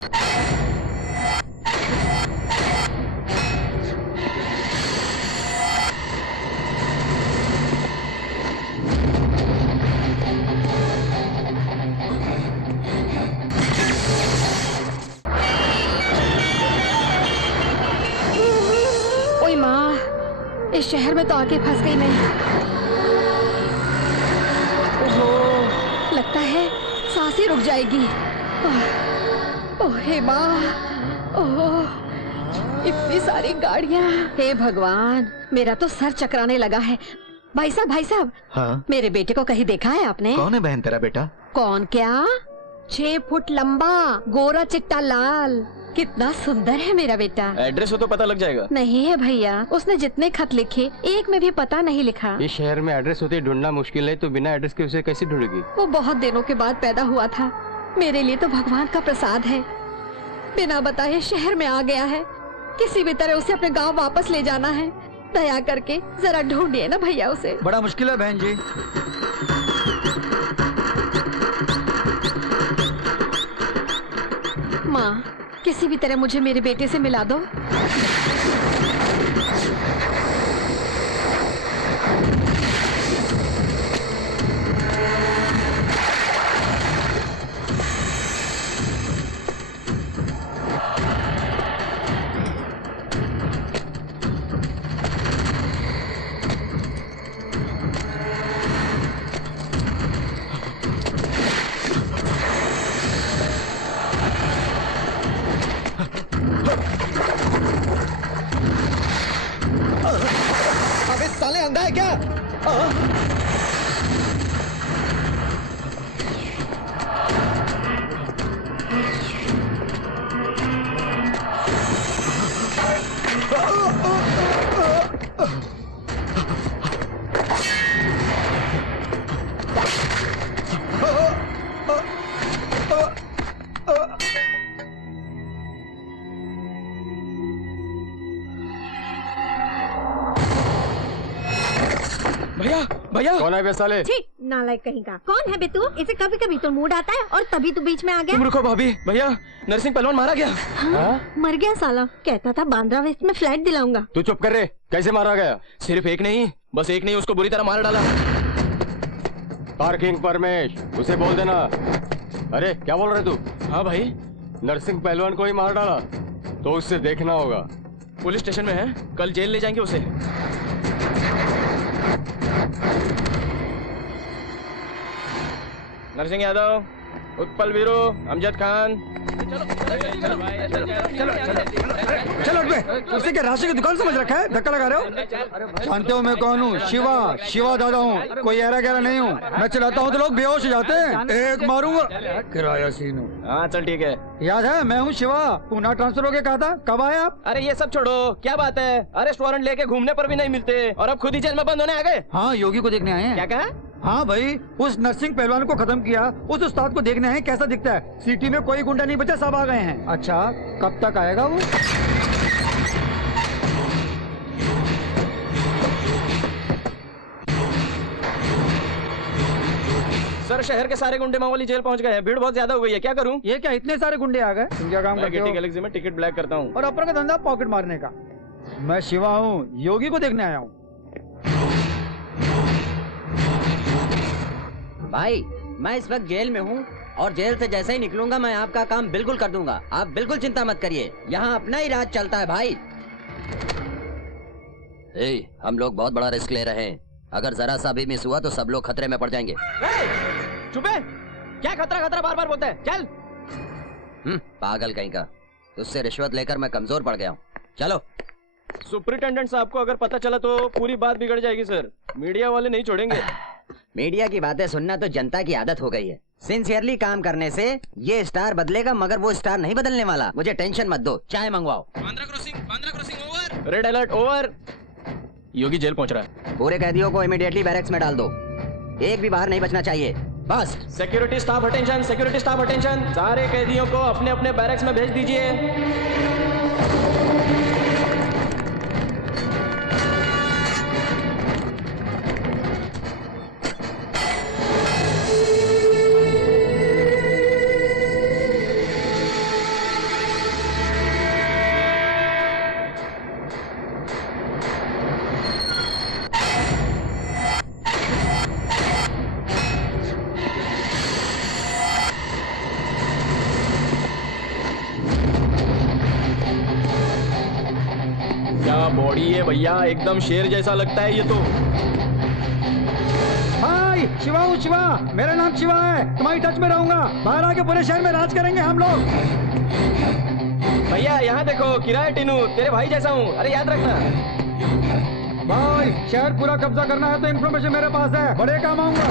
ओए माँ, इस शहर में तो आके फंस गई मैं। ओहो, लगता है सांस ही रुक जाएगी। ओह हे माँ, ओह इतनी सारी गाड़ियाँ। हे भगवान, मेरा तो सर चकराने लगा है। भाई साहब। हाँ? मेरे बेटे को कहीं देखा है आपने? कौन है बहन तेरा बेटा? कौन क्या, 6 फुट लंबा, गोरा चिट्टा लाल, कितना सुंदर है मेरा बेटा। एड्रेस हो तो पता लग जाएगा। नहीं है भैया, उसने जितने खत लिखे एक में भी पता नहीं लिखा। इस शहर में एड्रेस होते ढूंढना मुश्किल है, तो बिना एड्रेस के उसे कैसे ढूंढेगी? वो बहुत दिनों के बाद पैदा हुआ था, मेरे लिए तो भगवान का प्रसाद है। बिना बताए शहर में आ गया है, किसी भी तरह उसे अपने गांव वापस ले जाना है। दया करके जरा ढूंढिए ना भैया उसे। बड़ा मुश्किल है बहन जी। माँ, किसी भी तरह मुझे मेरे बेटे से मिला दो। अबे साले अंधा है क्या? भैया कौन है बे साले? छी, नालायक कहीं का। कौन है बे तू? इसे कभी कभी तो मूड आता है और तभी तू बीच में आ गया। तुम रुको भाभी। भैया, नरसिंह पहलवान मारा गया। हाँ? मर गया साला। कहता था बांद्रा वेस्ट में फ्लैट दिलाऊंगा। तू चुप कर रे। कैसे मारा गया? सिर्फ एक नहीं, बस एक नहीं, उसको बुरी तरह मार डाला। पार्किंग परमेश, उसे बोल देना। अरे क्या बोल रहे तू? हाँ भाई, नरसिंह पहलवान को ही मार डाला तो उससे देखना होगा। पुलिस स्टेशन में है, कल जेल ले जाएंगे उसे। नरसिंह यादव, उत्पल वीरू, अमजद खान। चलो उसे क्या राशि की दुकान समझ रखा है? धक्का लगा रहे हो? जानते हो मैं कौन हूँ? शिवा दादा हूँ। कोई ऐरा गहरा नहीं हूँ। मैं चलाता हूँ तो लोग बेहोश हो जाते हैं। एक मारूंगा। किराया सीन हूँ। हाँ चल ठीक है। याद है मैं हूँ शिवा। पूना ट्रांसफर हो गया कहा था, कब आए आप? अरे ये सब छोड़ो, क्या बात है? अरेस्ट वारंट लेके घूमने पर भी नहीं मिलते और अब खुद ही जेल में बंद होने आ गए। हाँ, योगी को देखने आए हैं। क्या कहा? हाँ भाई, उस नरसिंह पहलवान को खत्म किया, उस उस्ताद को देखने हैं कैसा दिखता है। सिटी में कोई गुंडा नहीं बचा, सब आ गए हैं। अच्छा, कब तक आएगा वो? सर, शहर के सारे गुंडे मामूली जेल पहुंच गए हैं। भीड़ बहुत ज्यादा हो गई है, क्या करूं? ये क्या इतने सारे गुंडे आ गए? तुम क्या काम करते हो? गैलेक्सी में टिकट ब्लैक करता हूं। और अपना का धंधा पॉकेट मारने का। मैं शिवा हूँ, योगी को देखने आया हूँ। भाई, मैं इस वक्त जेल में हूँ और जेल से जैसे ही निकलूंगा मैं आपका काम बिल्कुल कर दूंगा। आप बिल्कुल चिंता मत करिए, यहाँ अपना ही राज चलता है भाई। हम लोग बहुत बड़ा रिस्क ले रहे हैं। अगर जरा सा भी मिस हुआ तो सब लोग खतरे में पड़ जाएंगे। चुप है, क्या खतरा खतरा बार बार बोलता है? चल। पागल कहीं का। तुझसे रिश्वत लेकर मैं कमजोर पड़ गया हूँ। चलो। सुपरिटेंडेंट साहब को अगर पता चला तो पूरी बात बिगड़ जाएगी सर। मीडिया वाले नहीं छोड़ेंगे। मीडिया की बातें सुनना तो जनता की आदत हो गई है। सिंसियरली काम करने से ये स्टार बदलेगा, मगर वो स्टार नहीं बदलने वाला। मुझे टेंशन मत दो, चाय मंगवाओ। Bandra crossing over. Red alert over. Yogi jail पहुंच रहा है। पूरे कैदियों को इमीडिएटली बैरक्स में डाल दो। एक भी बाहर नहीं बचना चाहिए, बस। Security staff attention, security staff attention. सारे कैदियों को अपने अपने बैरक्स में भेज दीजिए। भैया एकदम शेर जैसा लगता है ये तो। हाय शिवा हूँ शिवा, मेरा नाम शिवा है, तुम्हारी टच में रहूंगा, बाहर आके पूरे शहर में राज करेंगे हम लोग। भैया यहाँ देखो, किराए टीनू तेरे भाई जैसा हूँ, अरे याद रखना। भाई शहर पूरा कब्जा करना है तो इन्फॉर्मेशन मेरे पास है, बड़े काम आऊंगा।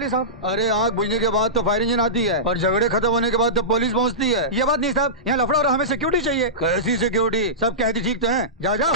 साहब, अरे आग बुझने के बाद तो फायर इंजन आती है और झगड़े खत्म होने के बाद तो पुलिस पहुंचती है। ये बात नहीं साहब, यहाँ लफड़ा और हमें सिक्योरिटी चाहिए। कैसी सिक्योरिटी? सब कहती ठीक तो हैं, जा जाओ।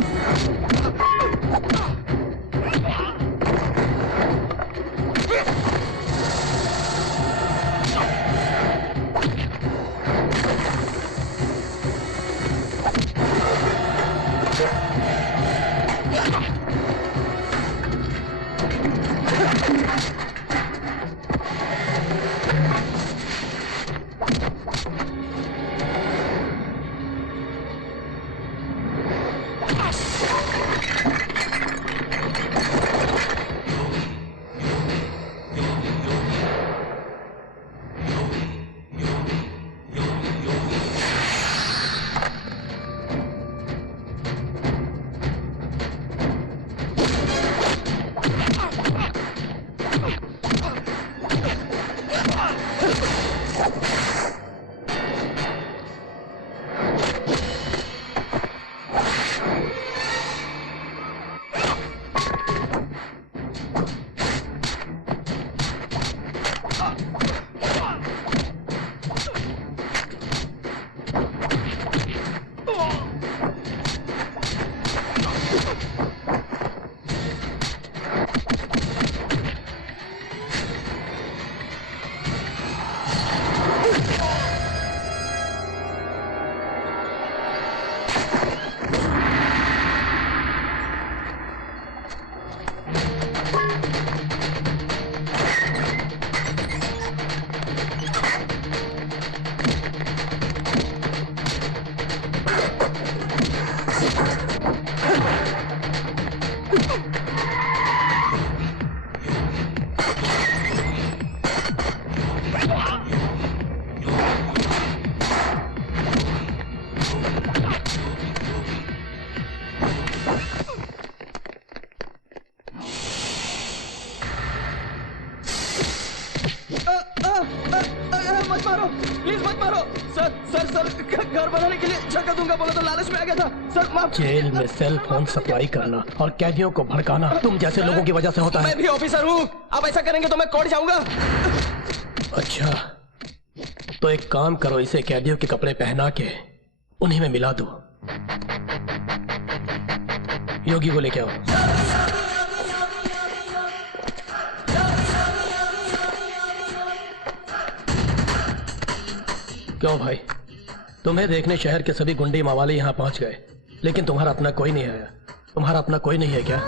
मत मारो, प्लीज मत मारो। सर सर सर घर बनाने के लिए झटका दूंगा बोला तो लालच में आ गया था सर, माफ। जेल में सेल फोन सप्लाई करना और कैदियों को भड़काना तुम जैसे लोगों की वजह से होता है। मैं भी ऑफिसर हूँ, आप ऐसा करेंगे तो मैं कोर्ट जाऊंगा। अच्छा तो एक काम करो, इसे कैदियों के कपड़े पहना के उन्हीं में मिला दो। योगी को लेके आओ। क्यों भाई, तुम्हें देखने शहर के सभी गुंडे मावाले यहाँ पहुंच गए, लेकिन तुम्हारा अपना कोई नहीं है। तुम्हारा अपना कोई नहीं है क्या?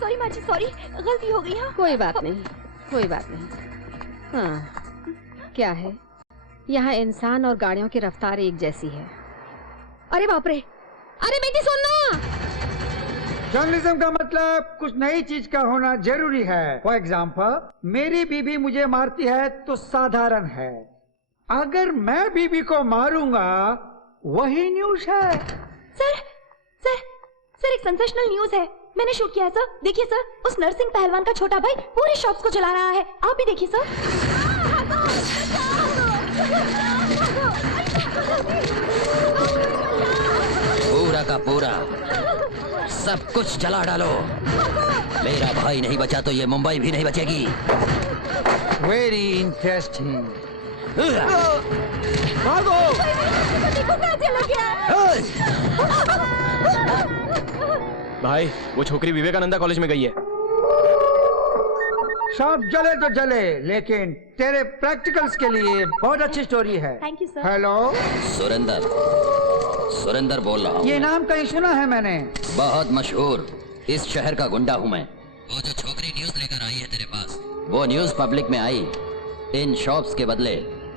सॉरी माँ जी, सॉरी, गलती हो गई। हाँ कोई बात नहीं, कोई बात नहीं। हाँ क्या है, यहाँ इंसान और गाड़ियों की रफ्तार एक जैसी है। अरे बाप रे, अरे बेटी सुनना। जर्नलिज्म का मतलब कुछ नई चीज का होना जरूरी है। फॉर एग्जाम्पल, मेरी बीबी मुझे मारती है तो साधारण है, अगर मैं बीबी को मारूंगा वही न्यूज है। सर सर सर, एक सेंसेशनल न्यूज है, मैंने शूट किया है सर। देखिए सर, उस नरसिंह पहलवान का छोटा भाई पूरे शॉप्स को चला रहा है, आप भी देखिए सर। पूरा का पूरा सब कुछ जला डालो। मेरा भाई नहीं बचा तो ये मुंबई भी नहीं बचेगी। Very interesting. भागो! भाई वो छोकरी विवेकानंदा कॉलेज में गई है। सब जले तो जले, लेकिन तेरे प्रैक्टिकल्स के लिए बहुत अच्छी स्टोरी है। Thank you sir. Hello, Surender बोल रहा हूँ। ये नाम कहीं सुना है मैंने। बहुत मशहूर इस शहर का गुंडा हूँ मैं। वो जो छोकरी न्यूज लेकर आई है तेरे पास, वो न्यूज पब्लिक में आई। इन शॉप्स के बदले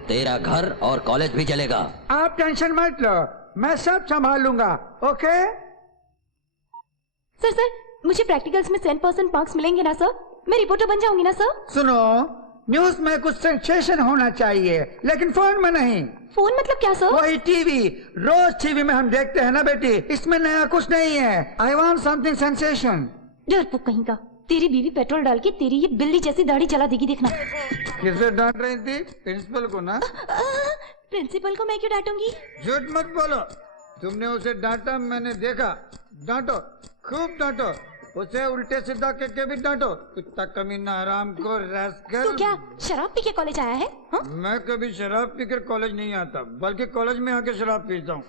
तेरा घर और कॉलेज भी जलेगा। आप टेंशन मत लो, मैं सब संभाल लूंगा। ओके सर सर, मुझे प्रैक्टिकल्स में 100% मार्क्स मिलेंगे ना सर? मैं रिपोर्टर बन जाऊंगी ना सर? सुनो, न्यूज में कुछ सेंसेशन होना चाहिए, लेकिन फोन में नहीं। फोन मतलब क्या सर? वही टीवी, रोज टीवी में हम देखते हैं ना बेटी, इसमें नया कुछ नहीं है। I want something sensation. डरपोक कहीं का, तेरी बीवी पेट्रोल डाल के तेरी ये बिल्ली जैसी दाढ़ी चला देगी, देखना। किसे डांट रही थी? प्रिंसिपल को ना? प्रिंसिपल को मैं क्यों डांटूंगी? झूठ मत बोलो, तुमने उसे डांटा, मैंने देखा। डांटो, खूब डांटो, उसे उल्टे सीधा करके भी डांटो। कुत्ता कमीना, हराम को रैस्कल। तू क्या शराब पी के कॉलेज आया है? हा? मैं कभी शराब पीकर कॉलेज नहीं आता, बल्कि कॉलेज में आके शराब पीता हूँ।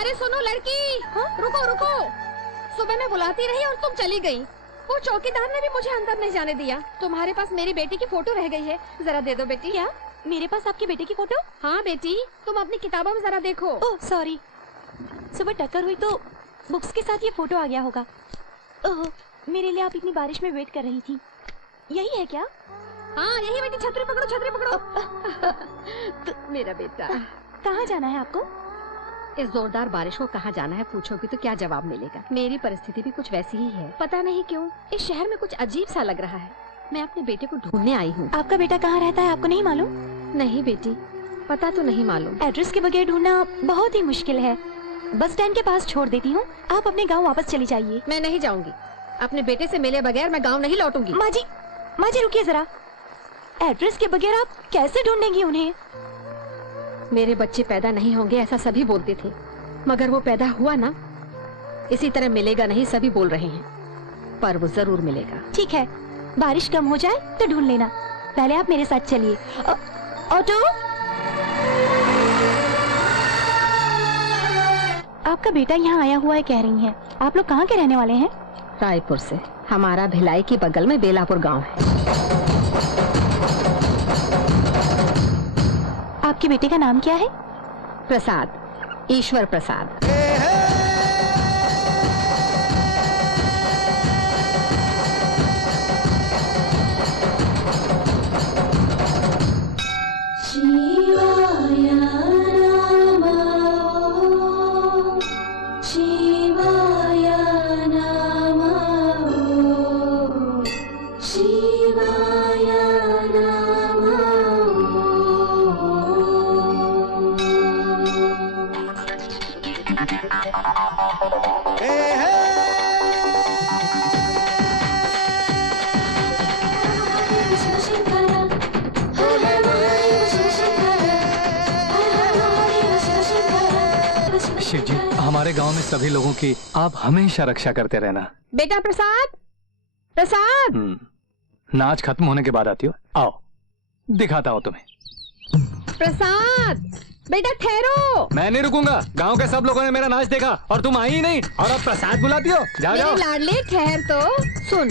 अरे सुनो लड़की, रुको रुको। सुबह मैं बुलाती रही और तुम चली गई। वो चौकीदार ने भी मुझे अंदर नहीं जाने दिया। तुम्हारे पास मेरी बेटी की फोटो रह गई है, जरा दे दो बेटी। क्या मेरे पास आपकी बेटे की फोटो? हाँ बेटी, तुम अपनी किताबों में जरा देखो। ओह सॉरी, सुबह टक्कर हुई तो बुक्स के साथ ये फोटो आ गया होगा। ओह, मेरे लिए आप इतनी बारिश में वेट कर रही थी, यही है क्या? हाँ यही बेटी, छतरी पकड़ो छतरी पकड़ो। तो मेरा बेटा, कहाँ जाना है आपको? इस जोरदार बारिश को कहाँ जाना है पूछोगी तो क्या जवाब मिलेगा। मेरी परिस्थिति भी कुछ वैसी ही है, पता नहीं क्यों इस शहर में कुछ अजीब सा लग रहा है। मैं अपने बेटे को ढूंढने आई हूँ। आपका बेटा कहाँ रहता है, आपको नहीं मालूम? नहीं बेटी, पता तो नहीं मालूम। एड्रेस के बगैर ढूंढना बहुत ही मुश्किल है। बस स्टैंड के पास छोड़ देती हूँ, आप अपने गाँव वापस चली जाइए। मैं नहीं जाऊंगी, अपने बेटे से मिले बगैर मैं गाँव नहीं लौटूंगी। माँ जी रुकिए जरा, एड्रेस के बगैर आप कैसे ढूंढेंगी उन्हें? मेरे बच्चे पैदा नहीं होंगे ऐसा सभी बोलते थे, मगर वो पैदा हुआ ना। इसी तरह मिलेगा नहीं सभी बोल रहे हैं, पर वो जरूर मिलेगा। ठीक है, बारिश कम हो जाए तो ढूंढ लेना। पहले आप मेरे साथ चलिए। ऑटो, आपका बेटा यहाँ आया हुआ है कह रही हैं। आप लोग कहाँ के रहने वाले हैं? रायपुर से। हमारा भिलाई के बगल में बेलापुर गांव है। आपके बेटे का नाम क्या है? प्रसाद, ईश्वर प्रसाद। शिव जी, हमारे गांव में सभी लोगों की आप हमेशा रक्षा करते रहना। बेटा प्रसाद, प्रसाद। नाच खत्म होने के बाद आती हो, आओ दिखाता हूँ तुम्हें। प्रसाद बेटा ठहरो। मैं नहीं रुकूंगा, गांव के सब लोगों ने मेरा नाच देखा और तुम आई ही नहीं, और अब प्रसाद बुलाती हो। जाओ मेरे जाओ। लाडले ठहर तो। सुन,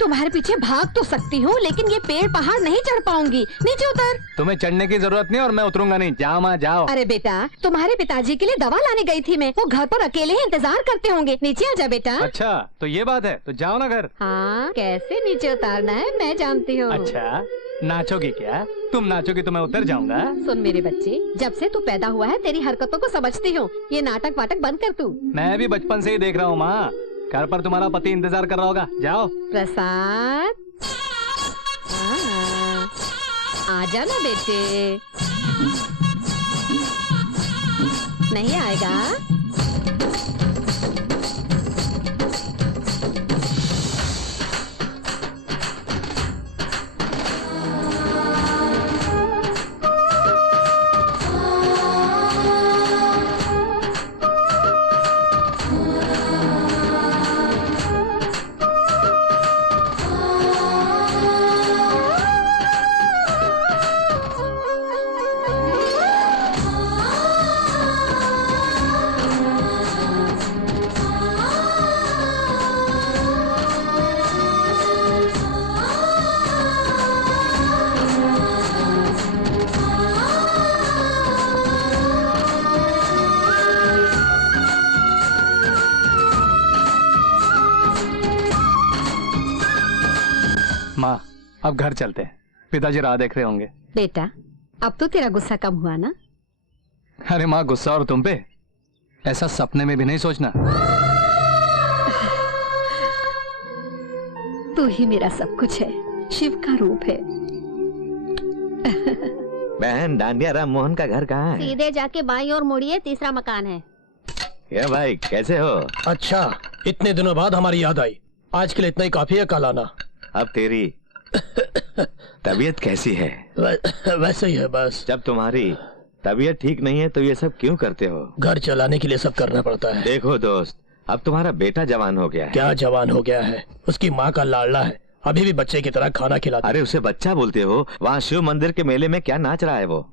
तुम्हारे पीछे भाग तो सकती हूँ, लेकिन ये पेड़ पहाड़ नहीं चढ़ पाऊंगी। नीचे उतर। तुम्हें चढ़ने की जरूरत नहीं और मैं उतरूंगा नहीं। जाओ माँ जाओ। अरे बेटा, तुम्हारे पिताजी के लिए दवा लाने गई थी मैं। वो घर पर अकेले ही इंतजार करते होंगे। नीचे आ जा बेटा। अच्छा तो ये बात है, तो जाओ ना घर। हाँ, कैसे नीचे उतारना है मैं जानती हूँ। अच्छा नाचोगी क्या? तुम नाचोगी तो मैं उतर जाऊंगा। सुन मेरे बच्चे, जब से तू पैदा हुआ है तेरी हरकतों को समझती हूँ। ये नाटक वाटक बंद कर तू। मैं भी बचपन से ही देख रहा हूँ माँ। घर पर तुम्हारा पति इंतजार कर रहा होगा। जाओ। प्रसाद, आ जाना बेटे। नहीं आएगा? माँ अब घर चलते हैं, पिताजी राह देख रहे होंगे। बेटा, अब तो तेरा गुस्सा कम हुआ ना? अरे माँ गुस्सा और तुम पे, ऐसा सपने में भी नहीं सोचना। तू ही मेरा सब कुछ है, शिव का रूप है। बहन, डांडिया राम मोहन का घर कहाँ है? सीधे जाके बाईं ओर मुड़िए, तीसरा मकान है। क्या भाई, कैसे हो? अच्छा, इतने दिनों बाद हमारी याद आई। आज के लिए इतना ही काफी है, कल आना। अब तेरी तबीयत कैसी है? वैसे ही है बस। जब तुम्हारी तबीयत ठीक नहीं है तो ये सब क्यों करते हो? घर चलाने के लिए सब करना पड़ता है। देखो दोस्त, अब तुम्हारा बेटा जवान हो गया है। क्या जवान हो गया है? उसकी माँ का लाडला है, अभी भी बच्चे की तरह खाना खिलाता। अरे उसे बच्चा बोलते हो? वहाँ शिव मंदिर के मेले में क्या नाच रहा है वो?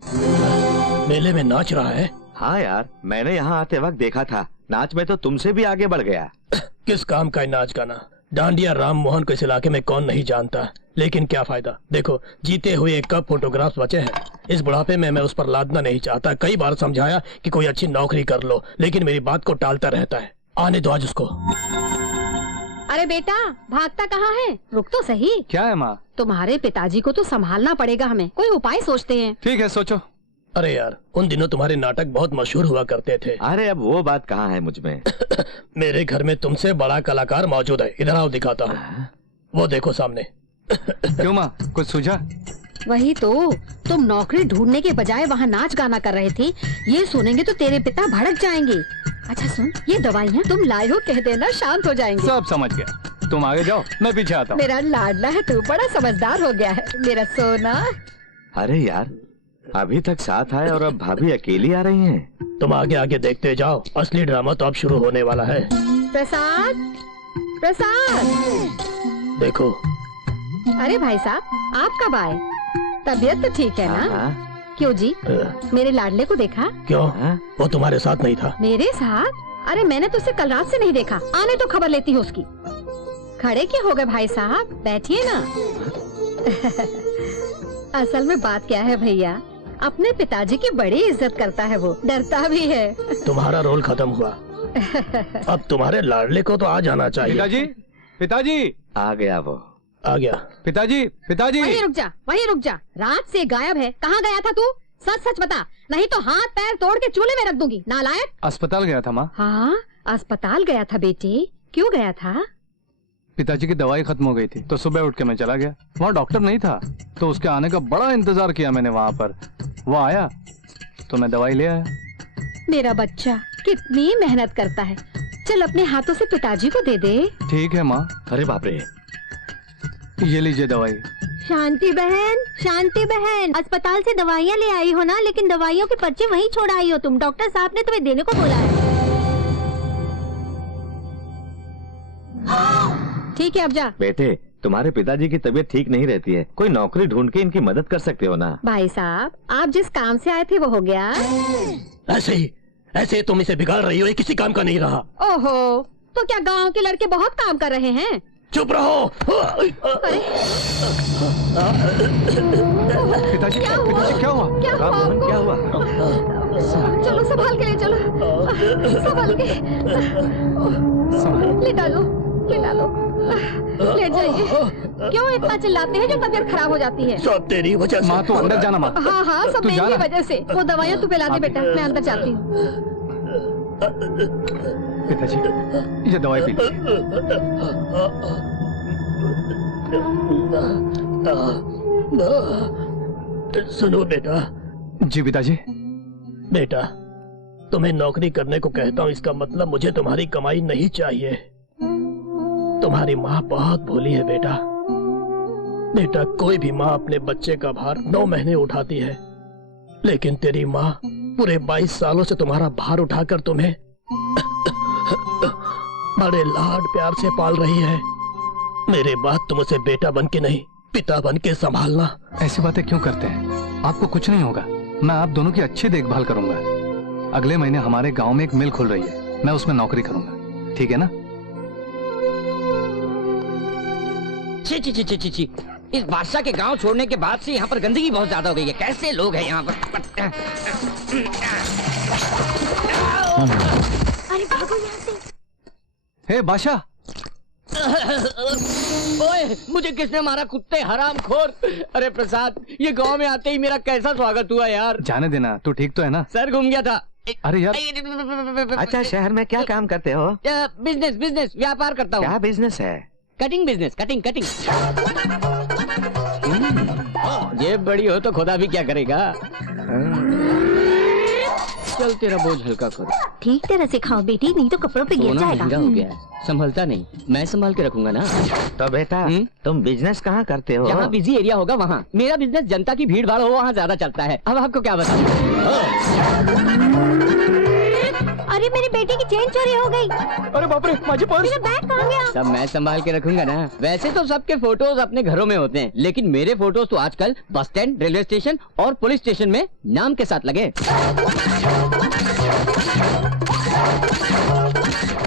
मेले में नाच रहा है? हाँ यार, मैंने यहाँ आते वक्त देखा था। नाच में तो तुमसे भी आगे बढ़ गया। किस काम का नाच गाना? डांडिया राम मोहन को इस इलाके में कौन नहीं जानता, लेकिन क्या फायदा। देखो, जीते हुए एक कप फोटोग्राफ्स बचे हैं। इस बुढ़ापे में मैं उस पर लादना नहीं चाहता। कई बार समझाया कि कोई अच्छी नौकरी कर लो, लेकिन मेरी बात को टालता रहता है। आने दो आज उसको। अरे बेटा, भागता कहाँ है? रुक तो सही। क्या है माँ? तुम्हारे पिताजी को तो संभालना पड़ेगा हमें। कोई उपाय सोचते हैं। ठीक है सोचो। अरे यार, उन दिनों तुम्हारे नाटक बहुत मशहूर हुआ करते थे। अरे अब वो बात कहाँ है मुझ में? मेरे घर में तुमसे बड़ा कलाकार मौजूद है। इधर आओ, दिखाता हूँ। वो देखो सामने। क्यों माँ, कुछ सूझा? वही तो, तुम नौकरी ढूंढने के बजाय वहाँ नाच गाना कर रहे थे। ये सुनेंगे तो तेरे पिता भड़क जाएंगे। अच्छा सुन, ये दवाइयाँ तुम लाए हो, कह देना, शांत हो जाएंगे। सब समझ गया। तुम आगे जाओ, मैं पीछे आता हूँ। मेरा लाडला है तू, बड़ा समझदार हो गया है मेरा सोना। अरे यार, अभी तक साथ आए और अब भाभी अकेली आ रही हैं। तुम आगे आगे देखते जाओ, असली ड्रामा तो अब शुरू होने वाला है। प्रसाद, प्रसाद। देखो। अरे भाई साहब, आप कब आए? तबीयत तो ठीक है ना? हाँ। क्यों जी, मेरे लाडले को देखा? क्यों? हाँ? वो तुम्हारे साथ नहीं था? मेरे साथ? अरे मैंने तो उसे कल रात से नहीं देखा। आने तो खबर लेती हूँ उसकी। खड़े क्यों हो गए भाई साहब, बैठिए ना। असल में बात क्या है भैया, अपने पिताजी की बड़ी इज्जत करता है वो, डरता भी है। तुम्हारा रोल खत्म हुआ। अब तुम्हारे लाडले को तो आ जाना चाहिए। पिताजी, पिताजी। आ गया वो। आ गया। पिताजी, पिताजी। वहीं रुक जा, वहीं रुक जा। रात से गायब है, कहाँ गया था तू? सच सच बता, नहीं तो हाथ पैर तोड़ के चूल्हे में रख दूंगी, नालायक। अस्पताल गया था माँ। हाँ, अस्पताल गया था बेटे। क्यों गया था? पिताजी की दवाई खत्म हो गई थी तो सुबह उठ के मैं चला गया। वहाँ डॉक्टर नहीं था तो उसके आने का बड़ा इंतजार किया मैंने वहाँ पर। वो आया तो मैं दवाई ले आया। मेरा बच्चा कितनी मेहनत करता है। चल अपने हाथों से पिताजी को दे दे। ठीक है माँ। अरे बाप रे, ये लीजिए दवाई। शांति बहन, शांति बहन, अस्पताल से दवाइयाँ ले आई हो ना, लेकिन दवाइयों के पर्चे वहीं छोड़ आई हो तुम। डॉक्टर साहब ने तुम्हें देने को बोला है। ठीक है अब जा। बेटे, तुम्हारे पिताजी की तबीयत ठीक नहीं रहती है। कोई नौकरी ढूंढ के इनकी मदद कर सकते हो ना? भाई साहब, आप जिस काम से आए थे वो हो गया। ऐसे ही तुम इसे बिगाड़ रही हो, ये किसी काम का नहीं रहा। ओहो, तो क्या गांव के लड़के बहुत काम कर रहे हैं? चुप रहो। पिताजी क्या हुआ? पिताजी क्या हुआ? क्या हुआ राममोहन आपको? क्या हुआ? चलो संभाल के ले चलो, संभाल के लेटा लो, लेटा लो, लेट जाइए। क्यों इतना चिल्लाते हैं जो तबीयत खराब हो जाती है? सब तेरी वजह से। माँ तू अंदर जाना माँ। हाँ हाँ, सब तू मेरी जाना। वजह से। वो दवाइयाँ तू पिला दे बेटा, मैं अंदर जाती हूँ। पिताजी ये दवाई पी लीजिए। सुनो बेटा। जी पिताजी। बेटा, तुम्हें नौकरी करने को कहता हूँ, इसका मतलब मुझे तुम्हारी कमाई नहीं चाहिए। तुम्हारी माँ बहुत भोली है बेटा। बेटा, कोई भी माँ अपने बच्चे का भार 9 महीने उठाती है, लेकिन तेरी माँ पूरे 22 सालों से तुम्हारा भार उठाकर तुम्हें बड़े लाड प्यार से पाल रही है। मेरे बाद तुम उसे बेटा बन के नहीं, पिता बन के संभालना। ऐसी बातें क्यों करते हैं? आपको कुछ नहीं होगा। मैं आप दोनों की अच्छी देखभाल करूंगा। अगले महीने हमारे गांव में एक मिल खुल रही है, मैं उसमें नौकरी करूंगा, ठीक है ना? छी छी छी छी छी छी। इस बादशाह के गांव छोड़ने के बाद से यहाँ पर गंदगी बहुत ज्यादा हो गई है। कैसे लोग हैं यहाँ पर? अरे भागो यहाँ से। हे बादशाह, ओए, मुझे किसने मारा? कुत्ते हरामखोर। अरे प्रसाद, ये गांव में आते ही मेरा कैसा स्वागत हुआ यार। जाने देना, तू ठीक तो है ना? सर घूम गया था। अरे यार, अच्छा, शहर में क्या काम करते हो? बिजनेस बिजनेस व्यापार करता हूँ। क्या बिजनेस है? Cutting business, cutting cutting. ये बड़ी हो तो खुदा भी क्या करेगा। चल तेरा बोझ हल्का करो। ठीक तरह से खाओ बेटी, नहीं तो कपड़ों पे गिर सोना जाएगा। महंगा हो गया है, संभलता नहीं। मैं संभाल के रखूंगा ना। तो बेटा, तुम बिजनेस कहाँ करते हो? जहाँ बिजी एरिया होगा वहाँ। मेरा बिजनेस जनता की भीड़ भाड़ हो वहाँ ज्यादा चलता है। अब आपको क्या बताऊं? अरे मेरे बेटे की चेन चोरी हो गई। अरे बाप रे, माझी पर्स। मेरा बैग कहाँ गया? सब मैं संभाल के रखूंगा ना। वैसे तो सबके फोटोज अपने घरों में होते हैं, लेकिन मेरे फोटोज तो आजकल बस स्टैंड, रेलवे स्टेशन और पुलिस स्टेशन में नाम के साथ लगे।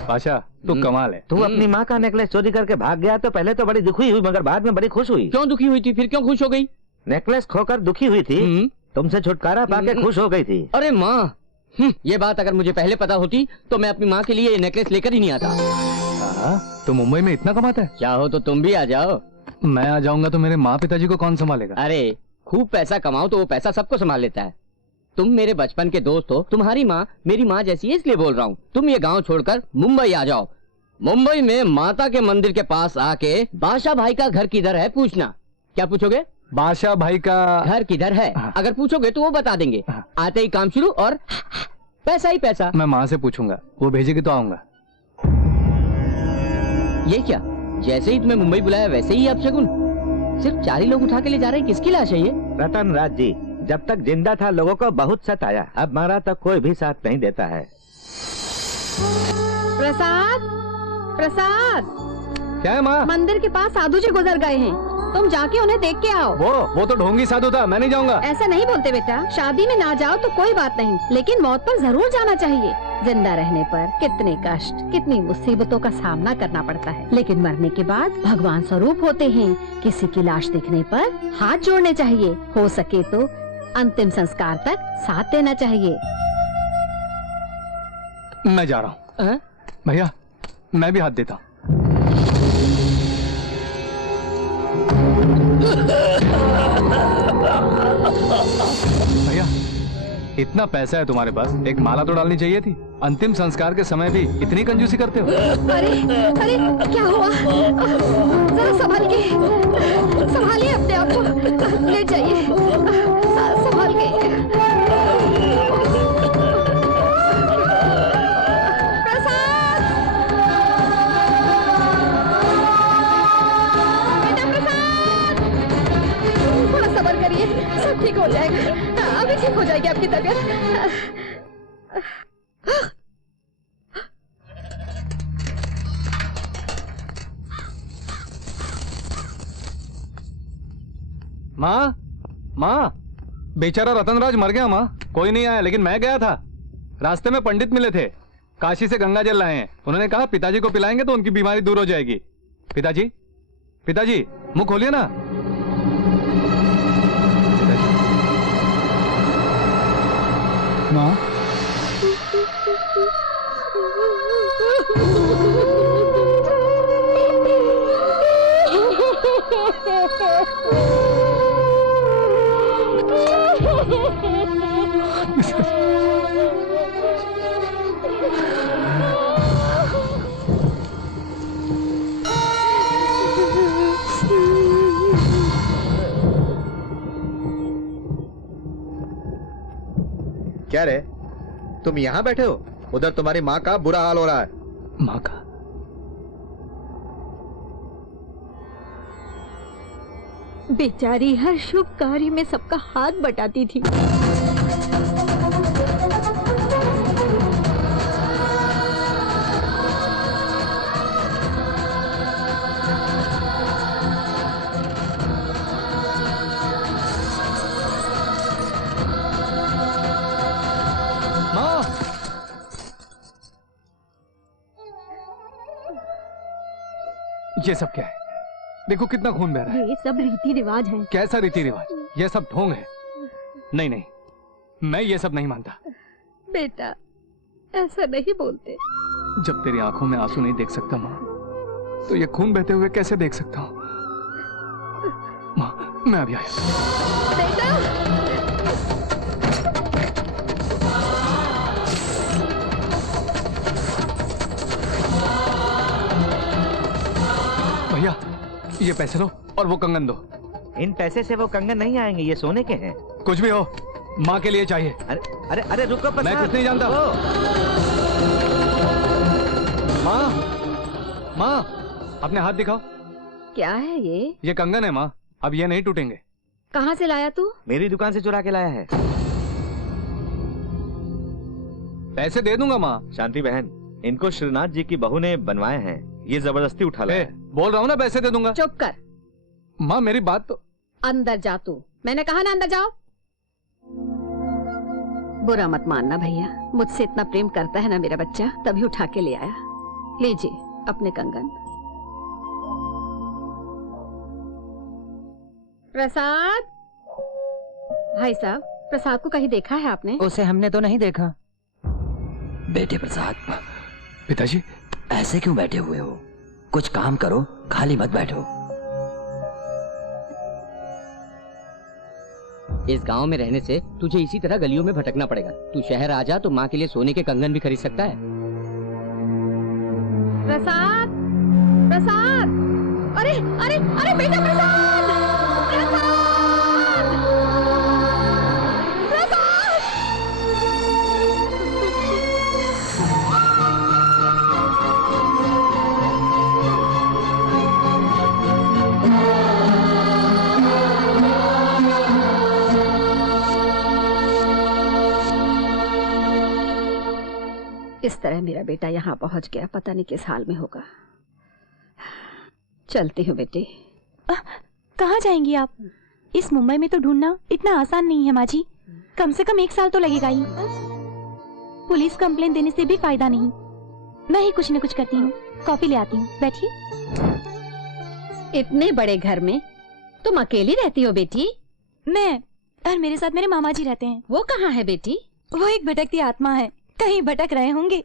बादशाह तू कमाल है। तू अपनी माँ का नेकलेस चोरी करके भाग गया तो पहले तो बड़ी दुखी हुई, मगर बाद में बड़ी खुश हुई। क्यों दुखी हुई थी? फिर क्यों खुश हो गई? नेकलेस खोकर दुखी हुई थी, तुमसे छुटकारा पाके खुश हो गई थी। अरे माँ, ये बात अगर मुझे पहले पता होती तो मैं अपनी माँ के लिए ये नेकलेस लेकर ही नहीं आता। तो मुंबई में इतना कमाता है? चाहो तो तुम भी आ जाओ। मैं आ जाऊंगा तो मेरे माँ पिताजी को कौन संभालेगा? अरे खूब पैसा कमाओ तो वो पैसा सबको संभाल लेता है। तुम मेरे बचपन के दोस्त हो, तुम्हारी माँ मेरी माँ जैसी है, इसलिए बोल रहा हूँ। तुम ये गांव छोड़कर मुंबई आ जाओ। मुंबई में माता के मंदिर के पास आके बादशाह भाई का घर किधर है पूछना। क्या पूछोगे? बादशाह भाई का घर किधर है? अगर पूछोगे तो वो बता देंगे। आते ही काम शुरू और पैसा ही पैसा। मैं माँ से पूछूंगा, वो भेजेगी तो आऊंगा। ये क्या, जैसे ही तुम्हें मुंबई बुलाया वैसे ही अपशगुन? सिर्फ 4 ही लोग उठा के ले जा रहे हैं, किसकी लाश है ये? रतन राज जी जब तक जिंदा था लोगों को बहुत सताया, अब मारा तक कोई भी साथ नहीं देता है। प्रसाद, प्रसाद, क्या है माँ? मंदिर के पास साधु जी गुजर गए हैं, तुम जाके उन्हें देख के आओ। वो तो ढोंगी साधु था, मैं नहीं जाऊंगा। ऐसा नहीं बोलते बेटा, शादी में ना जाओ तो कोई बात नहीं, लेकिन मौत पर जरूर जाना चाहिए। जिंदा रहने पर कितने कष्ट, कितनी मुसीबतों का सामना करना पड़ता है, लेकिन मरने के बाद भगवान स्वरूप होते हैं। किसी की लाश दिखने पर हाथ जोड़ने चाहिए, हो सके तो अंतिम संस्कार तक साथ देना चाहिए। मैं जा रहा हूँ। भैया मैं भी हाथ देता हूँ। भैया इतना पैसा है तुम्हारे पास, एक माला तो डालनी चाहिए थी। अंतिम संस्कार के समय भी इतनी कंजूसी करते हो? अरे अरे क्या हुआ? जरा संभाल के, संभालिए अपने आप को, लेट जाइए, संभाल के। प्रसाद, बेटा प्रसाद, थोड़ा सब्र करिए, सब ठीक हो जाएगा, अभी ठीक हो जाएगी आपकी तबीयत। माँ, माँ, बेचारा रतनराज मर गया माँ। कोई नहीं आया, लेकिन मैं गया था। रास्ते में पंडित मिले थे, काशी से गंगा जल लाए हैं। उन्होंने कहा पिताजी को पिलाएंगे तो उनकी बीमारी दूर हो जाएगी। पिताजी, पिताजी, मुंह खोलिए ना। माँ, क्या रे, तुम यहाँ बैठे हो? उधर तुम्हारी माँ का बुरा हाल हो रहा है। माँ का? बेचारी हर शुभ कार्य में सबका हाथ बटाती थी। माँ, ये सब क्या है? देखो कितना खून बह रहा है। ये सब रीति रिवाज है। कैसा रीति रिवाज? ये सब ढोंग है। नहीं नहीं, मैं ये सब नहीं मानता। बेटा, ऐसा नहीं बोलते। जब तेरी आंखों में आंसू नहीं देख सकता माँ, तो ये खून बहते हुए कैसे देख सकता हूँ? माँ, मैं अभी आया। बेटा, भैया, ये पैसे लो और वो कंगन दो। इन पैसे से वो कंगन नहीं आएंगे, ये सोने के हैं। कुछ भी हो, माँ के लिए चाहिए। अरे अरे अरे रुको प्रसाद। मैं कुछ नहीं जानता। माँ, माँ, अपने हाथ दिखाओ। क्या है ये? ये कंगन है माँ, अब ये नहीं टूटेंगे। कहाँ से लाया तू? मेरी दुकान से चुरा के लाया है। पैसे दे दूंगा माँ। शांति बहन, इनको श्रीनाथ जी की बहू ने बनवाए हैं, ये जबरदस्ती उठा लाया। बोल रहा हूँ ना, पैसे दे दूंगा। चुप कर। माँ मेरी बात तो। अंदर जा तू। मैंने कहा ना अंदर जाओ। बुरा मत मानना भैया, मुझसे इतना प्रेम करता है ना मेरा बच्चा, तभी उठा के ले आया। लीजिए अपने कंगन। प्रसाद, भाई साहब, प्रसाद को कहीं देखा है आपने? उसे हमने तो नहीं देखा। बेटे प्रसाद, पिताजी, ऐसे क्यों बैठे हुए हो? कुछ काम करो, खाली मत बैठो। इस गांव में रहने से तुझे इसी तरह गलियों में भटकना पड़ेगा। तू शहर आ जा तो माँ के लिए सोने के कंगन भी खरीद सकता है। प्रसाद, प्रसाद, अरे अरे अरे बेटा प्रसाद, प्रसाद, प्रसाद। इस तरह मेरा बेटा यहाँ पहुँच गया, पता नहीं किस हाल में होगा। चलती हूँ बेटी। कहाँ जाएंगी आप? इस मुंबई में तो ढूंढना इतना आसान नहीं है माँ जी। कम से कम 1 साल तो लगेगा ही। पुलिस कंप्लेन देने से भी फायदा नहीं। मैं ही कुछ न कुछ करती हूँ। कॉफी ले आती हूँ, बैठिए। इतने बड़े घर में तुम अकेली रहती हो बेटी? मैं और मेरे साथ मेरे मामा जी रहते हैं। वो कहाँ है बेटी? वो एक भटकती आत्मा है, कहीं भटक रहे होंगे।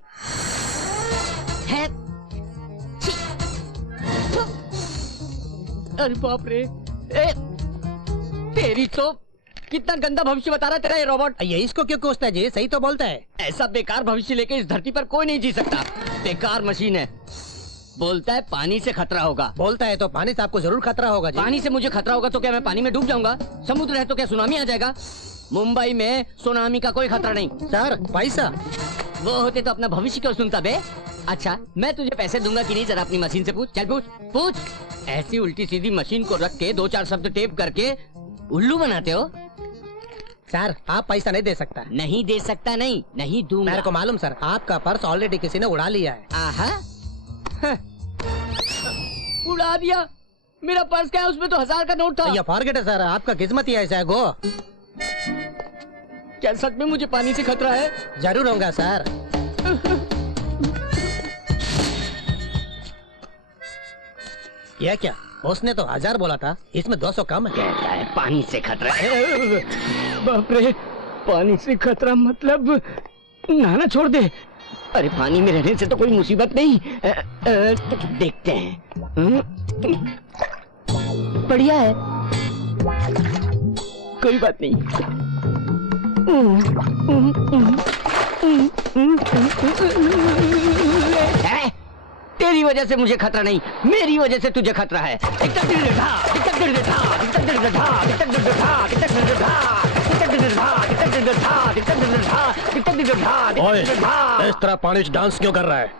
अरे बाप रे, तेरी तो कितना गंदा भविष्य बता रहा है तेरा ये रोबोट। ये इसको क्यों कोसता है जी? सही तो बोलता है। ऐसा बेकार भविष्य लेके इस धरती पर कोई नहीं जी सकता। बेकार मशीन है। बोलता है पानी से खतरा होगा। बोलता है तो पानी से आपको जरूर खतरा होगा जी। पानी से मुझे खतरा होगा तो क्या मैं पानी में डूब जाऊंगा? समुद्र है तो क्या सुनामी आ जाएगा? मुंबई में सुनामी का कोई खतरा नहीं। सर पैसा वो होते तो अपना भविष्य क्यों सुनता बे? अच्छा, मैं तुझे पैसे दूंगा कि नहीं जरा अपनी मशीन से पूछ। चल पूछ पूछ। ऐसी उल्टी सीधी मशीन को रख के 2-4 शब्द टेप करके उल्लू बनाते हो। सर आप पैसा नहीं दे सकता। नहीं दे सकता? नहीं, नहीं दूंगा। मेरे को मालूम सर, आपका पर्स ऑलरेडी किसी ने उड़ा लिया है। आहा, उड़ा दिया? मेरा पर्स क्या है? उसमें तो 1000 का नोट था। ये फॉरगेट है सर, आपका किस्मत ही ऐसा है। गो। क्या सच में मुझे पानी से खतरा है? जरूर होगा सर। ये क्या, उसने तो 1000 बोला था, इसमें 200 कम है। कहता है पानी से खतरा है। बाप रे, पानी से खतरा मतलब नहाना छोड़ दे। अरे पानी में रहने से तो कोई मुसीबत नहीं। देखते हैं। बढ़िया है, कोई बात नहीं। तेरी वजह से मुझे खतरा नहीं, मेरी वजह से तुझे खतरा है। ओए, इस तरह पानी से डांस क्यों कर रहा है?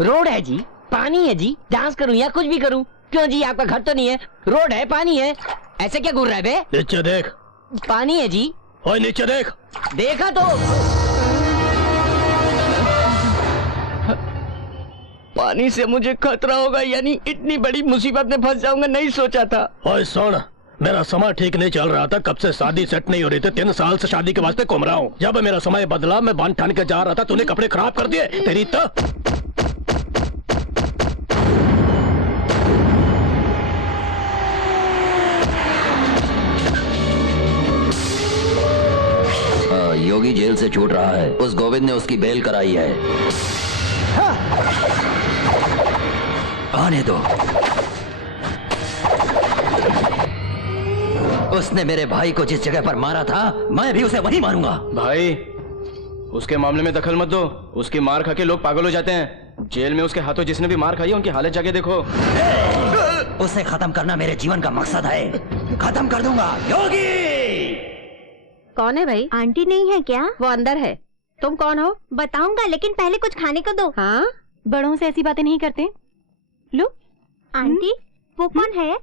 रोड है जी, पानी है जी, डांस करूं या कुछ भी करूं। क्यों जी, आपका घर तो नहीं है, रोड है, पानी है, ऐसे क्या घूर रहा है बे? नीचे देख। पानी है जी। ओए नीचे देख। देखा तो। पानी से मुझे खतरा होगा, यानी इतनी बड़ी मुसीबत में फंस जाऊंगा, नहीं सोचा था। ओए सुन, मेरा समय ठीक नहीं चल रहा था, कब से शादी सेट नहीं हो रही थी, 3 साल से शादी के वास्ते घूम रहा हूँ। जब मेरा समय बदला, मैं बांध ठान के जा रहा था, तूने कपड़े खराब कर दिए। तेरी तो योगी जेल से छूट रहा है, उस गोविंद ने उसकी बेल कराई है। आने दो। उसने मेरे भाई को जिस जगह पर मारा था, मैं भी उसे वहीं मारूंगा। भाई, उसके मामले में दखल मत दो, उसकी मार खा के लोग पागल हो जाते हैं। जेल में उसके हाथों जिसने भी मार खाई है, उनकी हालत जाके देखो। उसे खत्म करना मेरे जीवन का मकसद है, खत्म कर दूंगा। योगी! कौन है भाई? आंटी नहीं है क्या? वो अंदर है। तुम कौन हो? बताऊंगा, लेकिन पहले कुछ खाने को दो। हाँ, बड़ों से ऐसी बातें नहीं करते। लो। आंटी, वो कौन है?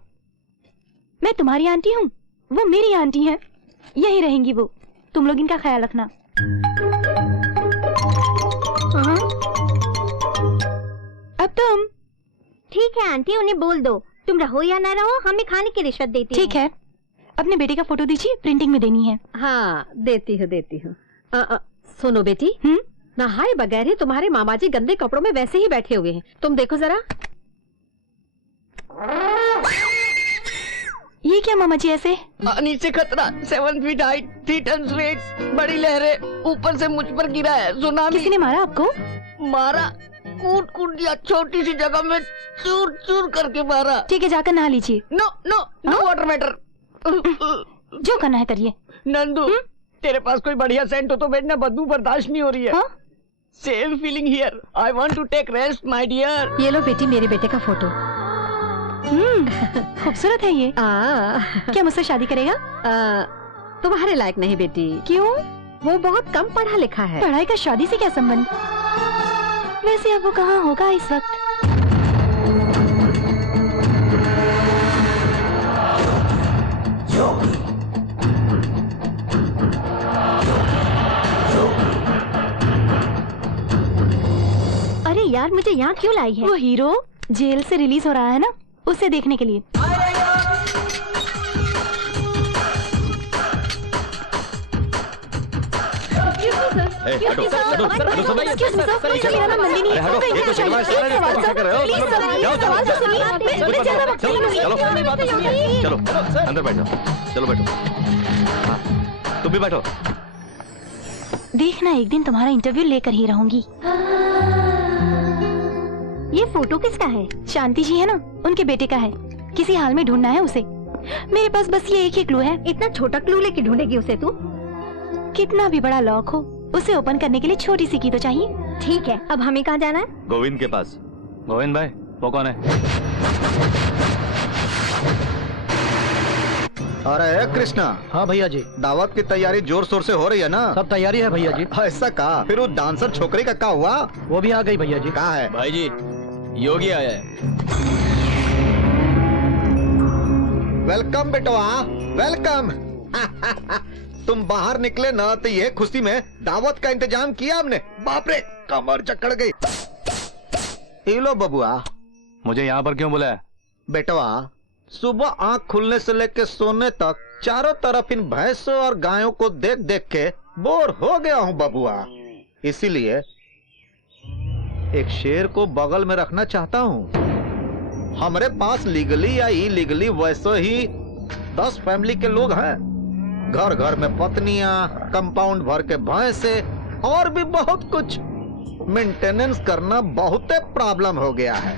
मैं तुम्हारी आंटी हूँ, वो मेरी आंटी है, यही रहेंगी वो। तुम लोग इनका ख्याल रखना। अब तुम। ठीक है आंटी, उन्हें बोल दो, तुम रहो या ना रहो, हमें खाने की रिश्वत देती। ठीक है, अपने बेटे का फोटो दीजिए, प्रिंटिंग में देनी है। हाँ देती हूँ। सुनो बेटी, नहाए बगैर ही तुम्हारे मामा जी गंदे कपड़ों में वैसे ही बैठे हुए हैं, तुम देखो जरा। ये क्या मामा जी ऐसे? पानी से खतरा, 7 फीट हाइट, 3 टन वेट, बड़ी लहरें, ऊपर से मुझ पर गिरा है सुनामी। किसी ने मारा आपको? मारा, कूट दिया, छोटी सी जगह में चूर चूर करके मारा। ठीक है, जाकर नहा लीजिए। No water matter. जो करना है करिए। नंदू, तेरे पास कोई बढ़िया सेंट हो तो मेरी ना बदबू बर्दाश्त नहीं हो रही है। Same feeling here, I want to take rest my dear. ये लो बेटी, मेरे बेटे का फोटो। खूबसूरत है ये। क्या मुझसे शादी करेगा? तुम्हारे लायक नहीं बेटी। क्यों? वो बहुत कम पढ़ा लिखा है। पढ़ाई का शादी से क्या संबंध? वैसे अब वो कहाँ होगा इस वक्त? अरे यार, मुझे यहाँ क्यों लाई है? वो हीरो जेल से रिलीज हो रहा है ना, उसे देखने के लिए। चलो अंदर बैठो, चलो बैठो। हाँ, तुम भी बैठो। देखना, एक दिन तुम्हारा इंटरव्यू लेकर ही रहूंगी। ये फोटो किसका है? शांति जी है ना, उनके बेटे का है। किसी हाल में ढूंढना है उसे। मेरे पास बस ये एक ही क्लू है। इतना छोटा क्लू लेके ढूंढेगी उसे तू? कितना भी बड़ा लॉक हो, उसे ओपन करने के लिए छोटी सी की तो चाहिए। ठीक है, अब हमें कहाँ जाना है? गोविंद के पास। गोविंद भाई, वो कौन है? अरे कृष्णा। हाँ भैया जी। दावत की तैयारी जोर शोर से हो रही है ना? सब तैयारी है भैया जी। ऐसा कहा, फिर वो डांसर छोकरी का क्या हुआ? वो भी आ गई भैया जी। कहाँ है? भाई जी, योगी आया है। वेलकम बेटवा, वेलकम। तुम बाहर निकले ना तो ये खुशी में दावत का इंतजाम किया हमने। बाप रे, कमर जकड़ गई। ये लो बबुआ। मुझे यहाँ पर क्यों बुलाया? बेटवा, सुबह आंख खुलने से लेकर सोने तक चारों तरफ इन भैंसों और गायों को देख देख के बोर हो गया हूँ बबुआ। इसीलिए एक शेर को बगल में रखना चाहता हूँ। हमारे पास लीगली या इलीगली वैसे ही 10 फैमिली के लोग हैं। घर घर में पत्नियां, कंपाउंड भर के भैंसे और भी बहुत कुछ। मेंटेनेंस करना बहुत प्रॉब्लम हो गया है।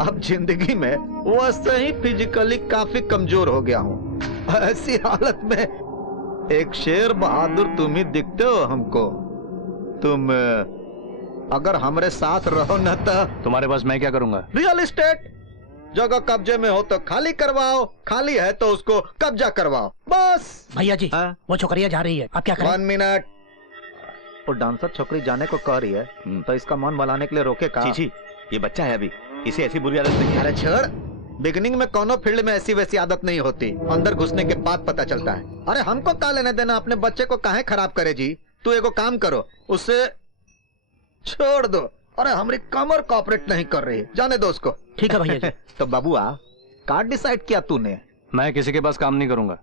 अब जिंदगी में वैसे ही फिजिकली काफी कमजोर हो गया हूँ। ऐसी हालत में एक शेर बहादुर तुम ही दिखते हो हमको। तुम अगर हमारे साथ रहो न तो तुम्हारे पास मैं क्या करूंगा? रियल एस्टेट जगह कब्जे में हो तो खाली करवाओ, खाली है तो उसको कब्जा करवाओ, बस। भैया जी वो छोकरिया जा रही है, आप क्या करें? 1 मिनट। वो डांसर छोकरी जाने को कह रही है तो इसका मन बनाने के लिए रोके का? चीची, ये बच्चा है अभी, इसे ऐसी बुरी आदत नहीं है। अरे छोड़, बिगनिंग में कोनो फील्ड में ऐसी वैसी आदत नहीं होती, अंदर घुसने के बाद पता चलता है। अरे हमको क्या लेने देना, अपने बच्चे को काहे खराब करे जी। तू एगो काम करो, उसे छोड़ दो। अरे हमारी कमर कॉपरेट नहीं कर रही, जाने दो उसको। ठीक है भैया जी। तो बाबूआ का डिसाइड किया तूने? मैं किसी के पास काम नहीं करूंगा।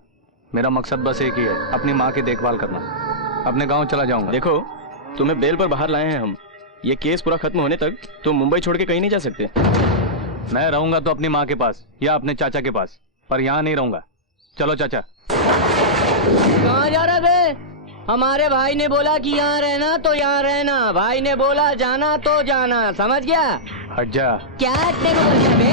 मेरा मकसद बस एक ही है, अपनी माँ की देखभाल करना। अपने गांव चला जाऊंगा। देखो, तुम्हें बेल पर बाहर लाए हैं हम। ये केस पूरा खत्म होने तक तुम मुंबई छोड़ के कहीं नहीं जा सकते। मैं रहूंगा तो अपनी माँ के पास या अपने चाचा के पास, पर यहाँ नहीं रहूंगा। चलो चाचा। कहाँ जा रहा बे? हमारे भाई ने बोला कि यहाँ रहना तो यहाँ रहना, भाई ने बोला जाना तो जाना, समझ गया? हट जा। क्या हटने को बोल रहा है बे?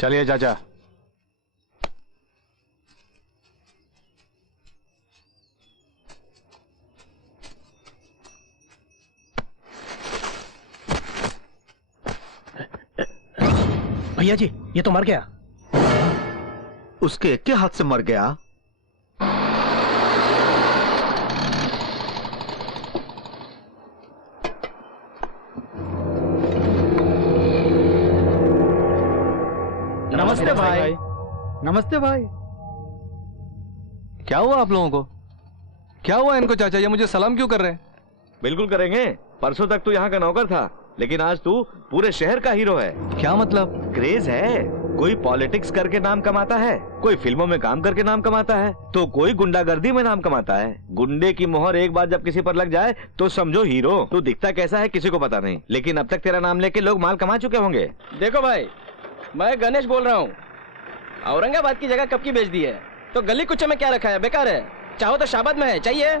चलिए चाचा। भैया जी ये तो मर गया। उसके क्या हाथ से मर गया? नमस्ते भाई। नमस्ते भाई। क्या हुआ आप लोगों को? क्या हुआ इनको चाचा? ये मुझे सलाम क्यों कर रहे हैं? बिल्कुल करेंगे। परसों तक तू यहाँ का नौकर था, लेकिन आज तू पूरे शहर का हीरो है। क्या मतलब? क्रेज है। कोई पॉलिटिक्स करके नाम कमाता है, कोई फिल्मों में काम करके नाम कमाता है, तो कोई गुंडागर्दी में नाम कमाता है। गुंडे की मोहर एक बार जब किसी पर लग जाए तो समझो हीरो। तू दिखता कैसा है किसी को पता नहीं, लेकिन अब तक तेरा नाम लेके लोग माल कमा चुके होंगे। देखो भाई, मैं गणेश बोल रहा हूँ। औरंगाबाद की जगह कब की बेच दी है, तो गली कुचे में क्या रखा है? बेकार है। चाहो तो शाबाद में है, चाहिए?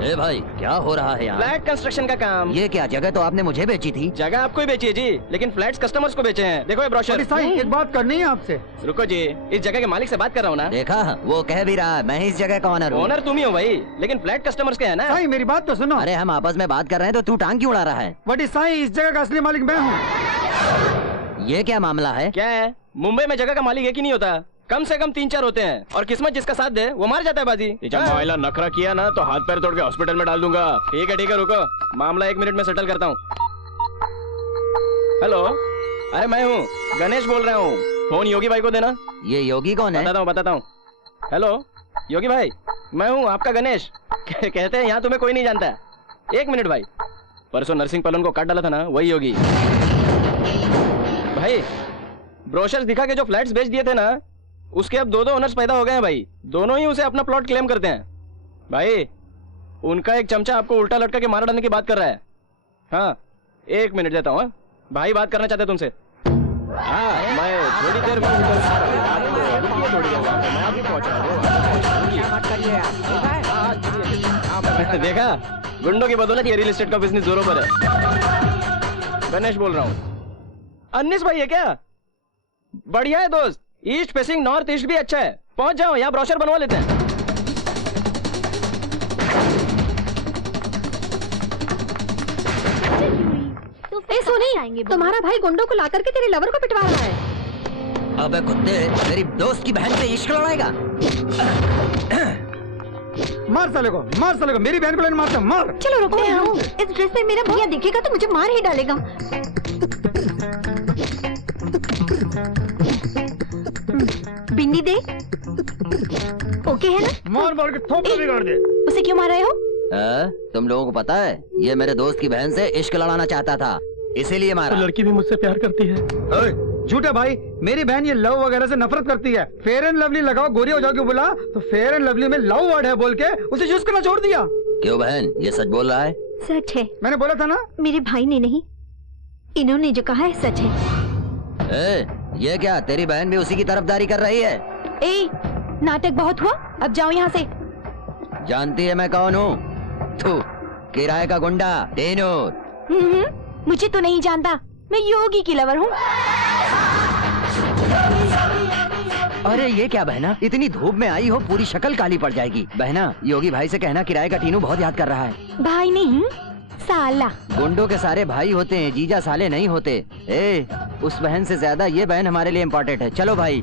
ए भाई क्या हो रहा है यहाँ? फ्लैट कंस्ट्रक्शन का काम। ये क्या, जगह तो आपने मुझे बेची थी। जगह आपको ही बेची है जी, लेकिन फ्लैट्स कस्टमर्स को बेचे हैं। देखो ये ब्रोशर। एक बात करनी है आपसे। रुको जी, इस जगह के मालिक से बात कर रहा हूँ ना। देखा, वो कह भी रहा है मैं इस जगह का ऑनर हूँ। ओनर तुम ही हो भाई, लेकिन फ्लैट कस्टमर्स के है ना। साईं मेरी बात तो सुनो। अरे हम आपस में बात कर रहे हैं तो तू टांग क्यों उड़ा रहा है? बड़ी साईं, इस जगह का असली मालिक मैं हूँ। ये क्या मामला है? क्या है, मुंबई में जगह का मालिक एक ही नहीं होता, कम से कम 3-4 होते हैं, और किस्मत जिसका साथ दे वो मार जाता है बाजी। जब महिला नखरा किया ना तो हाथ पैर तोड़ के हॉस्पिटल में डाल दूंगा। ठीक है रुको, मामला 1 मिनट में सेटल करता हूँ। हेलो, अरे मैं हूँ गणेश बोल रहा हूँ। फोन योगी भाई को देना। ये योगी कौन है? बताता हूँ। हेलो योगी भाई, मैं हूँ आपका गणेश। कहते हैं यहाँ तुम्हें कोई नहीं जानता। 1 मिनट भाई, परसों नरसिंह पलन को काट डाला था ना, वही योगी भाई। ब्रोशर्स दिखा के जो फ्लैट्स बेच दिए थे ना, उसके अब 2 ओनर्स पैदा हो गए हैं भाई। दोनों ही उसे अपना प्लॉट क्लेम करते हैं भाई। उनका एक चमचा आपको उल्टा लटका के मार डालने की बात कर रहा है। हाँ 1 मिनट देता हूँ भाई, बात करना चाहते तुमसे। हाँ मैं थोड़ी देर में देखा, गुंडों की बदौलत ये रियल एस्टेट का बिजनेस जोरों पर है। गणेश बोल रहा हूँ। अन्नीस भाई है क्या? बढ़िया है दोस्त, ईस्ट फेसिंग नॉर्थ ईस्ट भी अच्छा है। पहुंच जाओ, यहाँ ब्रोशर बनवा लेते हैं। ए सोनी, तुम्हारा भाई गुंडों को लाकर के तेरे लवर को पिटवा रहा है। अबे कुत्ते, मेरी दोस्त की बहन से इश्क लड़ाएगा? मार साले को, मार साले को, मेरी बहन को लेने मारता, मार। चलो रुकते हैं हम। इस ड्रेस में मेरा भैया दिखेगा तो मुझे मार ही डालेगा। बिन्नी दे। ओके है ना? मार मार के थोपड़ा बिगाड़ दे। उसे क्यों मार रहे हो? तुम लोगों को पता है, ये मेरे दोस्त की बहन से इश्क लड़ाना चाहता था। इसीलिए मारा। तो लड़की भी मुझसे प्यार करती है। ओए, झूठा भाई, मेरी बहन ये लव वगैरह से नफरत करती है। फेयर एंड लवली लगाओ, गोरी हो जाओगे बोला तो फेयर एंड लवली में लव वर्ड है बोल के उसे यूज करना छोड़ दिया। क्यों बहन, ये सच बोल रहा है? सच है, मैंने बोला था ना। मेरे भाई ने नहीं, इन्होंने जो कहा है सच है। ये क्या, तेरी बहन भी उसी की तरफदारी कर रही है? ए, नाटक बहुत हुआ, अब जाओ यहाँ से। जानती है मैं कौन हूँ? तू किराए का गुंडा टेनूर। मुझे तो नहीं जानता, मैं योगी की लवर हूँ। अरे ये क्या बहना, इतनी धूप में आई हो, पूरी शक्ल काली पड़ जाएगी। बहना, योगी भाई से कहना किराए का टीनू बहुत याद कर रहा है। भाई नहीं, साला। गुंडों के सारे भाई होते हैं, जीजा साले नहीं होते। उस बहन से ज्यादा ये बहन हमारे लिए इम्पोर्टेंट है। चलो भाई।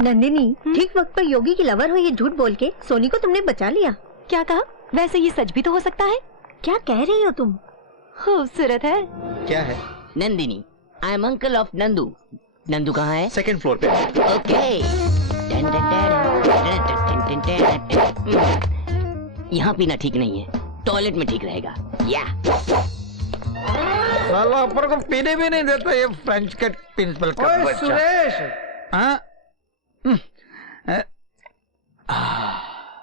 नंदिनी, ठीक वक्त पर योगी की लवर हो ये झूठ बोल के सोनी को तुमने बचा लिया। क्या कहा? वैसे ये सच भी तो हो सकता है। क्या कह रही हो तुम? खूबसूरत है। क्या है? Nandini, I am uncle of Nandu. Nandu कहाँ है? सेकंड फ्लोर पे। ओके। यहाँ पीना ठीक नहीं है, टॉयलेट में ठीक रहेगा। या साला ऊपर को पीने भी नहीं देता ये फ्रेंच कट प्रिंसिपल का ओए बच्चा। सुरेश,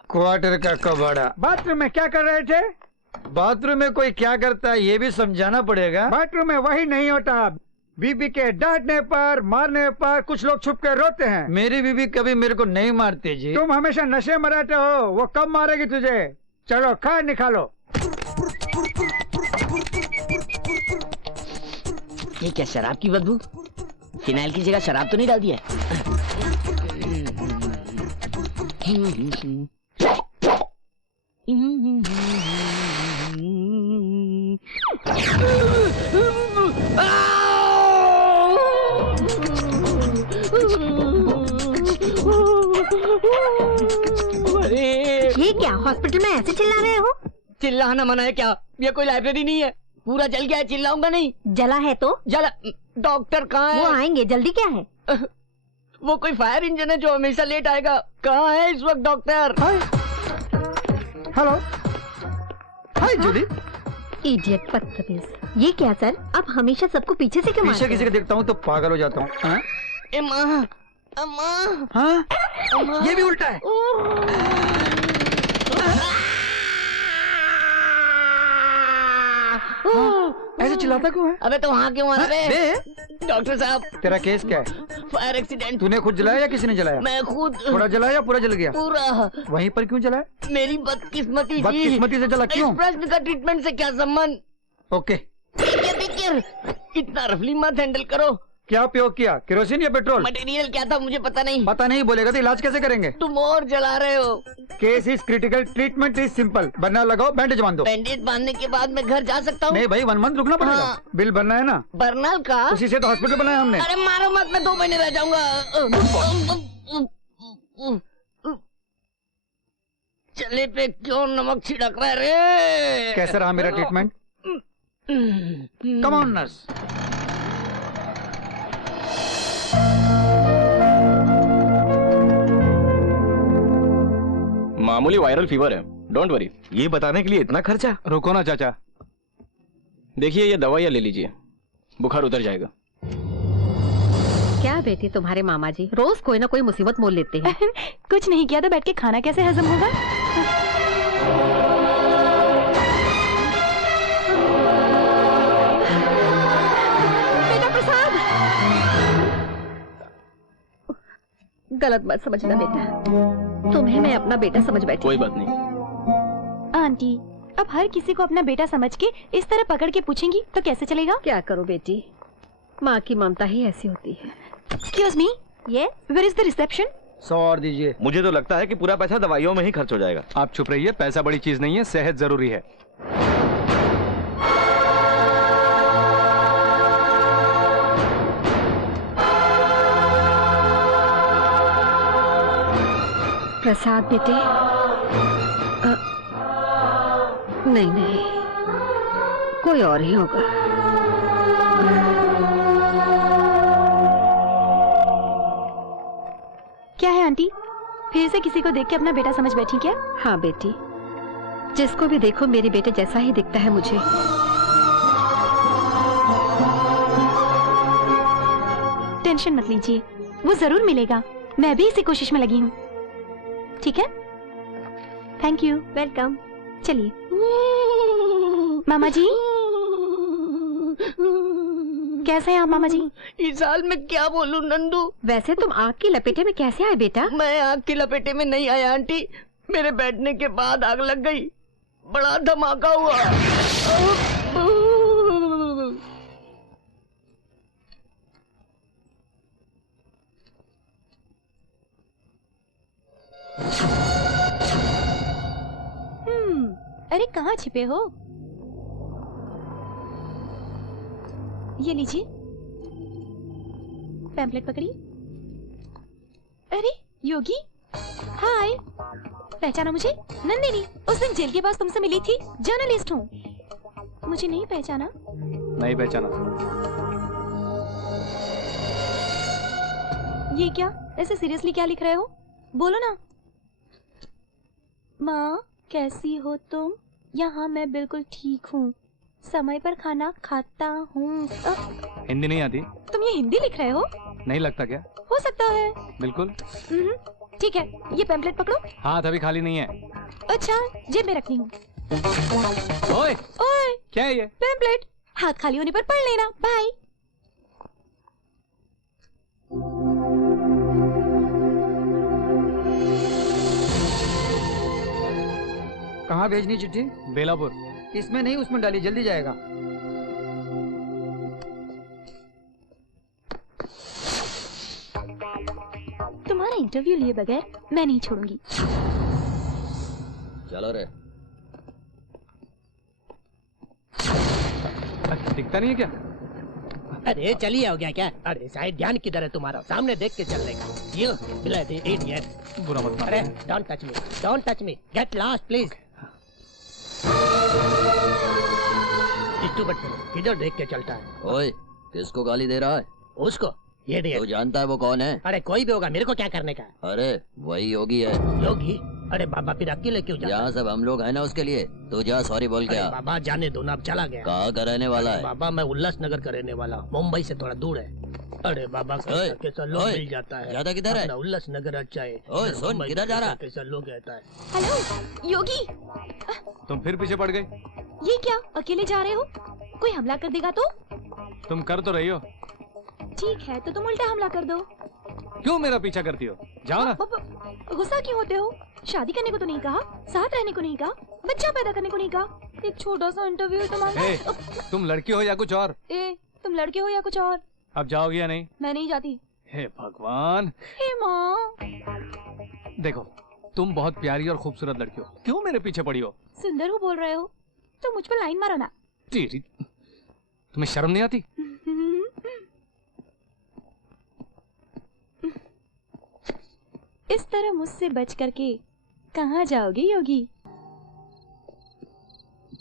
क्वार्टर का कबाड़ा। बाथरूम में क्या कर रहे थे? बाथरूम में कोई क्या करता है ये भी समझाना पड़ेगा। बाथरूम में वही नहीं होता। बीबी के डांटने पर, मारने पर कुछ लोग छुप कर रोते हैं। मेरी बीबी कभी मेरे को नहीं मारती जी। तुम हमेशा नशे में रहते हो, वो कब मारेगी तुझे? चलो खा निकालो। ये क्या शराब की बदबू? फिनाइल की जगह शराब तो नहीं डाल दिया? ये क्या हॉस्पिटल में ऐसे चिल्ला रहे हो? चिल्लाना मना है क्या? ये कोई लाइब्रेरी नहीं है, पूरा जल गया है, चिल्लाऊंगा नहीं। जला है तो? जला। डॉक्टर कहाँ है? वो आएंगे, जल्दी क्या है? वो कोई फायर इंजन है जो हमेशा लेट आएगा। कहाँ है इस वक्त डॉक्टर? हेलो, हाय जूली। इडियट बदतमीज। ये क्या सर, आप हमेशा सबको पीछे से क्यों पीछे मारते किसी को देखता हूँ तो पागल हो जाता हूँ। हाँ? ए माँ, अम्मा, हाँ? अम्मा। ये भी उल्टा है। ऐसे चिल्लाता क्यों है? अबे तो वहाँ क्यों आ रहे? बे, डॉक्टर साहब, तेरा केस क्या है? Fire accident. तूने खुद जलाया या किसी ने जलाया? मैं खुद। थोड़ा जलाया या पूरा जल गया? पूरा। वहीं पर क्यों जलाया? मेरी बदकिस्मती। बदकिस्मती से जला क्यों? इस प्रश्न का ट्रीटमेंट से क्या संबंध? ओके। इतना रफली मत हैंडल करो। क्या उपयोग किया, केरोसिन या पेट्रोल? मटेरियल क्या था मुझे पता नहीं। पता नहीं बोलेगा तो इलाज कैसे करेंगे? तुम और जला रहे हो। Case is critical, treatment is simple. बन्ना लगाओ, बैंडेज बांध दो। बैंडेज बांधने के बाद मैं घर जा सकता हूँ? नहीं भाई, 1 मंथ रुकना पड़ेगा। हाँ। बिल भरना है ना? बर्नाल का? उसी से तो हॉस्पिटल बनाया हमने। अरे मारो मत, मैं 2 महीने रह जाऊंगा। चले पे क्यों नमक छिड़क रहा है रे? कैसा रहा मेरा ट्रीटमेंट? Come on nurse. मामूली वायरल फीवर है, डोंट वरी। ये बताने के लिए इतना खर्चा? रुको ना चाचा। देखिए ये दवाइयाँ ले लीजिए, बुखार उतर जाएगा। क्या बेटी तुम्हारे मामा जी रोज कोई ना कोई मुसीबत मोल लेते हैं। कुछ नहीं किया तो बैठ के खाना कैसे हजम होगा? बेटा प्रसाद, गलत मत समझना बेटा, तुम्हें मैं अपना बेटा समझ बैठी। कोई बात नहीं। आंटी, अब हर किसी को अपना बेटा समझ के इस तरह पकड़ के पूछेंगी तो कैसे चलेगा? क्या करूं बेटी, माँ की ममता ही ऐसी होती है। Excuse me, yes, where is the reception? 100 और दीजिए। मुझे तो लगता है कि पूरा पैसा दवाइयों में ही खर्च हो जाएगा। आप चुप रहिए, पैसा बड़ी चीज नहीं है, सेहत जरूरी है। प्रसाद बेटे, नहीं नहीं, कोई और ही होगा। क्या है आंटी, फिर से किसी को देख के अपना बेटा समझ बैठी क्या? हाँ बेटी, जिसको भी देखो मेरे बेटे जैसा ही दिखता है मुझे। टेंशन मत लीजिए, वो जरूर मिलेगा। मैं भी इसी कोशिश में लगी हूँ। ठीक है, थैंक यू। वेलकम। चलिए मामा जी, कैसे हैं आप मामा जी? इस हाल में क्या बोलूं नंदू। वैसे तुम आग की लपेटे में कैसे आए बेटा? मैं आग की लपेटे में नहीं आया आंटी, मेरे बैठने के बाद आग लग गई, बड़ा धमाका हुआ। अरे कहाँ छिपे हो? ये लीजिए, पैम्पलेट पकड़िए। अरे योगी, हाय, पहचाना मुझे? नंदिनी, उस दिन जेल के पास तुमसे मिली थी, जर्नलिस्ट हूँ। मुझे नहीं पहचाना? नहीं पहचाना। ये क्या, ऐसे सीरियसली क्या लिख रहे हो? बोलो ना। माँ कैसी हो तुम? यहाँ मैं बिल्कुल ठीक हूँ, समय पर खाना खाता हूँ। हिंदी नहीं आती? तुम ये हिंदी लिख रहे हो? नहीं लगता क्या? हो सकता है। बिल्कुल। ठीक है, ये पैम्पलेट पकड़ो। हाथ अभी खाली नहीं है। अच्छा, जेब में रखनी हूँ। ओए, ओए, क्या है ये? पैम्पलेट, हाथ खाली होने पर पढ़ लेना। बाय। कहाँ भेजनी चिट्ठी? बेलापुर। इसमें नहीं, उसमें डाली, जल्दी जाएगा। तुम्हारा इंटरव्यू लिए बगैर मैं नहीं छोड़ूंगी। चलो रे। दिखता नहीं है क्या? अरे चलिए, हो गया क्या? अरे साइड ध्यान किधर है तुम्हारा? सामने देख के चलने का। ये बिलाती इडियट। बुरा मत मान। अरे don't touch me, don't touch me, get lost please. Stupid fellow, किधर देख के चलता है? ओए, किसको गाली दे रहा है? उसको, ये तू डियर। जानता है वो कौन है? अरे कोई भी होगा, मेरे को क्या करने का? अरे वही योगी है। योगी? अरे बाबा फिर अकेले क्यों जाता? यहाँ सब हम लोग है ना उसके लिए। तू जा सॉरी बोल के अरे आ। बाबा जाने दो ना, अब चला गया। कहाँ का रहने वाला है? बाबा मैं उल्लासनगर का रहने वाला हूँ, मुंबई से थोड़ा दूर है। अरे बाबा ओए, कैसा लोग ओए, मिल जाता है। ज्यादा किधर है? अपना उल्लासनगर अच्छा है। ओए, सुन, मुंबई किधर जा रहा? कैसा लोग रहता है। हेलो योगी, तुम फिर पीछे पड़ गई। ये क्या, अकेले जा रहे हो? कोई हमला कर देगा तो? तुम कर तो रही हो। ठीक है, तो तुम उल्टा हमला कर दो। क्यों मेरा पीछा करती हो? जाओ ना। गुस्सा क्यों होते हो? शादी करने को तो नहीं कहा, साथ रहने को नहीं कहा, बच्चा पैदा करने को नहीं कहा। एक छोटा सा इंटरव्यू है तुम्हारा। ए, तुम लड़की हो या कुछ और? ए, तुम लड़के हो या कुछ और? अब जाओगी या नहीं? मैं नहीं जाती। हे भगवान। हे माँ। देखो, तुम बहुत प्यारी और खूबसूरत लड़की हो, क्यों मेरे पीछे पड़ी हो? सुंदर हो बोल रहे हो तो मुझ पर लाइन मारो ना। तेरी, तुम्हें शर्म नहीं आती? इस तरह मुझसे बच करके कहाँ जाओगे योगी?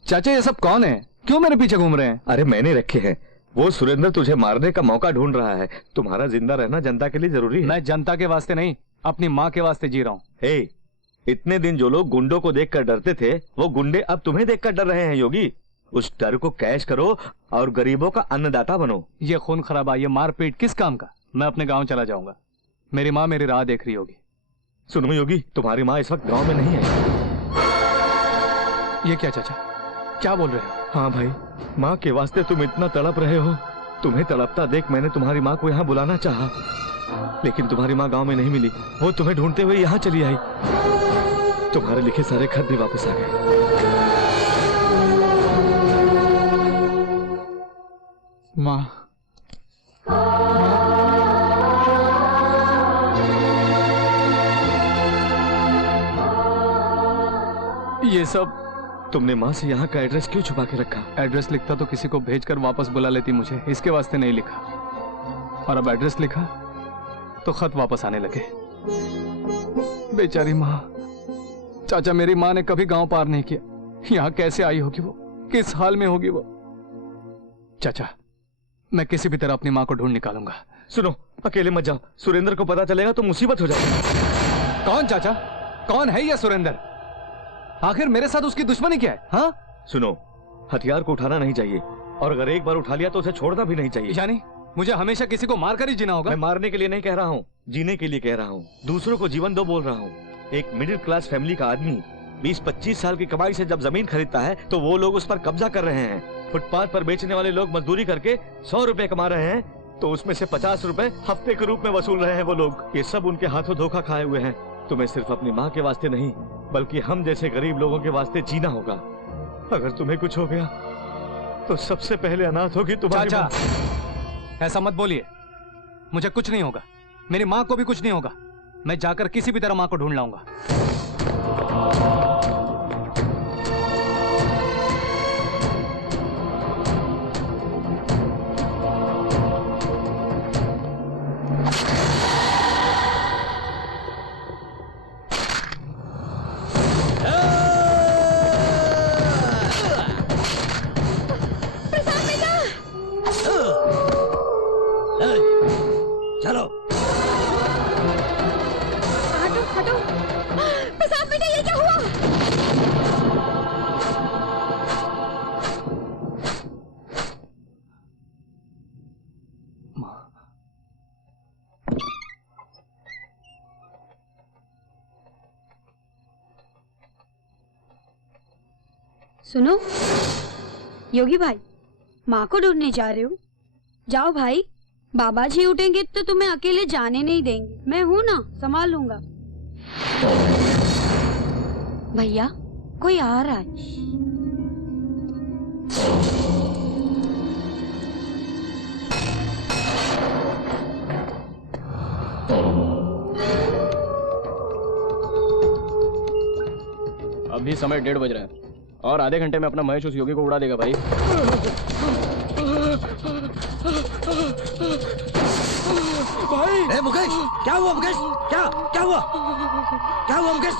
चाचा ये सब कौन है? क्यों मेरे पीछे घूम रहे हैं? अरे मैंने रखे हैं, वो सुरेंद्र तुझे मारने का मौका ढूंढ रहा है। तुम्हारा जिंदा रहना जनता के लिए जरूरी है। मैं जनता के वास्ते नहीं, अपनी माँ के वास्ते जी रहा हूँ। हे, इतने दिन जो लोग गुंडों को देखकर डरते थे, वो गुंडे अब तुम्हें देखकर डर रहे हैं योगी। उस डर को कैश करो और गरीबों का अन्नदाता बनो। ये खून खराबा, ये मारपीट किस काम का? मैं अपने गांव चला जाऊंगा, मेरी माँ मेरी राह देख रही होगी। सुनो योगी, तुम्हारी माँ इस वक्त गांव में नहीं है। ये क्या चाचा, क्या बोल रहे हो? हाँ भाई, माँ के वास्ते तुम इतना तड़प रहे हो। तुम्हें तड़पता देख मैंने तुम्हारी माँ को यहाँ बुलाना चाहा, लेकिन तुम्हारी माँ गांव में नहीं मिली। वो तुम्हें ढूंढते हुए यहाँ चली आई। तुम्हारे लिखे सारे खत भी वापस आ गए। माँ, ये सब तुमने माँ से यहाँ का एड्रेस क्यों छुपा के रखा? एड्रेस लिखता तो किसी को भेजकर वापस बुला लेती मुझे, इसके वास्ते नहीं लिखा। और अब एड्रेस लिखा तो खत वापस आने लगे। बेचारी माँ। चाचा, मेरी माँ ने कभी गांव पार नहीं किया, यहाँ कैसे आई होगी वो, किस हाल में होगी वो? चाचा, मैं किसी भी तरह अपनी माँ को ढूंढ निकालूंगा। सुनो, अकेले मत जाओ, सुरेंद्र को पता चलेगा तो मुसीबत हो जाएगी। कौन चाचा, कौन है यह सुरेंद्र? आखिर मेरे साथ उसकी दुश्मनी क्या है? हाँ? सुनो, हथियार को उठाना नहीं चाहिए, और अगर एक बार उठा लिया तो उसे छोड़ना भी नहीं चाहिए। यानी मुझे हमेशा किसी को मारकर ही जीना होगा? मैं मारने के लिए नहीं कह रहा हूँ, जीने के लिए कह रहा हूँ। दूसरों को जीवन दो बोल रहा हूँ। एक मिडिल क्लास फैमिली का आदमी 20-25 साल की कमाई से जब जमीन खरीदता है तो वो लोग उस पर कब्जा कर रहे हैं। फुटपाथ पर बेचने वाले लोग मजदूरी करके 100 रुपए कमा रहे हैं तो उसमें से 50 रुपए हफ्ते के रूप में वसूल रहे हैं वो लोग। ये सब उनके हाथों धोखा खाए हुए हैं। तुम्हें सिर्फ अपनी माँ के वास्ते नहीं बल्कि हम जैसे गरीब लोगों के वास्ते जीना होगा। अगर तुम्हें कुछ हो गया तो सबसे पहले अनाथ होगी तुम्हारी माँ। ऐसा मत बोलिए, मुझे कुछ नहीं होगा, मेरी माँ को भी कुछ नहीं होगा। मैं जाकर किसी भी तरह माँ को ढूंढ लाऊंगा। चलो हटो हटो। प्रसाद बेटा ये क्या हुआ? सुनो योगी भाई, माँ को ढूंढने जा रहे हो? जाओ भाई, बाबा जी उठेंगे तो तुम्हें अकेले जाने नहीं देंगे। मैं हूँ ना, संभाल लूंगा। भैया कोई आ रहा है। अभी समय 1:30 बज रहा है और आधे घंटे में अपना महेश उस योगी को उड़ा देगा भाई। ए मुकेश, क्या हुआ मुकेश? क्या हुआ? क्या हुआ मुकेश?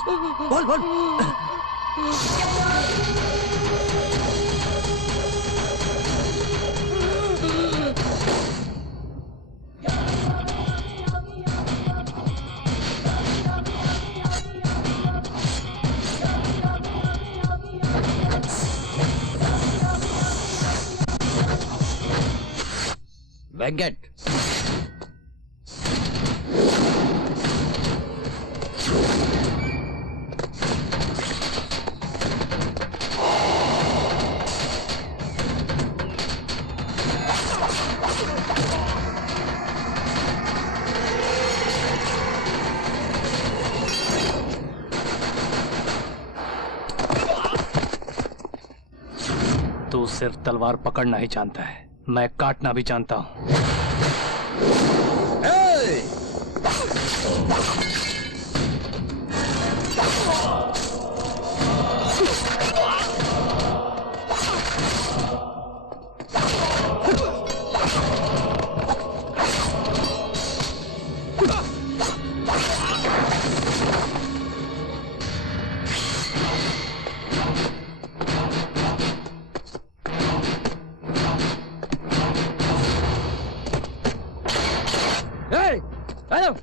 बोल बोल। वेंकट, तू सिर्फ तलवार पकड़ना ही जानता है, मैं काटना भी जानता हूँ।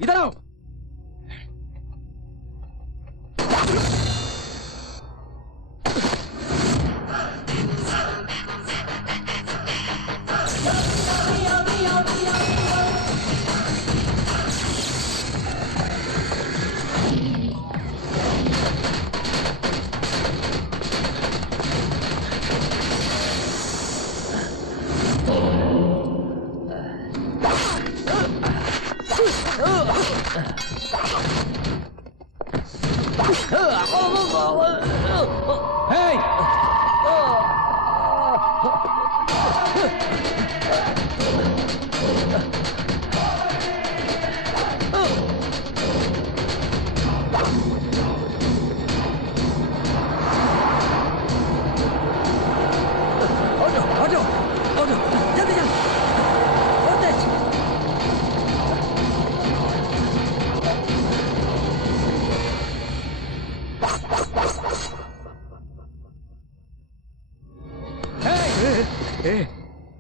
इधर आओ।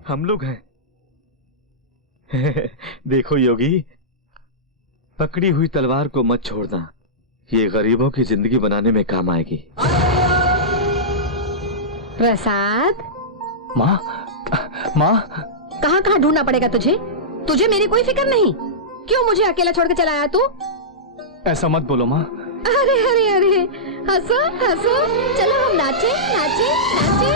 हम लोग हैं। देखो योगी, पकड़ी हुई तलवार को मत छोड़ना, ये गरीबों की जिंदगी बनाने में काम आएगी। प्रसाद, माँ, माँ, कहाँ कहाँ ढूंढना पड़ेगा तुझे? तुझे मेरी कोई फिक्र नहीं? क्यों मुझे अकेला छोड़ के चला आया तू? ऐसा मत बोलो माँ। अरे अरे अरे, हंसो हंसो, चलो हम नाचे नाचे नाचे।